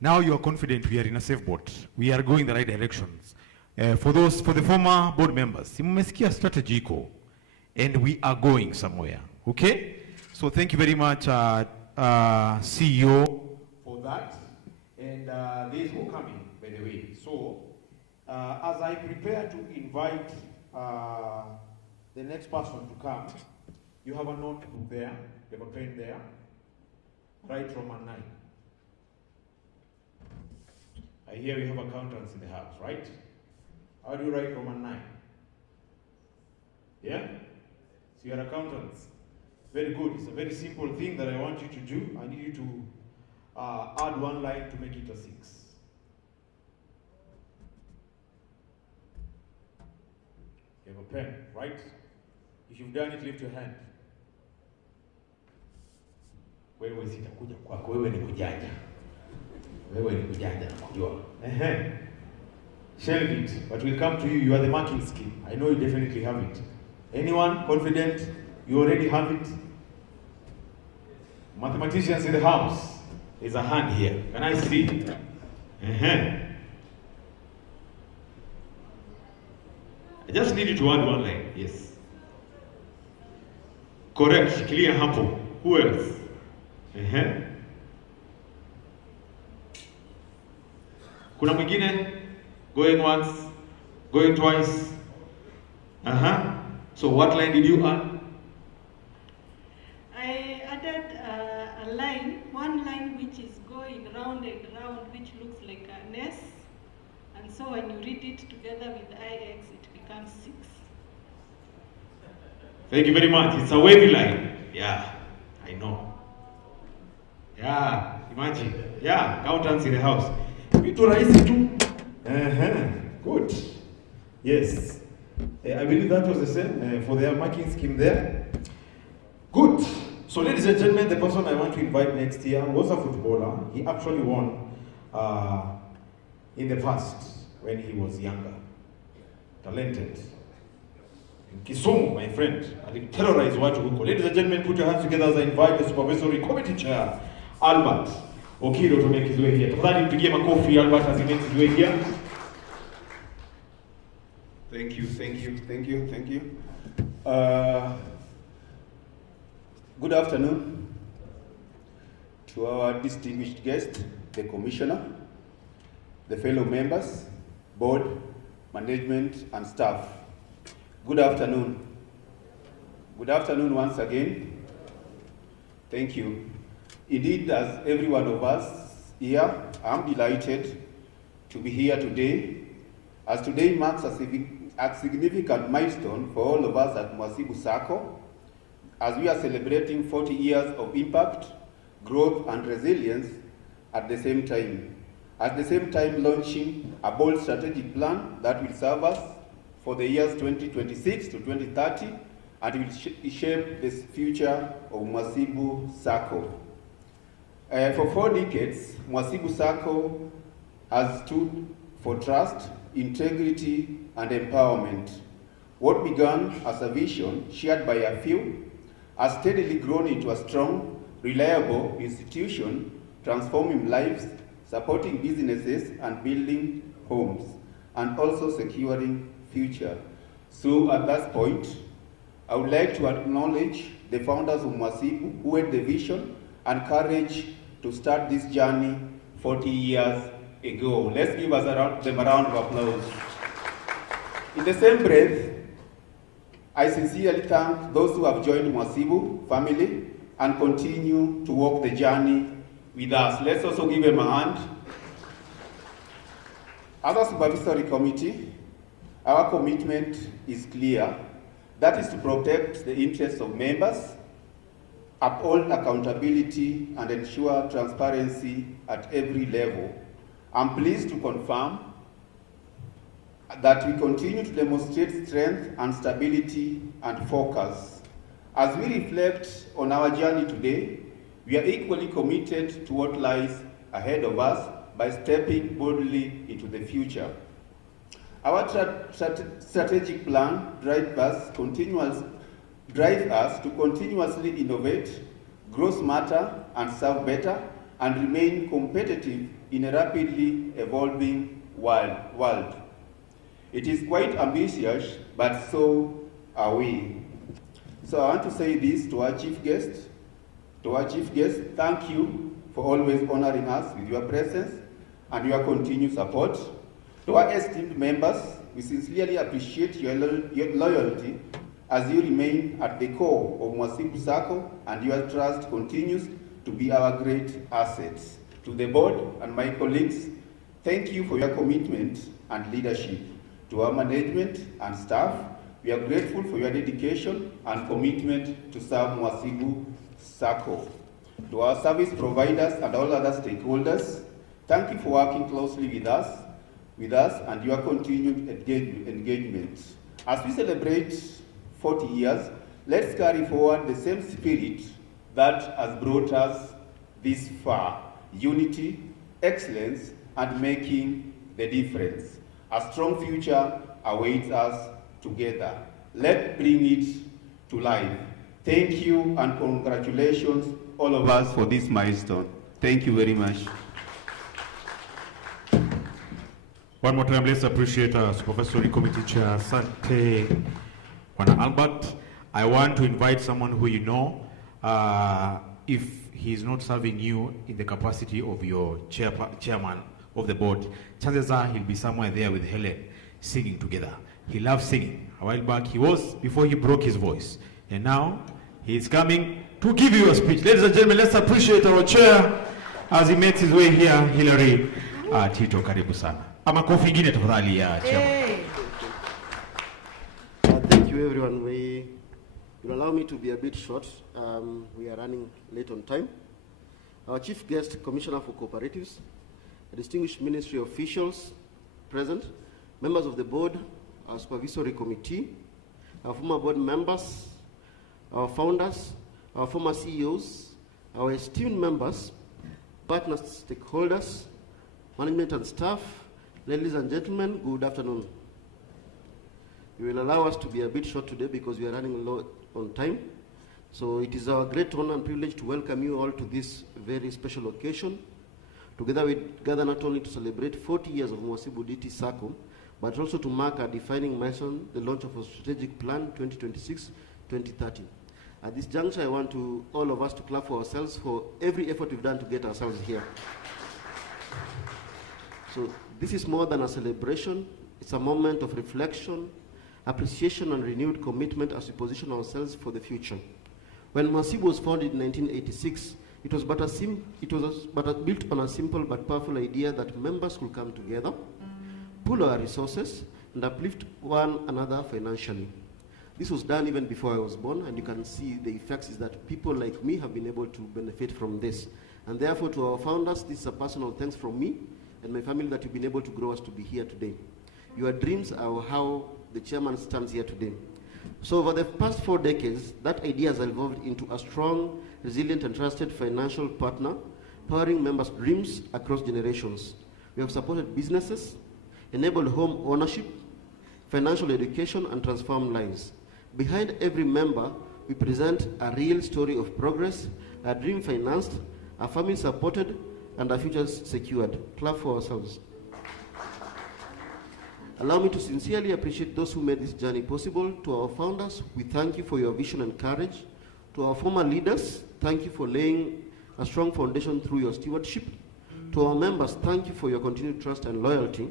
Now you are confident we are in a safe boat. We are going the right directions. For the former board members, mmesikia strategy iko, and we are going somewhere. Okay? So thank you very much, CEO, for that. And there is more coming, by the way. So as I prepare to invite the next person to come, you have a notebook there, you have a pen there. Write Roman 9. I hear we have accountants in the house, right? How do you write Roman 9? Yeah? So you're accountants. Very good. It's a very simple thing that I want you to do. I need you to add one line to make it a 6. You have a pen, right? If you've done it, lift your hand. Wewe sitakuja kwako, wewe ni kujanja. Wewe ni kujanja na kujua. Shelve it, but we'll come to you. You are the marking scheme. I know you definitely have it. Anyone confident you already have it? Mathematicians in the house. There's a hand here. Can I see? I just need you to add one line. Yes. Correct. Clear hapo. Who else? Kuna mwingine? Going once, going twice. So what line did you add? I added a line, one line which is going round and round, which looks like an S. And so when you read it together with IX, it becomes 6. Thank you very much. It's a wavy line. Yeah, I know. Yeah, imagine. Yeah, accountants in the house. Vitu rahisi tu. Good. Yes. I believe that was the same for their marking scheme there. Good. So ladies and gentlemen, the person I want to invite next year was a footballer. He actually won in the past when he was younger. Talented. In Kisumu, my friend, terrorize watu huko. Ladies and gentlemen, put your hands together as I invite the supervisory committee chair, Albert Okiro, to make his way here. Tafadhali mpigie makofi Albert as he makes his way here. Thank you. Good afternoon to our distinguished guest, the commissioner, the fellow members, board, management, and staff. Good afternoon. Good afternoon once again. Thank you. Indeed, as every one of us here, I'm delighted to be here today, as today marks a significant milestone for all of us at Mhasibu Sacco, as we are celebrating 40 years of impact, growth, and resilience at the same time. At the same time, launching a bold strategic plan that will serve us for the years 2026 to 2030, and will shape the future of Mhasibu Sacco. For 4 decades, Mhasibu Sacco has stood for trust, integrity, and empowerment. What began as a vision shared by a few has steadily grown into a strong, reliable institution, transforming lives, supporting businesses, and building homes, and also securing future. So at that point, I would like to acknowledge the founders of Mhasibu who had the vision and courage to start this journey 40 years ago. Let's give them a round of applause. In the same breath, I sincerely thank those who have joined Mhasibu family and continue to walk the journey with us. Let's also give them a hand. As a supervisory committee, our commitment is clear. That is to protect the interests of members, uphold accountability, and ensure transparency at every level. I'm pleased to confirm that we continue to demonstrate strength and stability and focus. As we reflect on our journey today, we are equally committed to what lies ahead of us by stepping boldly into the future. Our strategic plan drives us to continuously innovate, grow smarter, and serve better, and remain competitive in a rapidly evolving world. It is quite ambitious, but so are we. So I want to say this to our chief guest. Thank you for always honoring us with your presence and your continued support. To our esteemed members, we sincerely appreciate your loyalty as you remain at the core of Mhasibu Sacco, and your trust continues to be our great assets. To the board and my colleagues, thank you for your commitment and leadership. To our management and staff, we are grateful for your dedication and commitment to serve Mhasibu Sacco. To our service providers and all other stakeholders, thank you for working closely with us and your continued engagement. As we celebrate 40 years, let's carry forward the same spirit that has brought us this far: unity, excellence, and making the difference. A strong future awaits us together. Let's bring it to life. Thank you and congratulations, all of us, for this milestone. Thank you very much. One more time, let's appreciate our Supervisory Committee Chair, Sante Wana Albert. I want to invite someone who you know, if he's not serving you in the capacity of your chairman of the board, chances are he'll be somewhere there with Helen singing together. He loves singing. A while back he was, before he broke his voice. And now he's coming to give you a speech. Ladies and gentlemen, let's appreciate our chair as he makes his way here, Hilary Tito. Karibu sana. Amakofi ingine tafadhali ya chairman. Thank you everyone. Will allow me to be a bit short. We are running late on time. our chief guest, Commissioner for Cooperatives, distinguished ministry officials present, members of the board, our supervisory committee, our former board members, our founders, our former CEOs, our esteemed members, partners, stakeholders, management and staff, ladies and gentlemen, good afternoon. You will allow us to be a bit short today because we are running low on time. So it is our great honor and privilege to welcome you all to this very special occasion. Together we gather not only to celebrate 40 years of Mhasibu Sacco, but also to mark a defining milestone, the launch of a strategic plan 2026-2030. At this juncture, I want to all of us to clap for ourselves for every effort we've done to get ourselves here. So this is more than a celebration. It's a moment of reflection, appreciation, and renewed commitment as we position ourselves for the future. When Mhasibu was founded in 1986, it was built on a simple but powerful idea that members could come together, pool our resources, and uplift one another financially. This was done even before I was born, and you can see the effects is that people like me have been able to benefit from this. And therefore, to our founders, this is a personal thanks from me and my family that you've been able to grow us to be here today. Your dreams are how the chairman stands here today. So over the past 4 decades, that idea has evolved into a strong, resilient, and trusted financial partner, powering members' dreams across generations. We have supported businesses, enabled home ownership, financial education, and transformed lives. Behind every member, we present a real story of progress, a dream financed, a family supported, and our future secured. Clap for ourselves. Allow me to sincerely appreciate those who made this journey possible. To our founders, we thank you for your vision and courage. To our former leaders, thank you for laying a strong foundation through your stewardship. To our members, thank you for your continued trust and loyalty.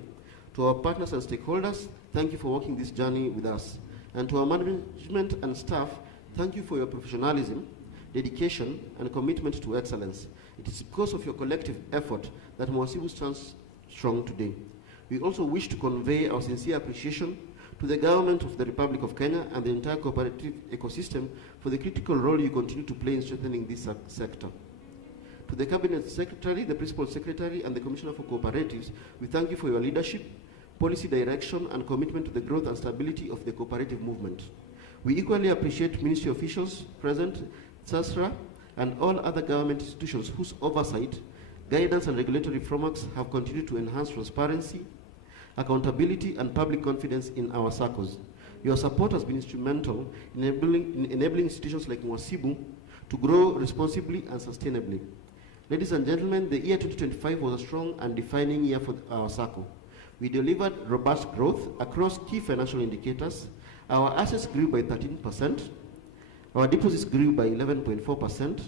To our partners and stakeholders, thank you for walking this journey with us. And to our management and staff, thank you for your professionalism, dedication, and commitment to excellence. It is because of your collective effort that Mhasibu stands strong today. We also wish to convey our sincere appreciation to the government of the Republic of Kenya and the entire cooperative ecosystem for the critical role you continue to play in strengthening this sector. To the Cabinet Secretary, the Principal Secretary, and the Commissioner for Cooperatives, we thank you for your leadership, policy direction, and commitment to the growth and stability of the cooperative movement. We equally appreciate ministry officials present, SASRA, and all other government institutions whose oversight, guidance, and regulatory frameworks have continued to enhance transparency, accountability, and public confidence in our SACCOs. Your support has been instrumental in enabling institutions like Mhasibu to grow responsibly and sustainably. Ladies and gentlemen, the year 2025 was a strong and defining year for our SACCO. We delivered robust growth across key financial indicators. Our assets grew by 13%, our deposits grew by 11.4%,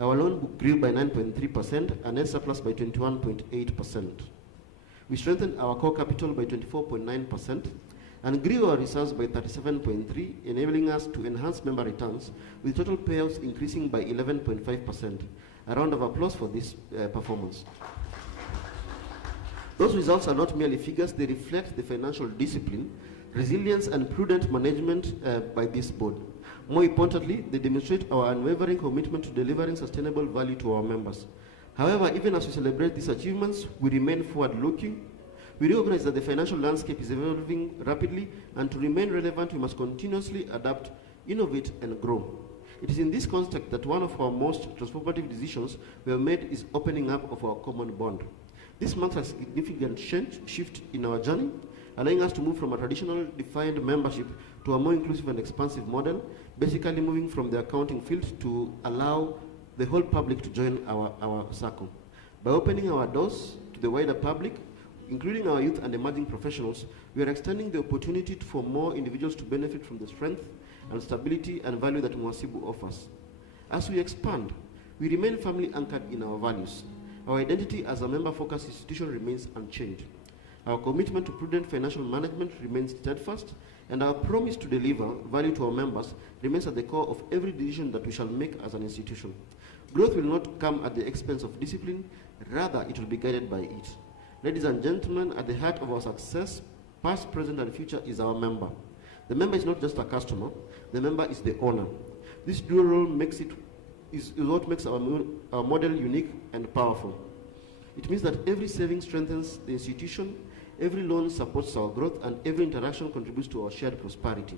our loan book grew by 9.3%, and net surplus by 21.8%. We strengthened our core capital by 24.9% and grew our reserves by 37.3%, enabling us to enhance member returns, with total payouts increasing by 11.5%. A round of applause for this performance. Those results are not merely figures, they reflect the financial discipline, resilience, and prudent management by this board. More importantly, they demonstrate our unwavering commitment to delivering sustainable value to our members. However, even as we celebrate these achievements, we remain forward-looking. We recognize that the financial landscape is evolving rapidly, and to remain relevant, we must continuously adapt, innovate, and grow. It is in this context that one of our most transformative decisions we have made is opening up of our common bond. This marks a significant shift in our journey, allowing us to move from a traditional defined membership to a more inclusive and expansive model, basically moving from the accounting field to allow the whole public to join our SACCO. By opening our doors to the wider public, including our youth and emerging professionals, we are extending the opportunity for more individuals to benefit from the strength and stability and value that Mhasibu offers. As we expand, we remain firmly anchored in our values. Our identity as a member-focused institution remains unchanged. Our commitment to prudent financial management remains steadfast, and our promise to deliver value to our members remains at the core of every decision that we shall make as an institution. Growth will not come at the expense of discipline, rather it will be guided by it. Ladies and gentlemen, at the heart of our success, past, present, and future, is our member. The member is not just a customer, the member is the owner. This dual role makes it is what makes our model unique and powerful. It means that every saving strengthens the institution, every loan supports our growth, and every interaction contributes to our shared prosperity.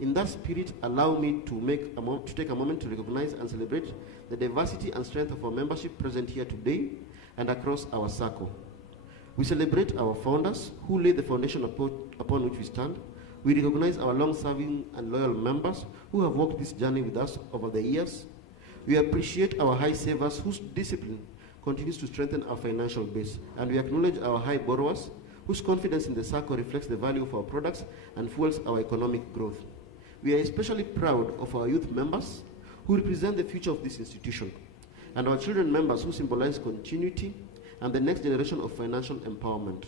In that spirit, allow me to take a moment to recognize and celebrate the diversity and strength of our membership present here today and across our Sacco. We celebrate our founders who laid the foundation upon which we stand. We recognize our long-serving and loyal members who have walked this journey with us over the years. We appreciate our high savers whose discipline continues to strengthen our financial base. And we acknowledge our high borrowers whose confidence in the Sacco reflects the value of our products and fuels our economic growth. We are especially proud of our youth members who represent the future of this institution, and our children members who symbolize continuity and the next generation of financial empowerment.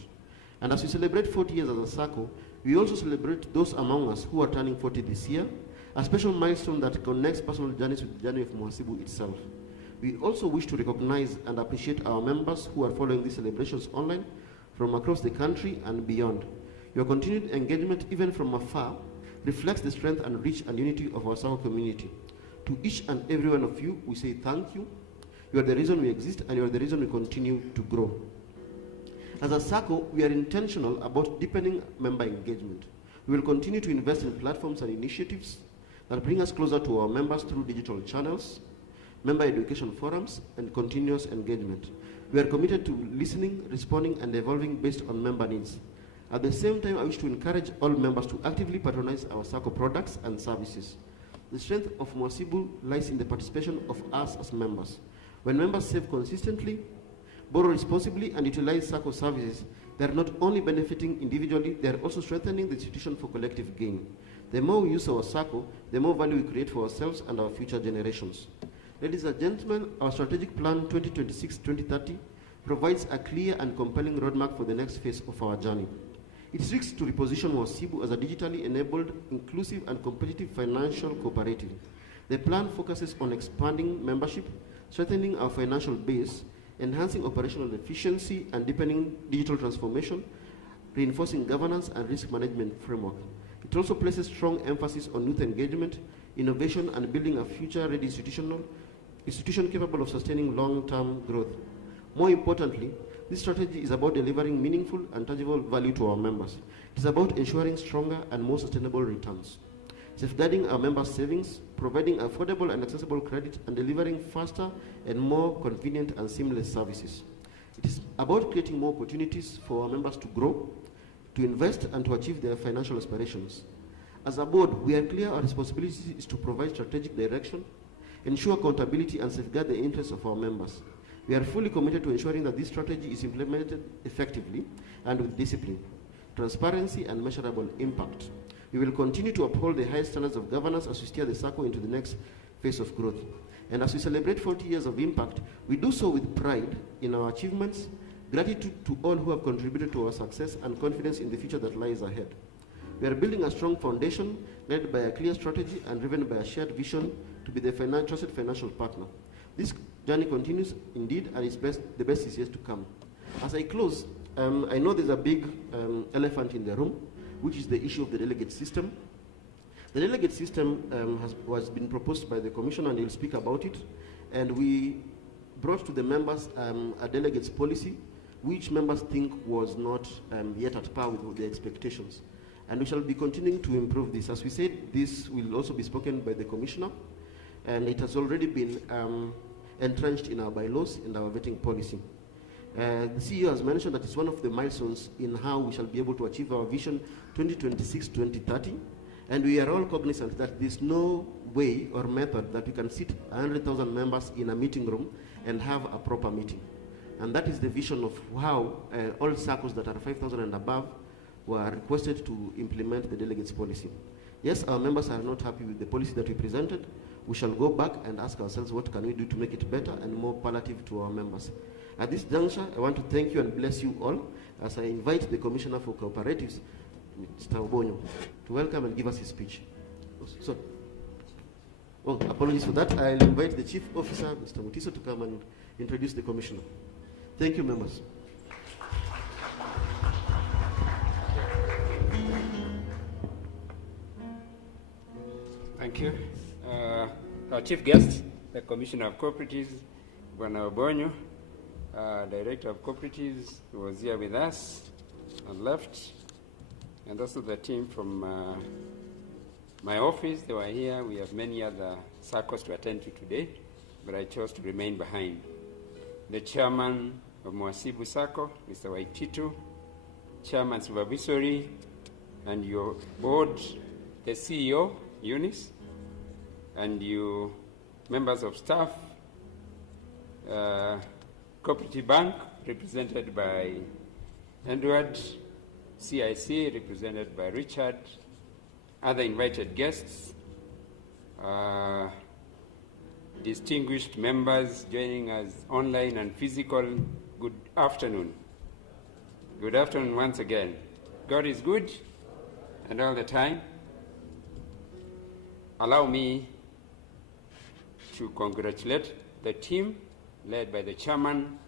And as we celebrate 40 years as a Sacco, we also celebrate those among us who are turning 40 this year, a special milestone that connects personal journeys with the journey of Mhasibu itself. We also wish to recognize and appreciate our members who are following these celebrations online from across the country and beyond. Your continued engagement, even from afar, reflects the strength and reach and unity of our Sacco community. To each and every one of you, we say thank you. You are the reason we exist, and you are the reason we continue to grow. As a Sacco, we are intentional about deepening member engagement. We will continue to invest in platforms and initiatives that bring us closer to our members through digital channels, member education forums, and continuous engagement. We are committed to listening, responding, and evolving based on member needs. At the same time, I wish to encourage all members to actively patronize our Sacco products and services. The strength of Mhasibu lies in the participation of us as members. When members save consistently, borrow responsibly, and utilize Sacco services, they are not only benefiting individually, they are also strengthening the institution for collective gain. The more we use our Sacco, the more value we create for ourselves and our future generations. Ladies and gentlemen, our strategic plan 2026-2030 provides a clear and compelling roadmap for the next phase of our journey. It seeks to reposition Mhasibu as a digitally enabled, inclusive, and competitive financial cooperative. The plan focuses on expanding membership, strengthening our financial base, enhancing operational efficiency, and deepening digital transformation, reinforcing governance and risk management framework. It also places strong emphasis on youth engagement, innovation, and building a future-ready institution capable of sustaining long-term growth. More importantly, this strategy is about delivering meaningful and tangible value to our members. It is about ensuring stronger and more sustainable returns, safeguarding our members' savings, providing affordable and accessible credit, and delivering faster and more convenient and seamless services. It is about creating more opportunities for our members to grow, to invest, and to achieve their financial aspirations. As a board, we are clear our responsibility is to provide strategic direction, ensure accountability, and safeguard the interests of our members. We are fully committed to ensuring that this strategy is implemented effectively and with discipline, transparency, and measurable impact. We will continue to uphold the highest standards of governance as we steer the Sacco into the next phase of growth. And as we celebrate 40 years of impact, we do so with pride in our achievements, gratitude to all who have contributed to our success, and confidence in the future that lies ahead. We are building a strong foundation led by a clear strategy and driven by a shared vision to be the trusted financial partner. This journey continues indeed, and the best is yet to come. As I close, I know there's a big elephant in the room, which is the issue of the delegate system. The delegate system was been proposed by the Commission, and he'll speak about it. And we brought to the members a delegates policy, which members think was not yet at par with their expectations. And we shall be continuing to improve this. As we said, this will also be spoken by the Commissioner, and it has already been entrenched in our bylaws and our vetting policy. The CEO has mentioned that it's one of the milestones in how we shall be able to achieve our vision 2026-2030, and we are all cognizant that there's no way or method that we can sit 100,000 members in a meeting room and have a proper meeting. And that is the vision of how all circles that are 5,000 and above were requested to implement the delegates policy. Yes, our members are not happy with the policy that we presented. We shall go back and ask ourselves what can we do to make it better and more palliative to our members. At this juncture, I want to thank you and bless you all as I invite the Commissioner for Cooperatives, Mr. Obonyo, to welcome and give us his speech. So, apologies for that. I'll invite the Chief Officer, Mr. Mutiso, to come and introduce the Commissioner. Thank you, members. Thank you. Our chief guest, the Commissioner of Cooperatives, Bwana Obonyo, Director of Cooperatives, who was here with us and left, and also the team from my office, they were here. We have many other circles to attend to today, but I chose to remain behind. The chairman of Mhasibu Sacco, Mr. Waititu, Chairman Supervisory, and your board, the CEO, Eunice, and you members of staff, Cooperative Bank, represented by Edward, CIC, represented by Richard, other invited guests, distinguished members joining us online and physical, good afternoon. Good afternoon once again. God is good, and all the time. Allow me to congratulate the team led by the chairman,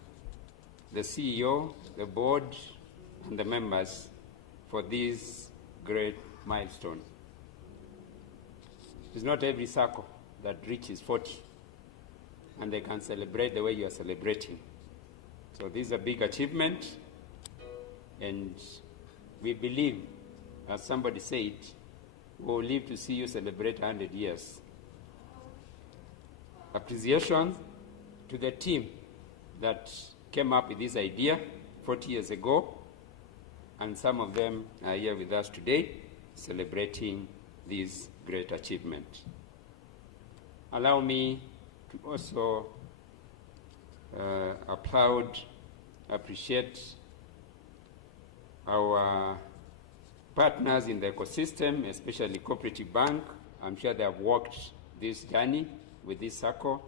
the CEO, the board, and the members for this great milestone. It's not every circle that reaches 40, and they can celebrate the way you are celebrating. So this is a big achievement, and we believe, as somebody said, we'll live to see you celebrate 100 years. Appreciation to the team that came up with this idea 40 years ago, and some of them are here with us today celebrating this great achievement. Allow me to also applaud, appreciate our partners in the ecosystem, especially Cooperative Bank. I'm sure they have walked this journey with this circle.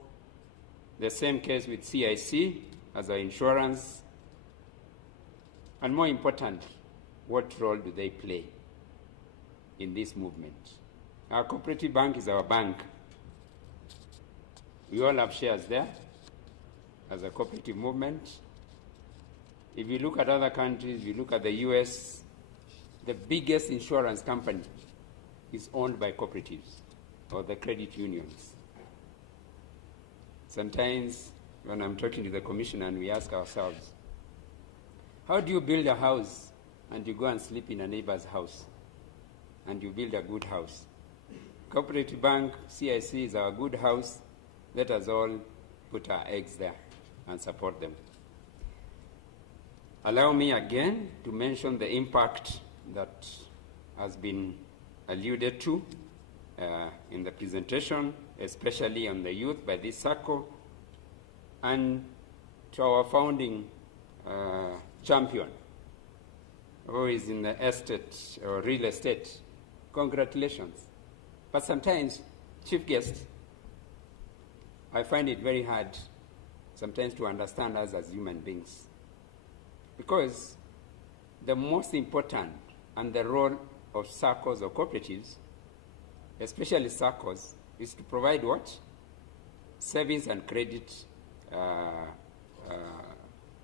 The same case with CIC as our insurance. And more importantly, what role do they play in this movement? Our Cooperative Bank is our bank. We all have shares there as a cooperative movement. If you look at other countries, you look at the US, the biggest insurance company is owned by cooperatives or the credit unions. Sometimes when I'm talking to the commissioner and we ask ourselves, how do you build a house and you go and sleep in a neighbor's house and you build a good house? Cooperative Bank, CIC is our good house. Let us all put our eggs there and support them. Allow me again to mention the impact that has been alluded to in the presentation, especially on the youth by this circle, and to our founding champion, who is in the estate or real estate. Congratulations. But sometimes, chief guest, I find it very hard sometimes to understand us as human beings. Because the most important and the role of circles or cooperatives, especially circles, is to provide what? Savings and credit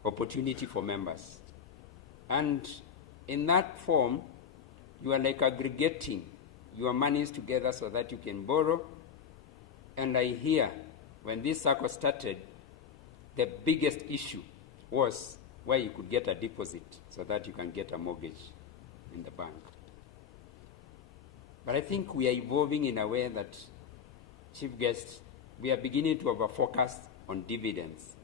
opportunity for members. And in that form, you are like aggregating your monies together so that you can borrow. And I hear when this circle started, the biggest issue was where you could get a deposit so that you can get a mortgage in the bank. But I think we are evolving in a way that, chief guest, we are beginning to over-focus on dividends.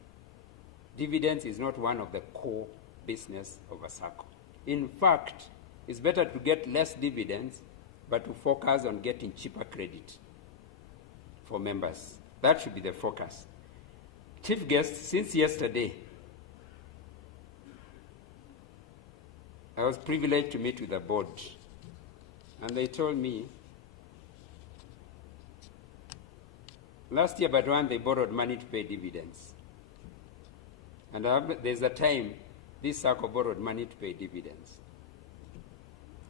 Dividends is not one of the core business of a circle. In fact, it's better to get less dividends, but to focus on getting cheaper credit for members. That should be the focus. Chief guest, since yesterday, I was privileged to meet with the board, and they told me last year, but one, they borrowed money to pay dividends. And there's a time this circle borrowed money to pay dividends.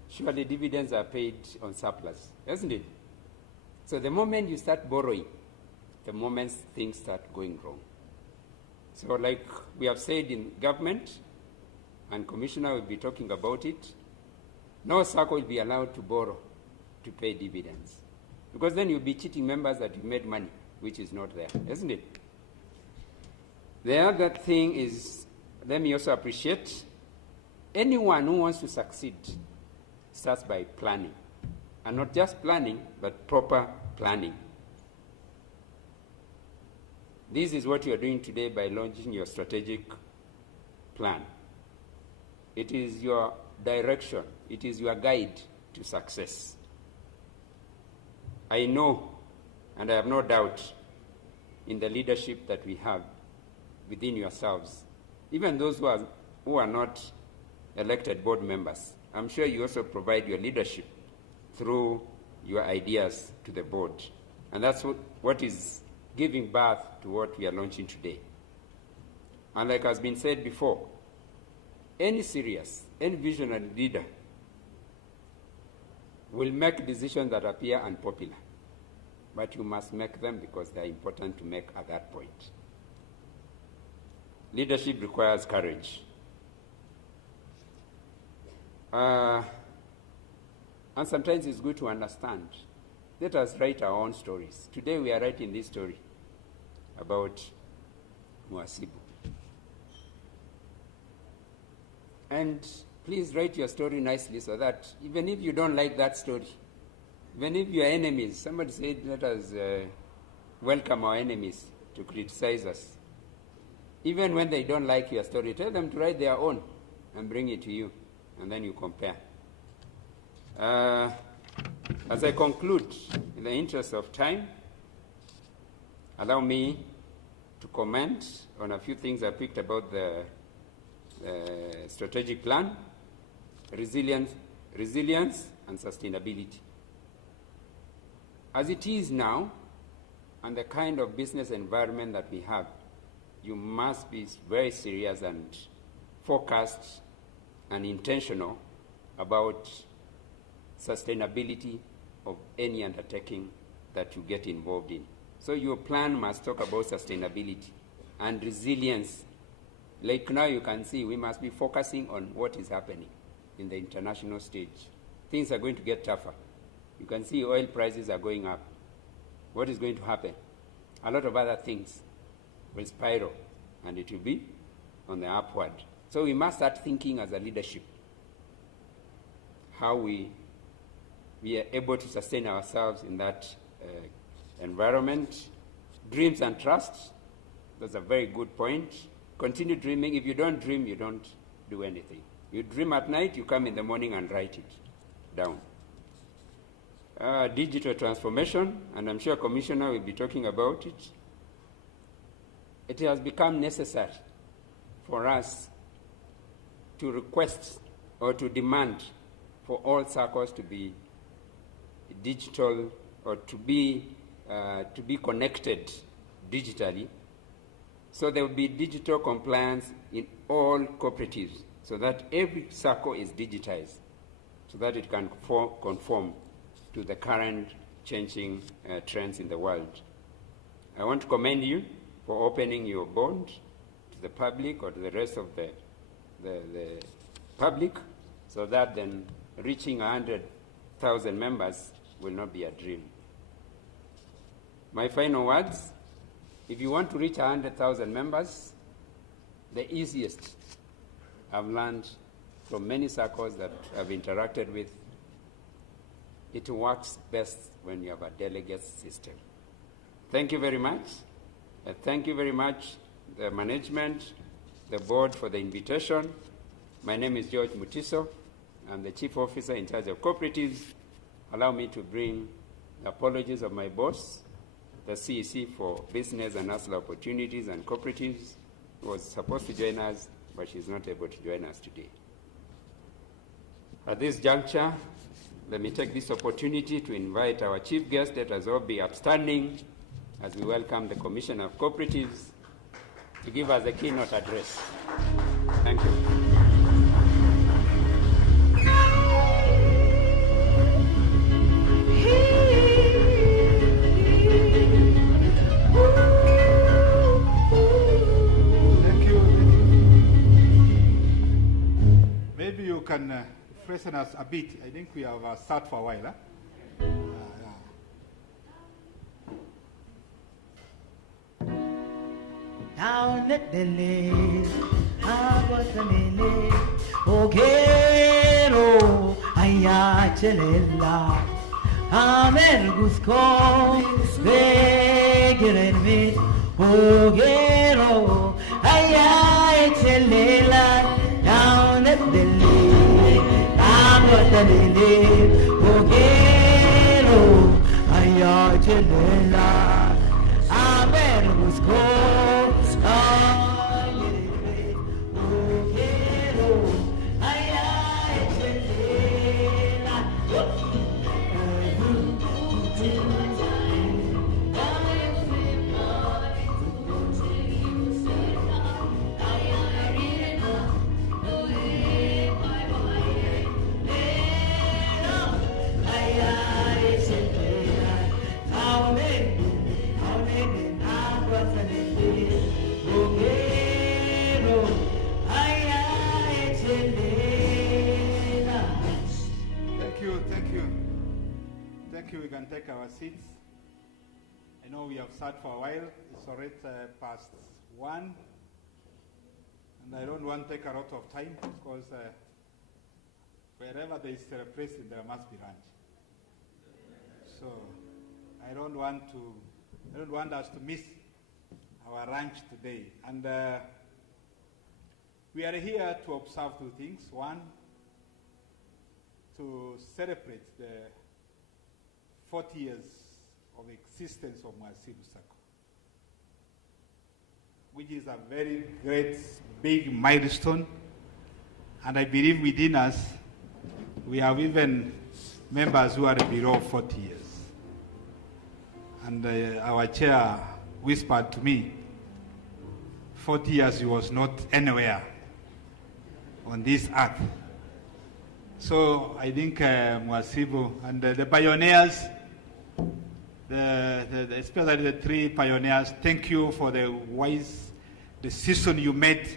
Surely dividends are paid on surplus, isn't it? So the moment you start borrowing, the moment things start going wrong. So like we have said in government, and Commissioner will be talking about it, no circle will be allowed to borrow to pay dividends. Because then you'll be cheating members that you made money. which is not there, isn't it? The other thing is, let me also appreciate anyone who wants to succeed starts by planning. And not just planning, but proper planning. This is what you are doing today by launching your strategic plan. It is your direction. It is your guide to success. I know, and I have no doubt in the leadership that we have within yourselves, even those who are not elected board members. I'm sure you also provide your leadership through your ideas to the board. And that's what is giving birth to what we are launching today. And like has been said before, any serious, any visionary leader will make decisions that appear unpopular. But you must make them because they're important to make at that point. Leadership requires courage. And sometimes it's good to understand. Let us write our own stories. Today we are writing this story about Mhasibu. And please write your story nicely so that even if you don't like that story, even if you are enemies, somebody said, let us welcome our enemies to criticize us. Even when they don't like your story, tell them to write their own and bring it to you, and then you compare. As I conclude, in the interest of time, allow me to comment on a few things I picked about the strategic plan, resilience and sustainability. As it is now, and the kind of business environment that we have, you must be very serious and focused and intentional about sustainability of any undertaking that you get involved in. So your plan must talk about sustainability and resilience. Like now you can see, we must be focusing on what is happening in the international stage. Things are going to get tougher. You can see oil prices are going up. What is going to happen? A lot of other things will spiral, and it will be on the upward. So we must start thinking as a leadership how we are able to sustain ourselves in that environment. Dreams and trust, that's a very good point. Continue dreaming. If you don't dream, you don't do anything. You dream at night, you come in the morning and write it down. Digital transformation, and I'm sure Commissioner will be talking about it. It has become necessary for us to request or to demand for all circles to be digital or to be connected digitally. So there will be digital compliance in all cooperatives so that every circle is digitized so that it can conform to the current changing trends in the world. I want to commend you for opening your bond to the public or to the rest of the public so that then reaching 100,000 members will not be a dream. My final words, if you want to reach 100,000 members, the easiest I've learned from many circles that I've interacted with, it works best when you have a delegate system. Thank you very much. Thank you very much, the management, the board, for the invitation. My name is George Mutiso. I'm the Chief Officer in charge of cooperatives. Allow me to bring the apologies of my boss, the CEC for Business and Hustler Opportunities and Cooperatives, who was supposed to join us, but she's not able to join us today. At this juncture, let me take this opportunity to invite our chief guest. Let us all be upstanding as we welcome the Commissioner of Cooperatives to give us a keynote address. Thank you. Maybe you can freshen us a bit. I think we have sat for a while. Yaunetele, Abatanele, Ogero, Ayachelela, Amergusco, Begerenmit, Ogero, Ayachelela, Yaunetele, Abatanele, Ogero, Ayachelela, Amergusco. Thank you. We can take our seats. I know we have sat for a while. It's already past 1. And I don't want to take a lot of time because wherever there is celebration, there must be lunch. So I don't want us to miss our lunch today. And we are here to observe 2 things. One, to celebrate the 40 years of existence of Mhasibu Sacco, which is a very great, big milestone. And I believe within us, we have even members who are below 40 years. And our chair whispered to me, 40 years he was not anywhere on this earth. So I think Mhasibu and the pioneers, especially the 3 pioneers, thank you for the wise decision you made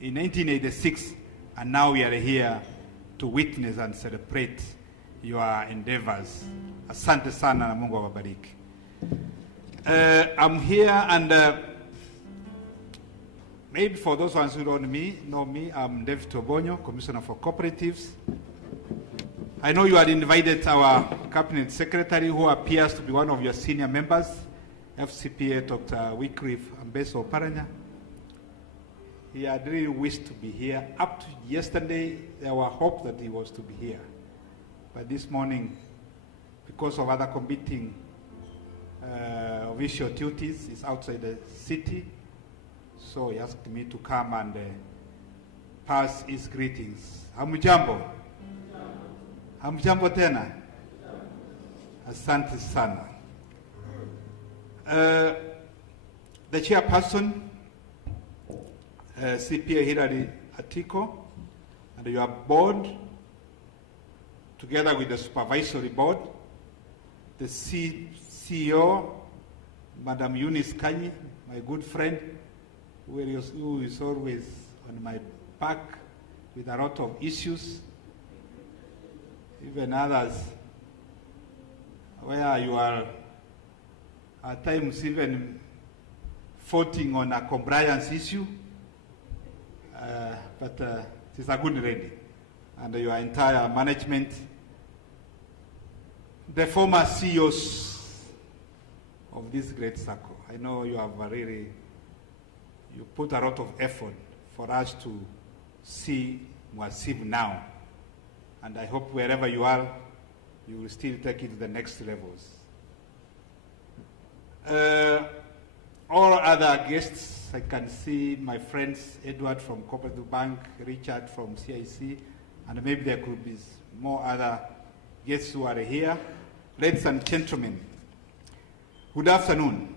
in 1986, and now we are here to witness and celebrate your endeavors. Asante sana na Mungu awabariki. I'm here and maybe for those ones who don't know me, I'm David Tobonyo, Commissioner for Cooperatives. I know you had invited our Cabinet Secretary, who appears to be one of your senior members, FCPA Dr. Wycliffe Ambeso Paranya. He had really wished to be here. Up to yesterday, there were hopes that he was to be here. But this morning, because of other competing official duties, he's outside the city. So he asked me to come and pass his greetings. Hamujambo. Hamjambo tena. Asante sana. The chairperson, CPA Hilary Atiko, and your board, together with the supervisory board, the CEO, Madam Eunice Kanyi, my good friend, who is always on my back with a lot of issues, even others, where you are at times even voting on a compliance issue, but it is a good lady, and your entire management, the former CEOs of this great circle. I know you have you put a lot of effort for us to see Mhasibu now. And I hope wherever you are, you will still take it to the next levels. All other guests, I can see my friends, Edward from Cooperative Bank, Richard from CIC, and maybe there could be more other guests who are here. Ladies and gentlemen, good afternoon.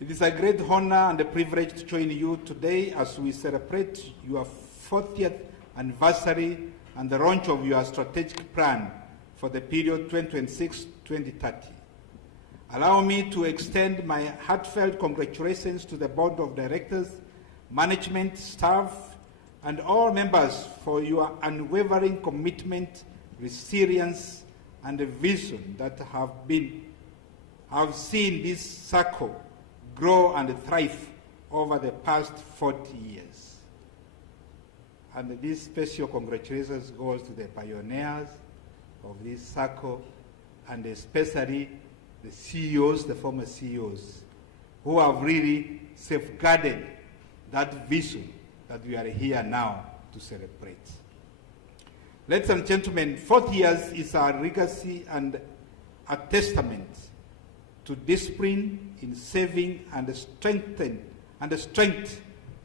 It is a great honor and a privilege to join you today as we celebrate your 40th anniversary and the launch of your strategic plan for the period 2026-2030. Allow me to extend my heartfelt congratulations to the Board of Directors, management, staff, and all members for your unwavering commitment, resilience, and the vision that have seen this circle grow and thrive over the past 40 years. And this special congratulations goes to the pioneers of this Sacco, and especially the CEOs, the former CEOs, who have really safeguarded that vision that we are here now to celebrate. Ladies and gentlemen, 40 years is our legacy and a testament to discipline in saving and the strength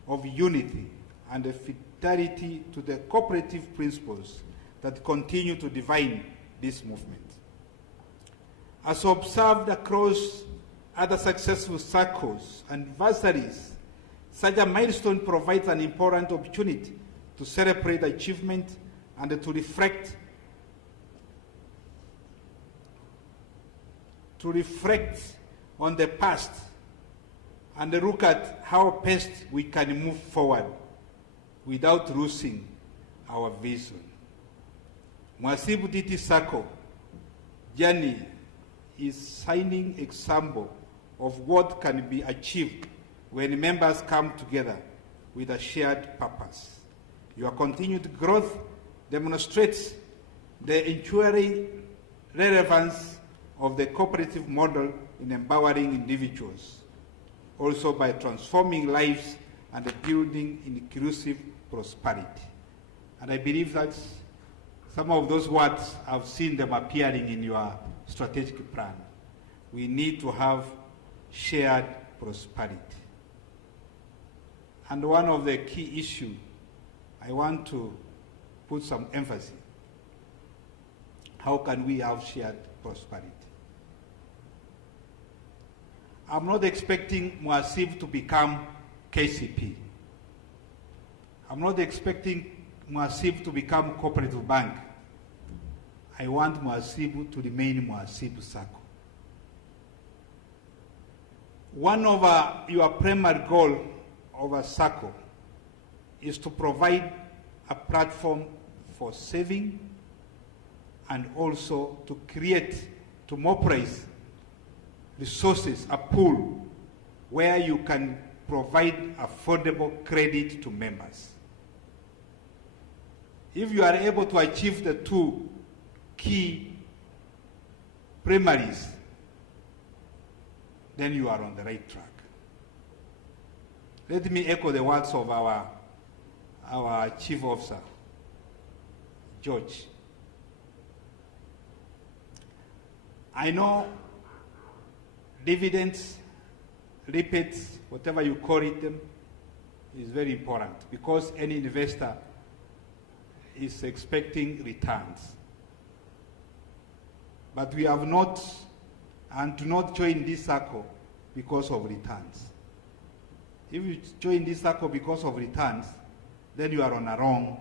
of unity and the fidelity to the cooperative principles that continue to define this movement. As observed across other successful circles and anniversaries, such a milestone provides an important opportunity to celebrate achievement and to reflect on the past and look at how best we can move forward without losing our vision. Mhasibu Sacco journey is shining example of what can be achieved when members come together with a shared purpose. Your continued growth demonstrates the enduring relevance of the cooperative model in empowering individuals, also by transforming lives and building inclusive prosperity. And I believe that some of those words, I've seen them appearing in your strategic plan. We need to have shared prosperity. And one of the key issues I want to put some emphasis, how can we have shared prosperity? I'm not expecting Mhasibu to become KCP. I'm not expecting Mhasibu to become cooperative bank. I want Mhasibu to remain Mhasibu Sacco. One of your primary goal of a Sacco is to provide a platform for saving and also to create, to mobilize resources, a pool where you can provide affordable credit to members. If you are able to achieve the two key primaries, then you are on the right track. Let me echo the words of our chief officer, George. I know dividends, rebates, whatever you call it, them, is very important because any investor is expecting returns. But we have not and do not join this circle because of returns. If you join this circle because of returns, then you are on a wrong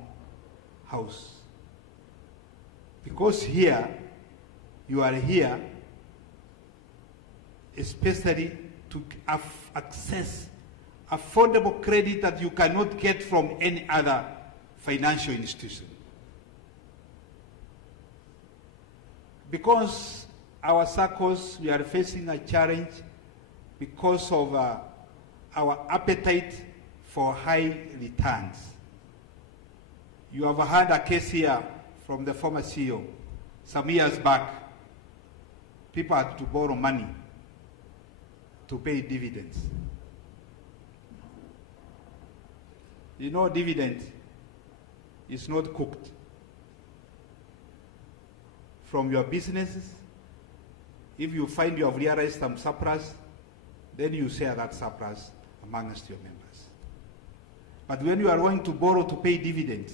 house. Because here, you are here especially to access affordable credit that you cannot get from any other financial institution. Because our circles, we are facing a challenge because of our appetite for high returns. You have had a case here from the former CEO some years back. People had to borrow money to pay dividends. You know, dividend is not cooked. From your businesses, if you find you have realized some surplus, then you share that surplus amongst your members. But when you are going to borrow to pay dividends,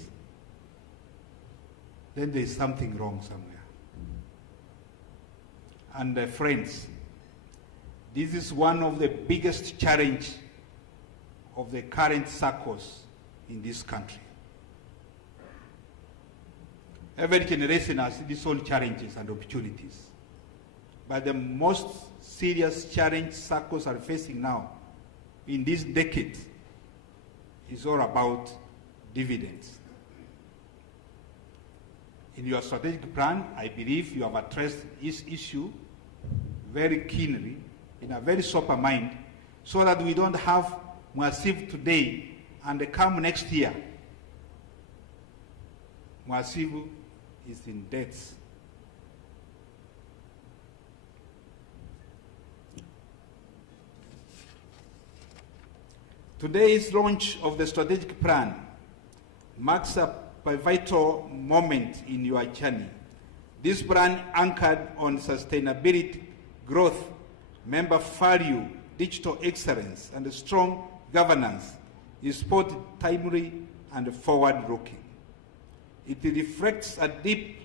then there is something wrong somewhere. And friends, this is one of the biggest challenges of the current circles in this country. Every generation has its own challenges and opportunities. But the most serious challenge circles are facing now in this decade is all about dividends. In your strategic plan, I believe you have addressed this issue very keenly, in a very sober mind, so that we don't have Mhasibu today and come next year, Mhasibu is in debt. Today's launch of the strategic plan marks a pivotal moment in your journey. This plan, anchored on sustainability, growth, member value, digital excellence, and strong governance, is both timely and forward-looking. It reflects a deep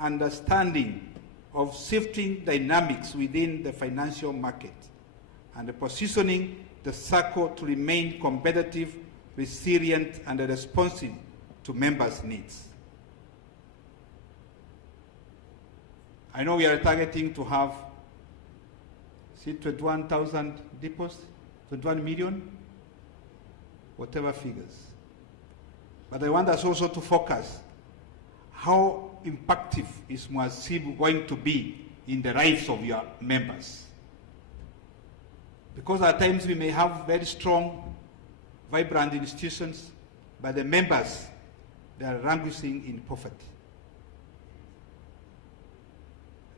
understanding of shifting dynamics within the financial market and positioning the Sacco to remain competitive, resilient, and responsive to members' needs. I know we are targeting to have 21,000 deposits, 21 million, whatever figures. But I want us also to focus how impactful is Mhasibu going to be in the lives of your members. Because at times we may have very strong, vibrant institutions, but the members, they are languishing in poverty.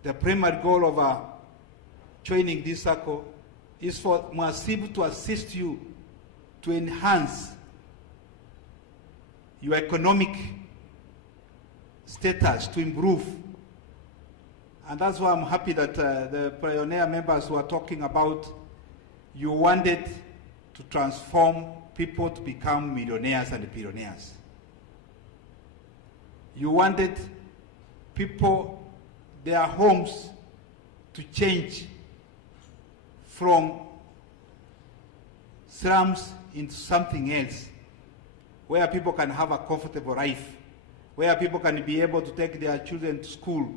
The primary goal of joining this circle is for Mhasibu to assist you to enhance your economic status, to improve. And that's why I'm happy that the pioneer members were talking about you wanted to transform people to become millionaires and billionaires. You wanted people, their homes, to change from slums into something else, where people can have a comfortable life, where people can be able to take their children to school,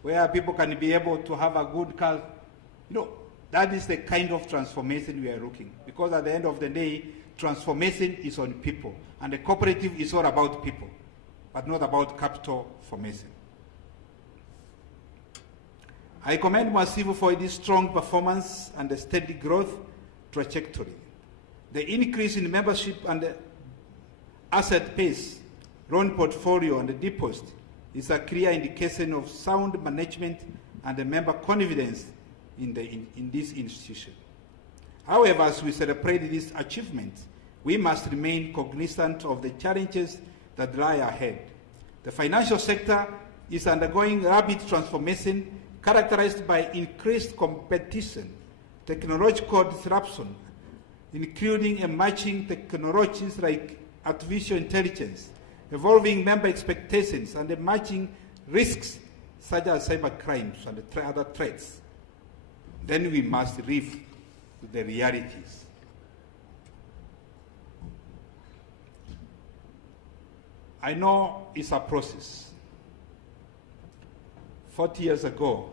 where people can be able to have a good car. You know, that is the kind of transformation we are looking. Because at the end of the day, transformation is on people. And the cooperative is all about people, but not about capital formation. I commend Mhasibu for this strong performance and the steady growth trajectory. The increase in membership and the asset base, loan portfolio, and the deposit is a clear indication of sound management and the member confidence in this institution. However, as we celebrate this achievement, we must remain cognizant of the challenges that lie ahead. The financial sector is undergoing rapid transformation characterized by increased competition, technological disruption, including emerging technologies like artificial intelligence, evolving member expectations, and emerging risks such as cyber crimes and other threats. Then we must live with the realities. I know it's a process. 40 years ago,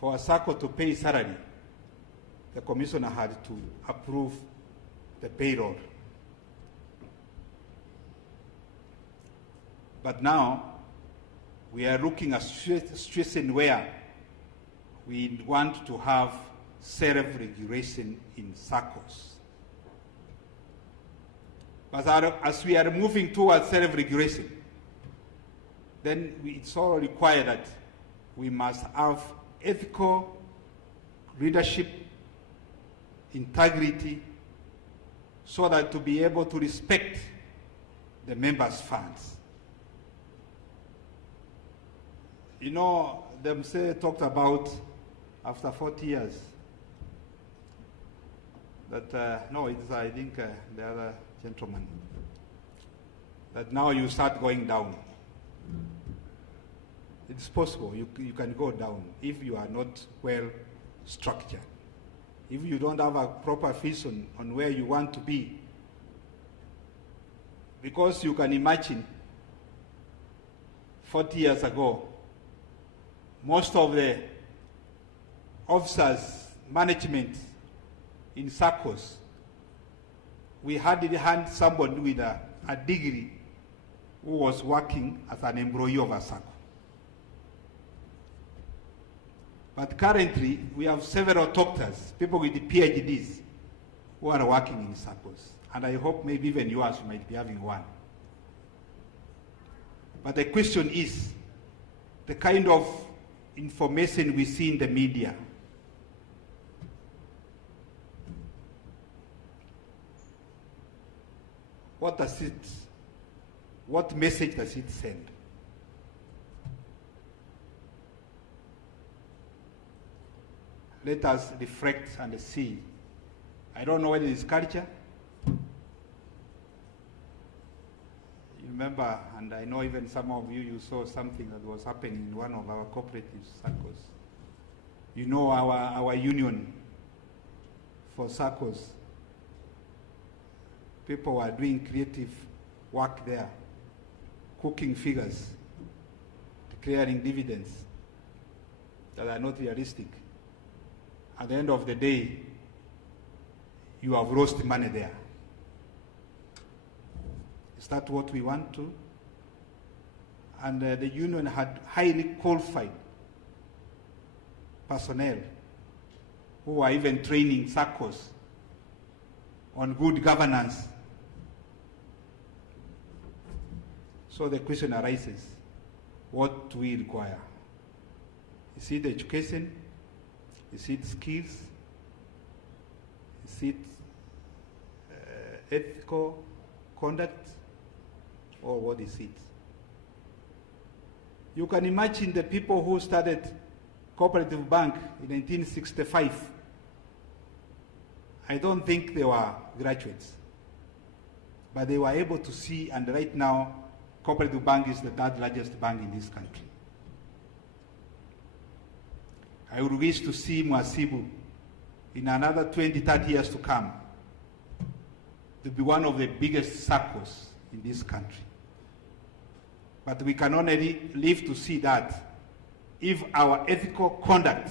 for a Sacco to pay salary, the commissioner had to approve the payroll. But now, we are looking at a situation where we want to have self-regulation in SACCOs. But as we are moving towards self-regulation, then it's all required that we must have ethical leadership, integrity, so that to be able to respect the members' funds. You know, them say talked about after 40 years that no, it's I think the other gentleman that now you start going down. It's possible you can go down if you are not well structured. If you don't have a proper vision on where you want to be. Because you can imagine 40 years ago, most of the officers, management in SACCOs, we had in hand somebody with a degree who was working as an employee of a SACCO. But currently, we have several doctors, people with PhDs, who are working in SACCOs. And I hope maybe even yours might be having one. But the question is, the kind of information we see in the media, what message does it send? Let us reflect and see. I don't know whether it's culture. You remember, and I know even some of you saw something that was happening in one of our cooperative SACCOs. You know our union for SACCOs. People were doing creative work there, cooking figures, declaring dividends that are not realistic. At the end of the day, you have lost money there. Is that what we want to? And the union had highly qualified personnel who are even training SACCOs on good governance. So the question arises, what do we require? Is it education? Is it skills? Is it ethical conduct? Or what is it? You can imagine the people who started Cooperative Bank in 1965. I don't think they were graduates, but they were able to see, and right now, Cooperative Bank is the third largest bank in this country. I would wish to see Mhasibu in another 20, 30 years to come to be one of the biggest SACCOs in this country. But we can only live to see that if our ethical conduct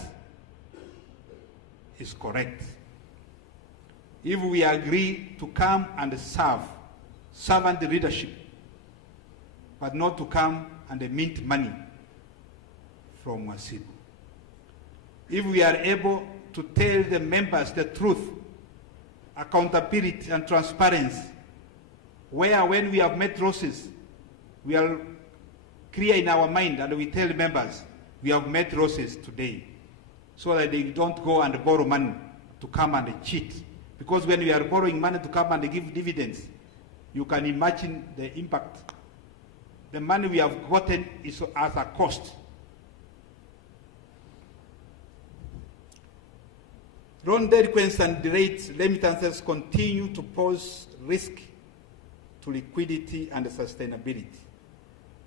is correct. If we agree to come and serve servant leadership, but not to come and mint money from Mhasibu. If we are able to tell the members the truth, accountability and transparency, where when we have met losses, we are clear in our mind and we tell members, we have met losses today, so that they don't go and borrow money to come and cheat. Because when we are borrowing money to come and give dividends, you can imagine the impact. The money we have gotten is as a cost. Loan delinquencies and rate remittances continue to pose risk to liquidity and sustainability.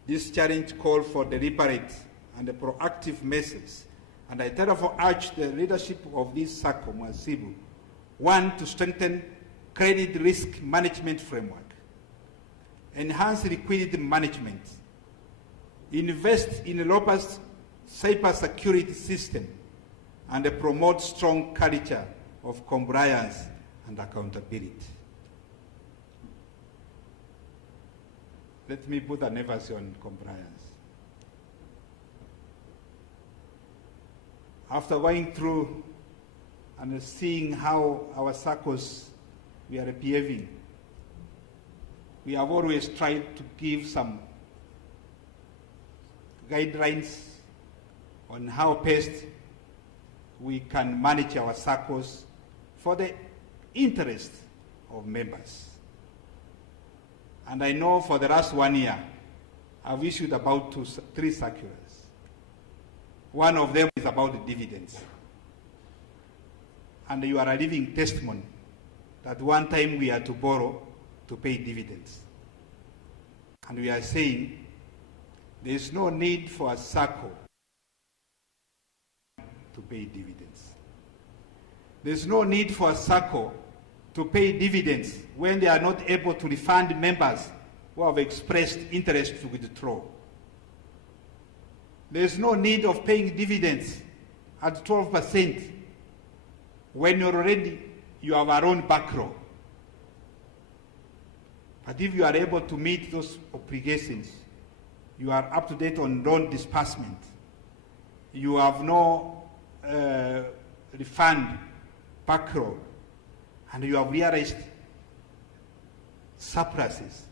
This challenge calls for deliberate and proactive measures, and I therefore urge the leadership of this SACCO, Mhasibu, one, to strengthen credit risk management framework, enhance liquidity management, invest in a robust cybersecurity system, and promote strong culture of compliance and accountability. Let me put an emphasis on compliance. After going through and seeing how our SACCOs we are behaving, we have always tried to give some guidelines on how best we can manage our SACCOs for the interest of members. And I know for the last 1 year, I've issued about 3 circulars. One of them is about the dividends. And you are a living testimony that one time we had to borrow to pay dividends. And we are saying there is no need for a SACCO to pay dividends. There's no need for a SACCO to pay dividends when they are not able to refund members who have expressed interest to withdraw. There's no need of paying dividends at 12% when you have our own backrow. But if you are able to meet those obligations, you are up to date on loan disbursement, you have no refund backrow, and you have realized surpluses,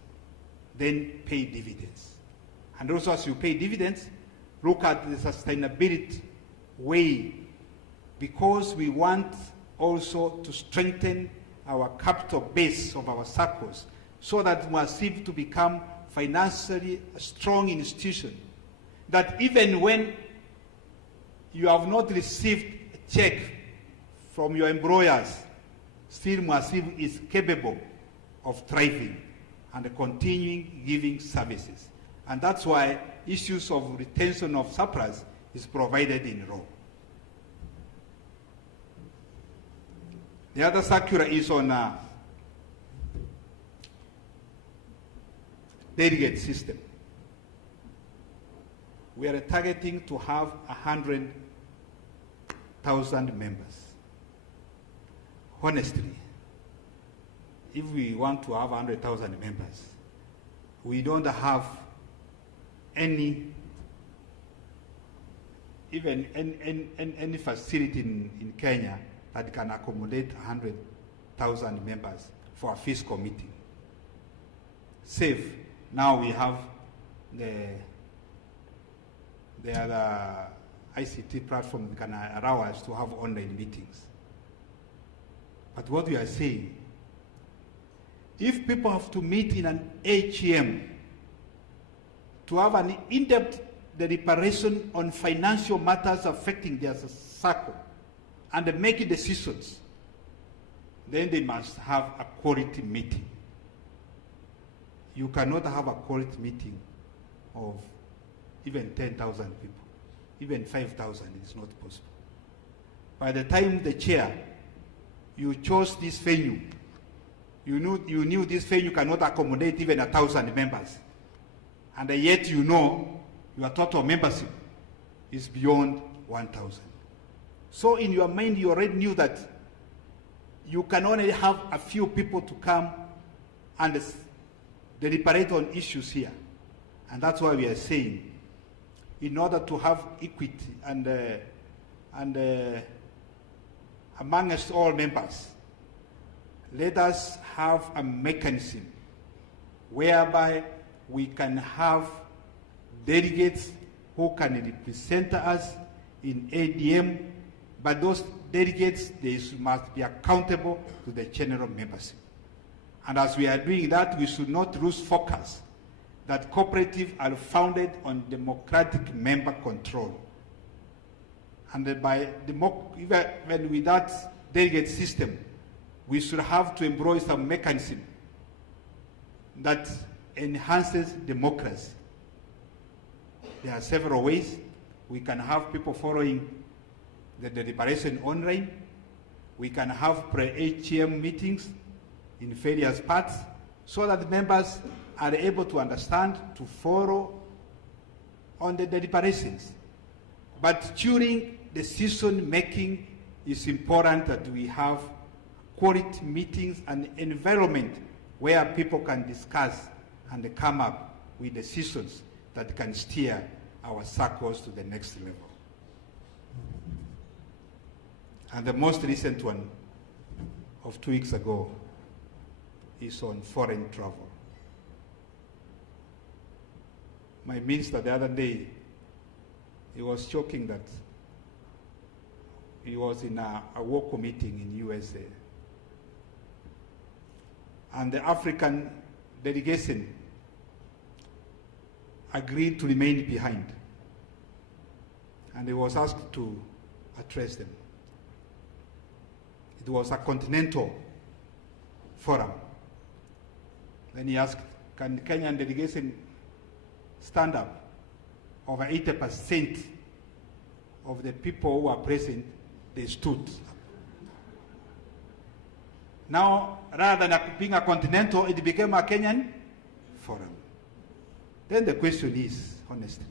then pay dividends. And also as you pay dividends, look at the sustainability way, because we want also to strengthen our capital base of our SACCOs so that Mhasibu to become financially a strong institution, that even when you have not received a check from your employers, still Mhasibu is capable of thriving and continuing giving services. And that's why issues of retention of surplus is provided in law. The other circular is on delegate system. We are targeting to have 100,000 members. Honestly, if we want to have 100,000 members, we don't have any facility in Kenya that can accommodate 100,000 members for a fiscal meeting. Save, now we have the other ICT platform that can allow us to have online meetings. But what we are saying, if people have to meet in an AGM to have an in-depth deliberation on financial matters affecting their SACCO and make decisions, then they must have a quality meeting. You cannot have a quality meeting of even 10,000 people. Even 5,000 is not possible. By the time the chair, you chose this venue, you knew this venue cannot accommodate even 1,000 members. And yet you know your total membership is beyond 1,000. So in your mind, you already knew that you can only have a few people to come and deliberate on issues here. And that's why we are saying, in order to have equity and amongst all members, let us have a mechanism whereby we can have delegates who can represent us in ADM, but those delegates, they must be accountable to the general membership. And as we are doing that, we should not lose focus that cooperatives are founded on democratic member control. And even with that delegate system, we should have to employ some mechanism that enhances democracy. There are several ways. We can have people following the deliberation online. We can have pre-AGM meetings in various parts so that members are able to understand, to follow on the deliberations. But during decision making, it's important that we have quality meetings and environment where people can discuss and come up with decisions that can steer our SACCOs to the next level. And the most recent one of 2 weeks ago is on foreign travel. My minister the other day, he was joking that he was in a WOCO meeting in USA. And the African delegation agreed to remain behind. And he was asked to address them. It was a continental forum. Then he asked, can the Kenyan delegation stand up? Over 80% of the people who are present, they stood. Now, rather than being a continental, it became a Kenyan forum. Then the question is, honestly,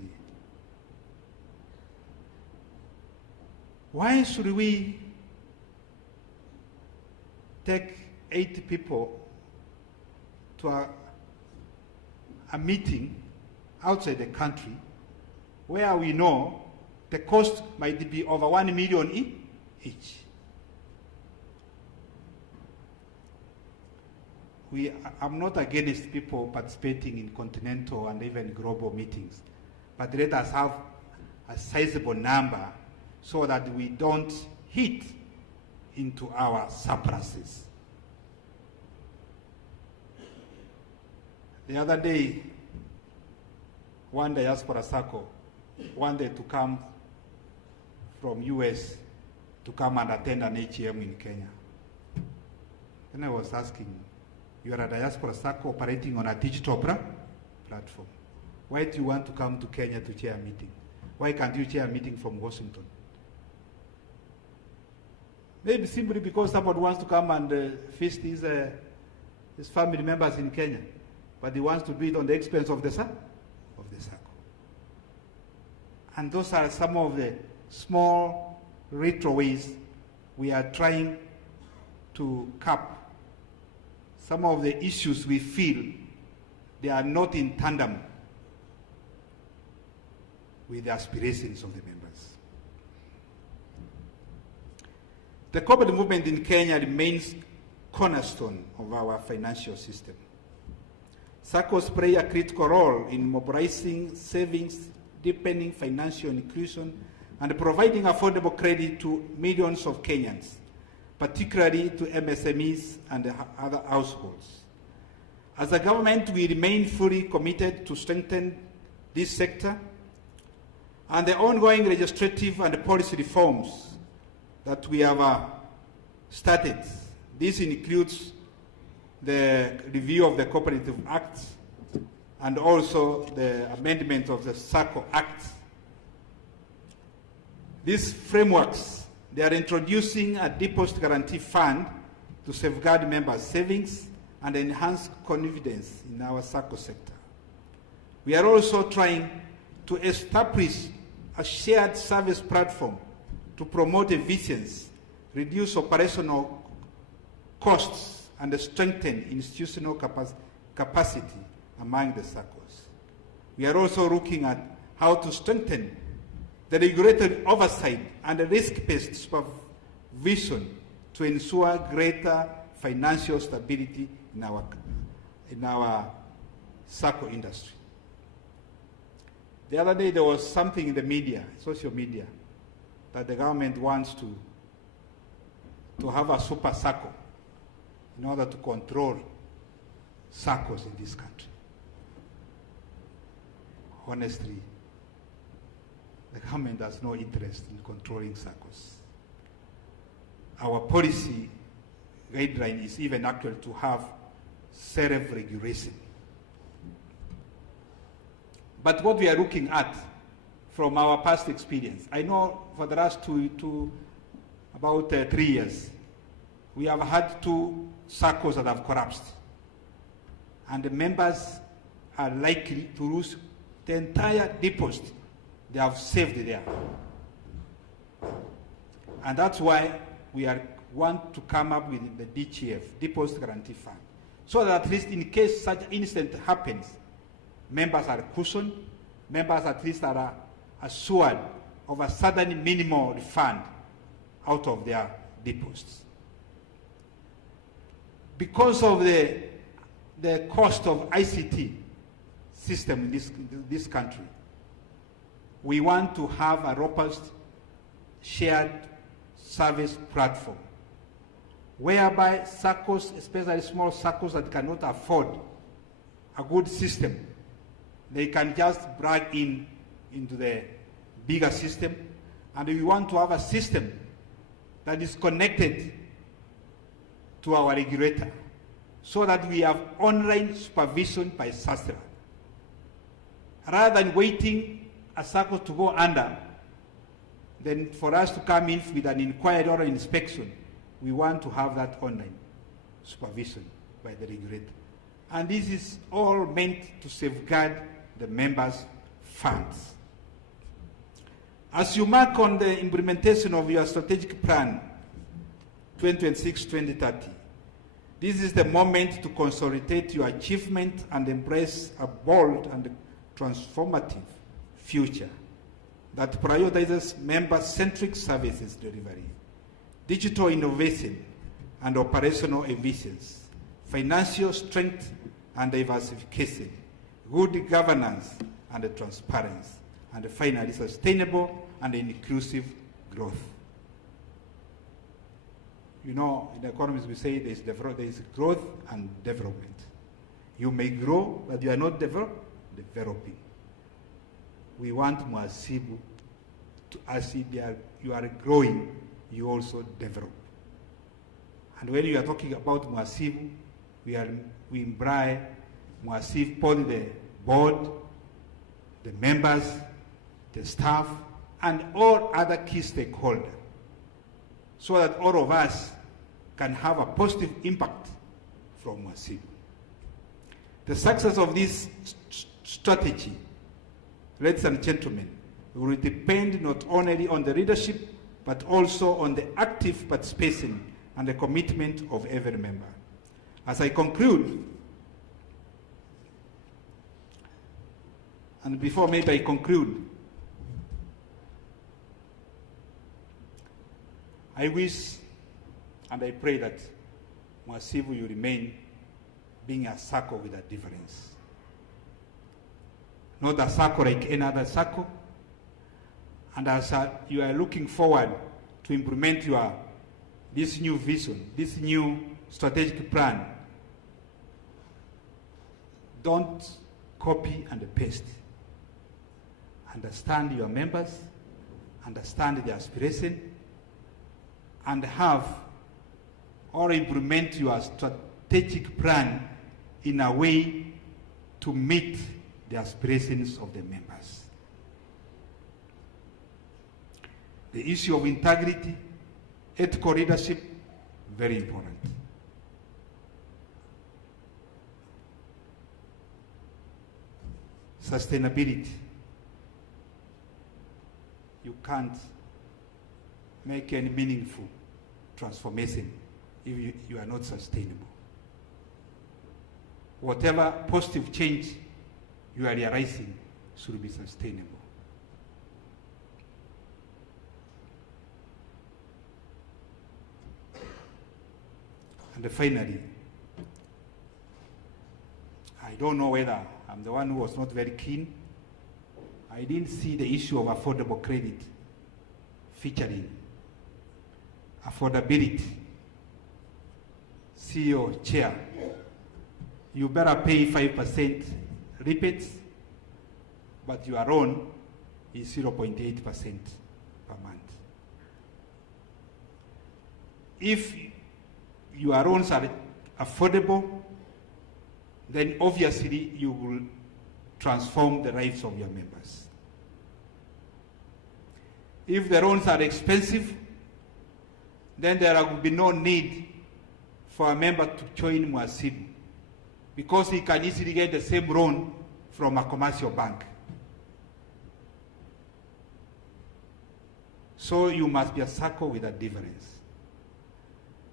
why should we take 80 people to a meeting outside the country where we know the cost might be over 1 million each? I'm not against people participating in continental and even global meetings, but let us have a sizable number so that we don't hit into our surpluses. The other day, one diaspora circle wanted to come from US to come and attend an AGM in Kenya. Then I was asking, you are a diaspora circle operating on a digital platform. Why do you want to come to Kenya to chair a meeting? Why can't you chair a meeting from Washington? Maybe simply because somebody wants to come and feast his family members in Kenya, but he wants to do it on the expense of the circle. And those are some of the small retro ways we are trying to cap some of the issues we feel they are not in tandem with the aspirations of the members. The corporate movement in Kenya remains cornerstone of our financial system. SACCOs play a critical role in mobilizing savings, deepening financial inclusion, and providing affordable credit to millions of Kenyans, particularly to MSMEs and other households. As a government, we remain fully committed to strengthen this sector, and the ongoing legislative and policy reforms that we have started. This includes the review of the Cooperative Act and also the amendment of the SACCO Act. These frameworks, they are introducing a deposit guarantee fund to safeguard members' savings and enhance confidence in our SACCO sector. We are also trying to establish a shared service platform to promote efficiency, reduce operational costs, and strengthen institutional capacity among the SACCOs. We are also looking at how to strengthen the regulatory oversight and the risk-based supervision to ensure greater financial stability in our SACCO industry. The other day there was something in the media, social media, that the government wants to have a super SACCO in order to control SACCOs in this country. Honestly, the government has no interest in controlling SACCOs. Our policy guideline is even actually to have self-regulation. But what we are looking at from our past experience, I know for the last about 3 years, we have had 2 SACCOs that have collapsed. And the members are likely to lose the entire deposit they have saved there. And that's why we want to come up with the DGF, Deposit Guarantee Fund, so that at least in case such incident happens, members are cushioned, members at least are assured of a certain minimal refund out of their deposits. Because of the cost of ICT system in this country, we want to have a robust shared service platform whereby SACCOs, especially small SACCOs that cannot afford a good system, they can just plug into the bigger system, and we want to have a system that is connected to our regulator so that we have online supervision by SASTRA. Rather than waiting a SACCO to go under, then for us to come in with an inquiry or an inspection, we want to have that online supervision by the regulator. And this is all meant to safeguard the members' funds. As you mark on the implementation of your strategic plan 2026-2030, this is the moment to consolidate your achievement and embrace a bold and transformative future that prioritizes member-centric services delivery, digital innovation, and operational efficiency, financial strength and diversification, good governance and transparency, and finally, sustainable and inclusive growth. You know, in economics we say there is growth and development. You may grow, but you are not developing. We want Mhasibu to, as you are growing, you also develop. And when you are talking about Mhasibu, we embrace Mhasibu, both the board, the members, the staff, and all other key stakeholders, so that all of us can have a positive impact from Mhasibu. The success of this strategy, ladies and gentlemen, will depend not only on the leadership, but also on the active participation and the commitment of every member. As I conclude, and before maybe I conclude, I wish and I pray that Mhasibu will remain being a Sacco with a difference. Not a Sacco like any other Sacco. And as you are looking forward to implement this new vision, this new strategic plan, don't copy and paste. Understand your members, understand their aspiration, and have or implement your strategic plan in a way to meet the aspirations of the members. The issue of integrity, ethical leadership, very important. Sustainability. You can't make any meaningful transformation if you are not sustainable. Whatever positive change you are realizing should be sustainable. And finally, I don't know whether I'm the one who was not very keen. I didn't see the issue of affordable credit featuring. Affordability. CEO, Chair, you better pay 5% rebates, but your loan is 0.8% per month. If your loans are affordable, then obviously you will transform the lives of your members. If the loans are expensive, then there will be no need for a member to join Mhasibu, because he can easily get the same loan from a commercial bank. So you must be a Sacco with a difference.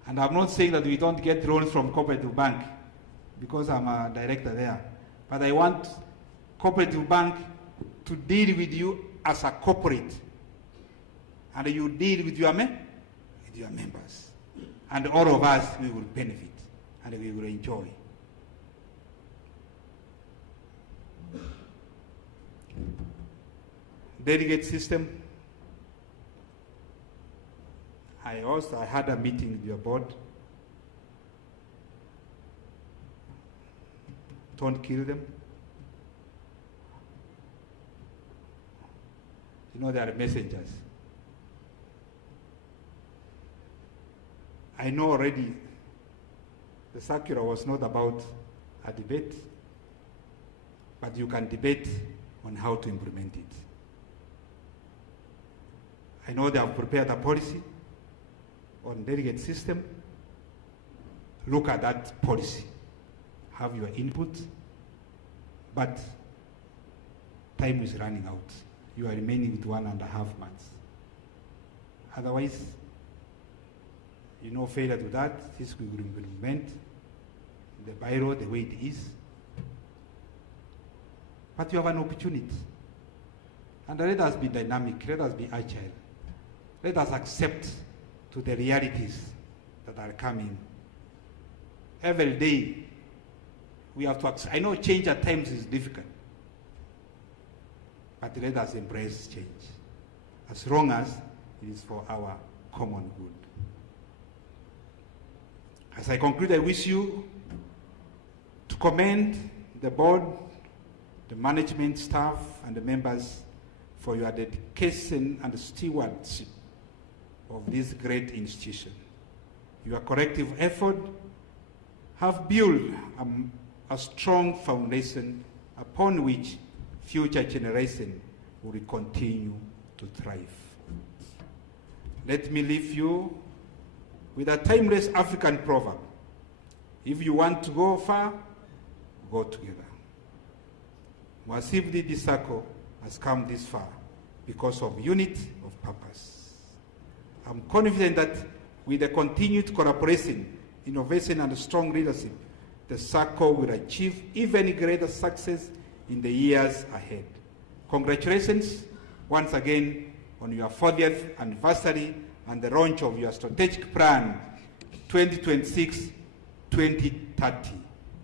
And I'm not saying that we don't get loans from cooperative bank, because I'm a director there. But I want cooperative bank to deal with you as a corporate, and you deal with your members. And all of us, we will benefit and we will enjoy. Delegate system. I had a meeting with your board. Don't kill them. You know, they are messengers. I know already the circular was not about a debate, but you can debate on how to implement it. I know they have prepared a policy on delegate system. Look at that policy. Have your input, but time is running out. You are remaining with 1.5 months. Otherwise, you know, failure to that, this will implement the bylaw the way it is. But you have an opportunity. And let us be dynamic, let us be agile. Let us accept to the realities that are coming every day we have to accept. I know change at times is difficult, but let us embrace change as long as it is for our common good. As I conclude, I wish you to commend the board, the management staff, and the members for your dedication and stewardship of this great institution. Your collective effort have built a strong foundation upon which future generations will continue to thrive. Let me leave you with a timeless African proverb. If you want to go far, go together. Mhasibu Sacco has come this far because of unity of purpose. I'm confident that with the continued collaboration, innovation, and strong leadership, the Sacco will achieve even greater success in the years ahead. Congratulations once again on your 40th anniversary and the launch of your strategic plan 2026-2030.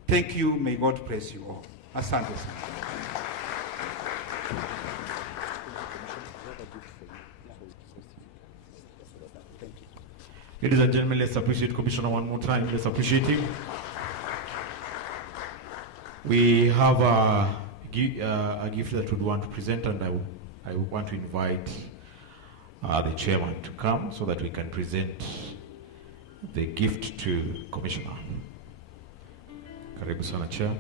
Thank you. May God bless you all. Asante sana. Ladies and gentlemen, let's appreciate Commissioner one more time. Let's appreciate him. We have a gift that we want to present, and I want to invite the chairman to come so that we can present the gift to Commissioner. Karibu sana, Chair.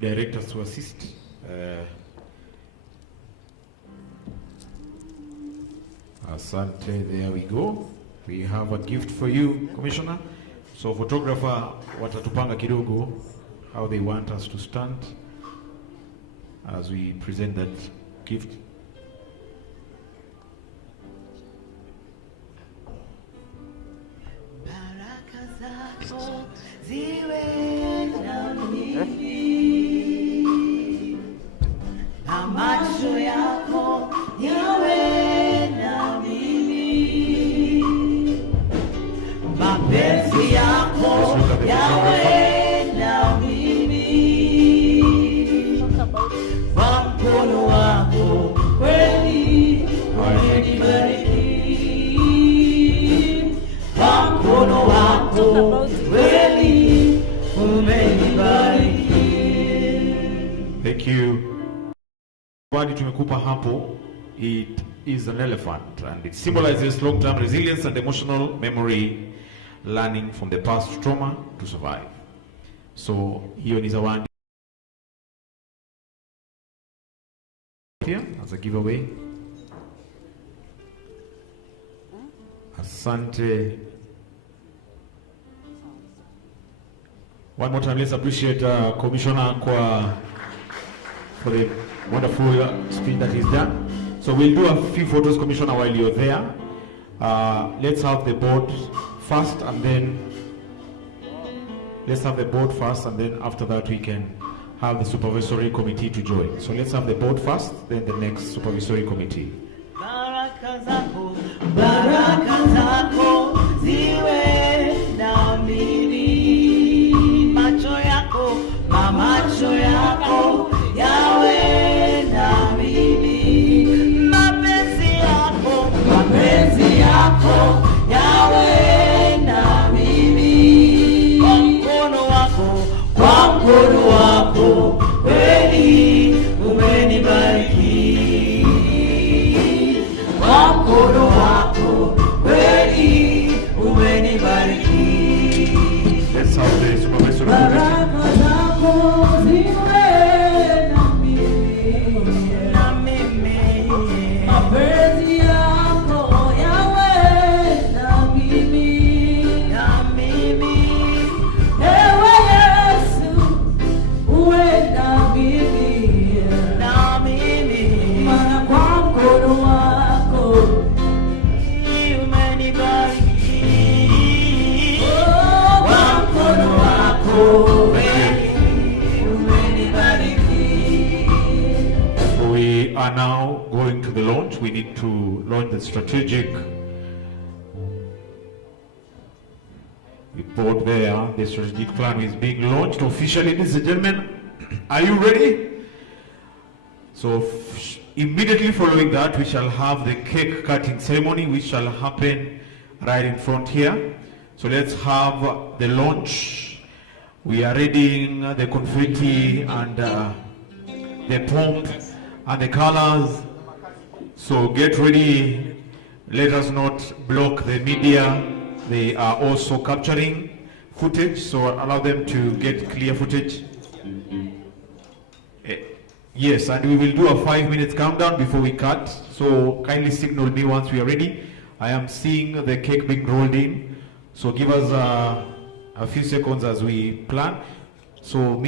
Directors to assist. Asante, there we go. We have a gift for you, Commissioner. So photographer watatupanga kidogo how they want us to stand as we present that gift. Baraka zako ziwe na mimi, na macho yako yawe na mimi, mapenzi yako yawe na mimi, kwa mkono wako kweli umenibariki, kwa mkono wako kweli umenibariki. Thank you. Zawadi tumekupa hapo, it is an elephant and it symbolizes long-term resilience and emotional memory, learning from the past trauma to survive. So hiyo ni zawadi here as a giveaway. Asante. One more time, let's appreciate Commissioner for the wonderful speech that he's done. So we'll do a few photos, Commissioner, while you're there. Let's have the board first, and then after that we can have the supervisory committee to join. So let's have the board first, then the next supervisory committee. Baraka zako ziwe na mimi, macho yako yawe na mimi, mapenzi yako yawe na mimi, kwa mkono wako kweli umenibariki, kwa mkono wako kweli umenibariki. Let's have the supervisory committee. Baraka zako ziwe na mimi, mapenzi yako yawe na mimi, ewe Yesu uwe na mimi, maana kwa mkono wako umenibariki, kwa mkono wako umenibariki. are now going to the launch. We need to launch the strategic report there. The strategic plan is being launched officially, ladies and gentlemen. Are you ready? So immediately following that, we shall have the cake cutting ceremony, which shall happen right in front here. So let's have the launch. We are readying the confetti and the pomp and the colors. So get ready. Let us not block the media. They are also capturing footage, so allow them to get clear footage. Yes, and we will do a 5-minute countdown before we cut. So kindly signal me once we are ready. I am seeing the cake being rolled in. So give us a few seconds as we plan. So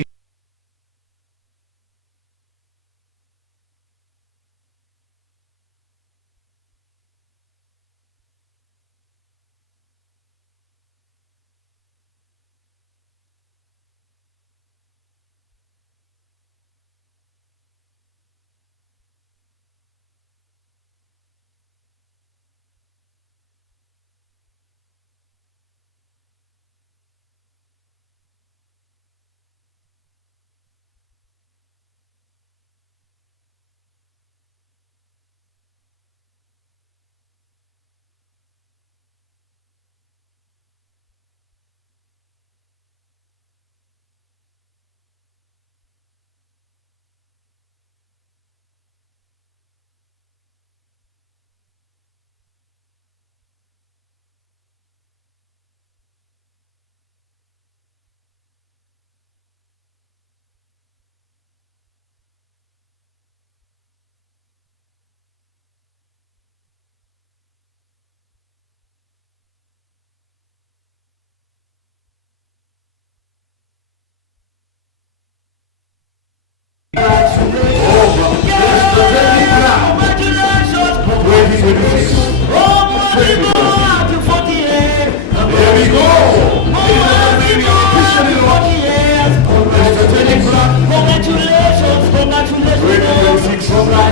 Congratulations.